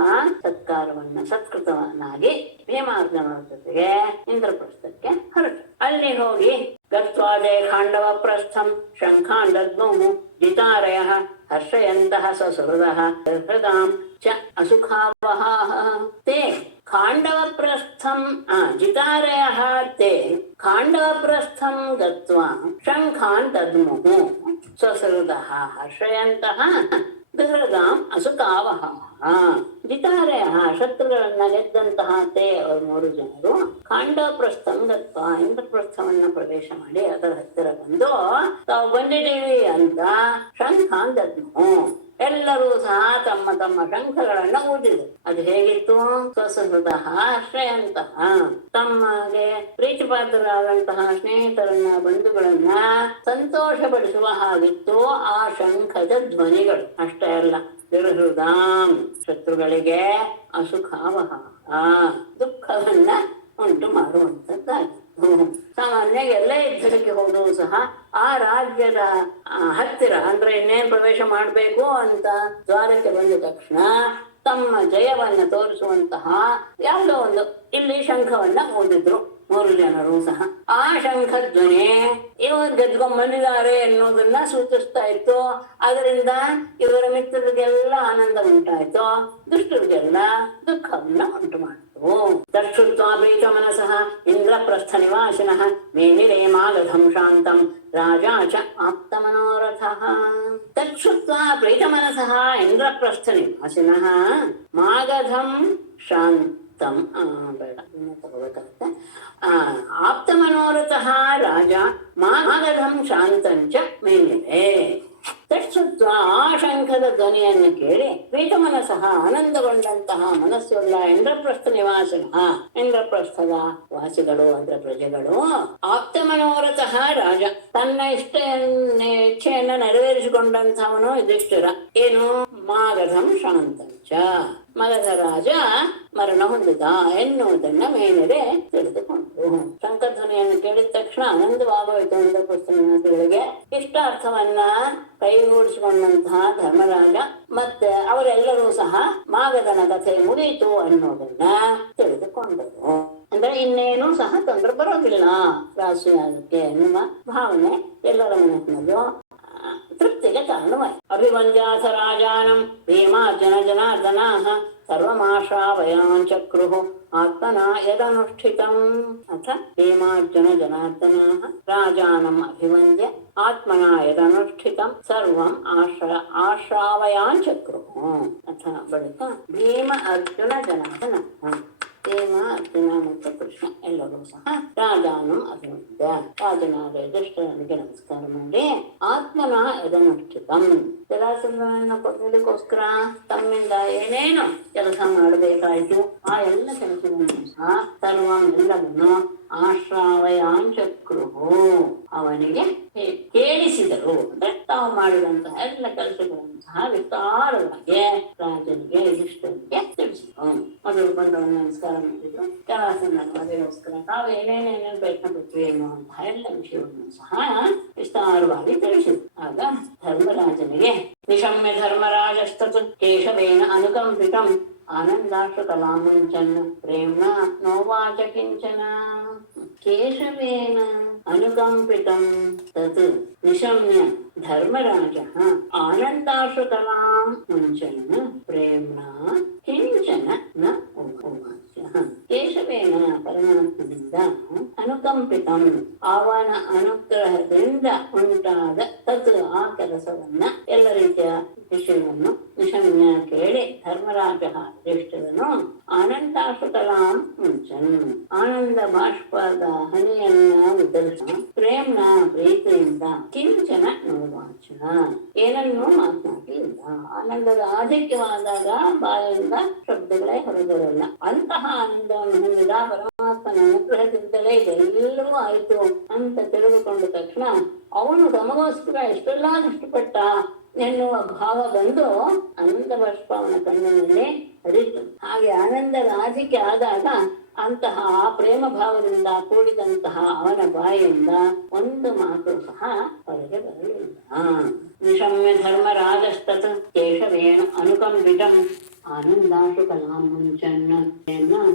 ಸತ್ಕೃತವನ್ನಾಗಿ ಭೀಮಾರ್ಜುನರ ಜೊತೆಗೆ ಇಂದ್ರಪ್ರಸ್ಥಕ್ಕೆ ಹೊರಟು. ಅಲ್ಲಿ ಹೋಗಿ ಗತ್ವಾದೇ ಖಾಂಡವ ಪ್ರಸ್ಥಂ ಶಂಖಾನ್ ದದ್ಮುಃ ಜಿತಾರಯಃ ಹರ್ಷಯಂತಃ ಸಸುಹೃದಃ ಹೃದಾಂ ಚ ಅಸುಖಾವಹಾಃ. ತೇ ಖಾಂಡವ ಪ್ರಸ್ಥಂ ಜಿತಾರಯಃ ತೇ ಖಾಂಡವ ಪ್ರಸ್ಥಂ ಗತ್ವಾ ಶಂಖಾನ್ ದದ್ಮುಃ ಸಸುಹೃದಃ ಹರ್ಷಯಂತಃ ಹೃದಾಂ ಅಸುಖಾವಹಾಃ. ಜಿತಾರಯಃ ಶತ್ರುಗಳನ್ನ ಗೆದ್ದಂತಹ ತೇ ಅವರು 3 ಜನರು ಖಾಂಡವಪ್ರಸ್ಥಂ ಗತ್ವಾ ಇಂದ್ರಪ್ರಸ್ಥವನ್ನ ಪ್ರವೇಶ ಮಾಡಿ ಅದರ ಹತ್ತಿರ ಬಂದು ತಾವು ಬಂದಿದ್ದೀವಿ ಅಂತ ಶಂಖಾನ್ ದದ್ಮುಃ ಎಲ್ಲರೂ ಸಹ ತಮ್ಮ ತಮ್ಮ ಶಂಖಗಳನ್ನ ಊದಿದರು. ಅದು ಹೇಗಿತ್ತು? ಸ್ವಸಹೃದಃ ಹರ್ಷಯಂತಃ ತಮಗೆ ಪ್ರೀತಿಪಾತ್ರರಾದಂತಹ ಸ್ನೇಹಿತರನ್ನ ಬಂಧುಗಳನ್ನ ಸಂತೋಷಪಡಿಸುವ ಹಾಗಿತ್ತು ಆ ಶಂಖದ ಧ್ವನಿಗಳು. ಅಷ್ಟೇ ಅಲ್ಲ, ದುರ್ಹೃದಾಂ ಶತ್ರುಗಳಿಗೆ ಅಸುಖಾವಹ ದುಃಖವನ್ನ ಉಂಟು ಮಾಡುವಂತದ್ದಾಗಿತ್ತು. ಸಾಮಾನ್ಯವಾಗಿ ಎಲ್ಲ ಯುದ್ಧಕ್ಕೆ ಹೋದವು ಸಹ ಆ ರಾಜ್ಯದ ಹತ್ತಿರ ಅಂದ್ರೆ ಇನ್ನೇನ್ ಪ್ರವೇಶ ಮಾಡಬೇಕು ಅಂತ ದ್ವಾರಕ್ಕೆ ಬಂದ ತಕ್ಷಣ ತಮ್ಮ ಜಯವನ್ನ ತೋರಿಸುವಂತಹ ಯಾವುದೋ ಒಂದು ಇಲ್ಲಿ ಶಂಖವನ್ನ ಊದಿದ್ರು 3 ಜನರು ಸಹ. ಆ ಶಂಖ ಧ್ವನಿ ಇವರು ಗೆದ್ಕೊಂಡ್ ಬಂದಿದ್ದಾರೆ ಎನ್ನುವುದನ್ನ ಸೂಚಿಸ್ತಾ ಇತ್ತು. ಅದರಿಂದ ಇವರ ಮಿತ್ರರಿಗೆಲ್ಲ ಆನಂದ ಉಂಟಾಯ್ತು, ದುಷ್ಟರಿಗೆಲ್ಲ ದುಃಖವನ್ನ ಉಂಟು ಮಾಡಿತು. ತಕ್ಷುತ್ವಾ ಪ್ರೀತ ಮನಸಃ ಇಂದ್ರಪ್ರಸ್ಥ ನಿವಾಸಿನಃ ಮೇನಿರೇ ಮಾಗಧಂ ಶಾಂತಂ ರಾಜಾ ಚ ಆಪ್ತ ಮನೋರಥಃ. ತಕ್ಷುತ್ವಾ ಪ್ರೀತ ಮನಸಃ ಇಂದ್ರಪ್ರಸ್ಥ ನಿವಾಸಿನಃ ಮಾಗಧಂ ಶಾಂತ ಆಪ್ತಂ ಬೇಡ ಇನ್ನು ತಗೋಬೇಕಾಗುತ್ತೆ. ಆಪ್ತ ಮನೋರಥಃ ರಾಜ ಮಾಗಧಂ ಶಾಂತಂಚ ಮೇನಿದೆ. ತಕ್ಷುತ್ವ ಆ ಶಂಖದ ಧ್ವನಿಯನ್ನು ಕೇಳಿ ಪ್ರೀತಮನಸಃ ಆನಂದಗೊಂಡಂತಹ ಮನಸ್ಸುಳ್ಳ ಇಂದ್ರಪ್ರಸ್ಥ ನಿವಾಸಿನ, ಇಂದ್ರಪ್ರಸ್ಥದ ವಾಸಿಗಳು ಅಂದ್ರೆ ಪ್ರಜೆಗಳು, ಆಪ್ತ ಮನೋರಥಃ ರಾಜ ತನ್ನ ಇಚ್ಛೆಯನ್ನ ನೆರವೇರಿಸಿಕೊಂಡಂತಹವನು ಯುಧಿಷ್ಠಿರ. ಏನು? ಮಾಗಧಂ ಶಾಂತಂಚ, ಮಗಧ ರಾಜ ಮರಣ ಹೊಂದಿದ ಎನ್ನುವುದನ್ನ ಮೇನೆರೆ ತಿಳಿದುಕೊಂಡ್ರು. ಶಂಖಧ್ವನಿಯನ್ನು ಕೇಳಿದ ತಕ್ಷಣ ಆನಂದವಾಗೋಯ್ತು ಇಂದ್ರಪ್ರಸ್ಥ ನಿವಾಸಿಗಳಿಗೆ. ಇಷ್ಟಾರ್ಥವನ್ನ ಕೈಗೂಡಿಸಿಕೊಂಡಂತಹ ಧರ್ಮರಾಜ ಮತ್ತೆ ಅವರೆಲ್ಲರೂ ಸಹ ಮಾಗಧನ ಕಥೆ ಮುಗಿಯಿತು ಅನ್ನೋದನ್ನ ತಿಳಿದುಕೊಂಡರು. ಅಂದ್ರೆ ಇನ್ನೇನು ಸಹ ತೊಂದರೆ ಬರೋದಿಲ್ಲ ರಾಶಿಯಾಗಕ್ಕೆ ಎನ್ನುವ ಭಾವನೆ ಎಲ್ಲರ ಮನಸ್ಸಿನಲ್ಲೂ ತೃಪ್ತಿಗೆ ಕಾರಣವಾಯಿತು. ಅಭಿವಂದ್ಯಾಥ ರಾಜಾನಂ ಭೀಮಾರ್ಜುನ ಜನಾರ್ದನಾಃ ಸರ್ವಮಾಶ್ರಾವಯಾನ್ ಆತ್ಮನ ಯದನುಷ್ಠಿತಂ. ಅಥ ಭೀಮಾರ್ಜುನ ಜನಾರ್ದನಾಃ ರಾಜಾನಂ ಅಭಿವಂದ್ಯ ಆತ್ಮನ ಯದನುಷ್ಠಿತಂ ಸರ್ವಂ ಆಶ್ರಾವಯಾನ್ ಚಕ್ರುಃ. ಅಥ ಬಳಿಕ ಭೀಮ ಅರ್ಜುನ ಜನಾರ್ದನ, ಭೀಮ ಅರ್ಜುನ ಮತ್ತು ಕೃಷ್ಣ ಎಲ್ಲರೂ ಸಹ ರಾಜಾನಂ ಅಭಿವಂದ್ಯ ರಾಜನಾದ ಯುಧಿಷ್ಠಿರನಿಗೆ ನಮಸ್ಕಾರ ಮಾಡಿ ಆತ್ಮನ ಯದನುಷ್ಠಿತಂ ಜರಾಸಂಧನನ್ನ ಕೊಲ್ಲಲಿಕ್ಕೋಸ್ಕರ ತಮ್ಮಿಂದ ಏನೇನು ಕೆಲಸ ಮಾಡಬೇಕಾಯಿತು ಆ ಎಲ್ಲ ಕೆಲಸವನ್ನು ಸಹ ಸರ್ವಂ ಎಲ್ಲವನ್ನು ಆಶ್ರಾವಯಾನ್ ಚಕ್ರುಹು ಅವನಿಗೆ ಕೇಳಿಸಿದರು. ಅಂದ್ರೆ ತಾವು ಮಾಡಿದಂತಹ ಎಲ್ಲ ಕೆಲಸಗಳನ್ನು ಸಹ ವಿಸ್ತಾರವಾಗಿ ರಾಜನಿಗೆ ಯುಧಿಷ್ಠಿರನಿಗೆ ತಿಳಿಸಿದರು. ಮೊದಲು ಬಂದವನ್ನ ನಮಸ್ಕಾರ ಮಾಡಿದ್ರು, ಜರಾಸಂಧನಿಗೋಸ್ಕರ ತಾವು ಏನೇನೇನೇನು ಪ್ರಯತ್ನ ಪಟ್ವಿ ಎನ್ನುವಂತಹ ಎಲ್ಲ ವಿಷಯವನ್ನು ಸಹ ವಿಸ್ತಾರವಾಗಿ ತಿಳಿಸಿದ್ರು. ಆಗ ಧರ್ಮರಾಜನಿಗೆ ನಿಶಮ್ಯ ಧರ್ಮರಾಜಸ್ತತ್ ಕೇಶವೇನ ಅನುಕಂಪಿತಂ ಆನಂದಾಶ್ರು ಕಲಾಮುಂಚನ್ ಪ್ರೇಮ್ನ ನೋವಾಚ ಕಿಂಚನ. ಕೇಶವೇನ ಅನುಕಂಪಿತಂ ತತ್ ನಿಶಮ್ಯ ಧರ್ಮರಾಜ ಆನಂದಾಶ್ರು ಕಲಾಂ ಮುಂಚನ ಪ್ರೇಮ್ನ ಕಿಂಚನ ನ ಉವಾಚ. ಕೇಶವೇನ ಪರಮಾತ್ಮನಿಂದ ಅನುಕಂಪಿತಂ ಅವನ ಅನುಗ್ರಹದಿಂದ ಉಂಟಾದ ತತ್ ಆ ಕೆಲಸವನ್ನ ಎಲ್ಲ ರೀತಿಯ ವಿಷಯವನ್ನು ನಿಶಮ್ಯ ಕೇಳಿ ಧರ್ಮರಾಜ ಯುಧಿಷ್ಠಿರನು ಆನಂದಾಶ್ರುಕಲಾಂ ಮುಂಚನ್ ಆನಂದ ಬಾಷ್ಪದ ಹನಿಯನ್ನ ಉದರಿಸ ಪ್ರೇಮ್ನ ಪ್ರೀತಿಯಿಂದ ಕಿಂಚನ ನೋವಾಚ ಏನನ್ನೂ ಮಾತನಾಡಲಿಲ್ಲ. ಆನಂದದ ಆಧಿಕ್ಯವಾದಾಗ ಬಾಯಿಂದ ಶಬ್ದಗಳೇ ಹೊರಬರಲ್ಲ. ಅಂತಹ ಆನಂದವನ್ನು ಹೊಂದಿದ ಪರಮಾತ್ಮನ ಅನುಗ್ರಹದಿಂದಲೇ ಇದೆಲ್ಲವೂ ಆಯಿತು ಅಂತ ತಿಳಿದುಕೊಂಡ ತಕ್ಷಣ ಅವನು ತಮಗೋಸ್ಕರ ಎಷ್ಟೆಲ್ಲಾ ಕಷ್ಟಪಟ್ಟ ಎನ್ನುವ ಭಾವ ಬಂದು ಆನಂದ ಬಾಷ್ಪ ಅವನ ಕಣ್ಣಿನಲ್ಲಿ ಹರಿತು. ಹಾಗೆ ಆನಂದದ ಆಧಿಕ್ಯ ಆದಾಗ ಅಂತಹ ಪ್ರೇಮ ಭಾವದಿಂದ ಕೂಡಿದಂತಹ ಅವನ ಬಾಯಿಯಿಂದ ಒಂದು ಮಾತು ಸಹ ಹೊರಗೆ ಬರಲಿಲ್ಲ. ನಿಶಮ್ಯ ಧರ್ಮರಾಜಸ್ತತ್ ಕೇಶವೇಣ ಅನುಕಂಪಿತಂ ಆನಂದಾಶು ಕಲಾಂ ಮುಂಚನ್ನ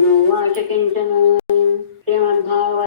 ನೋವಾಚ ಕಿಂಚನ. ಶ್ರೀಮದ್ಭಾಗವತ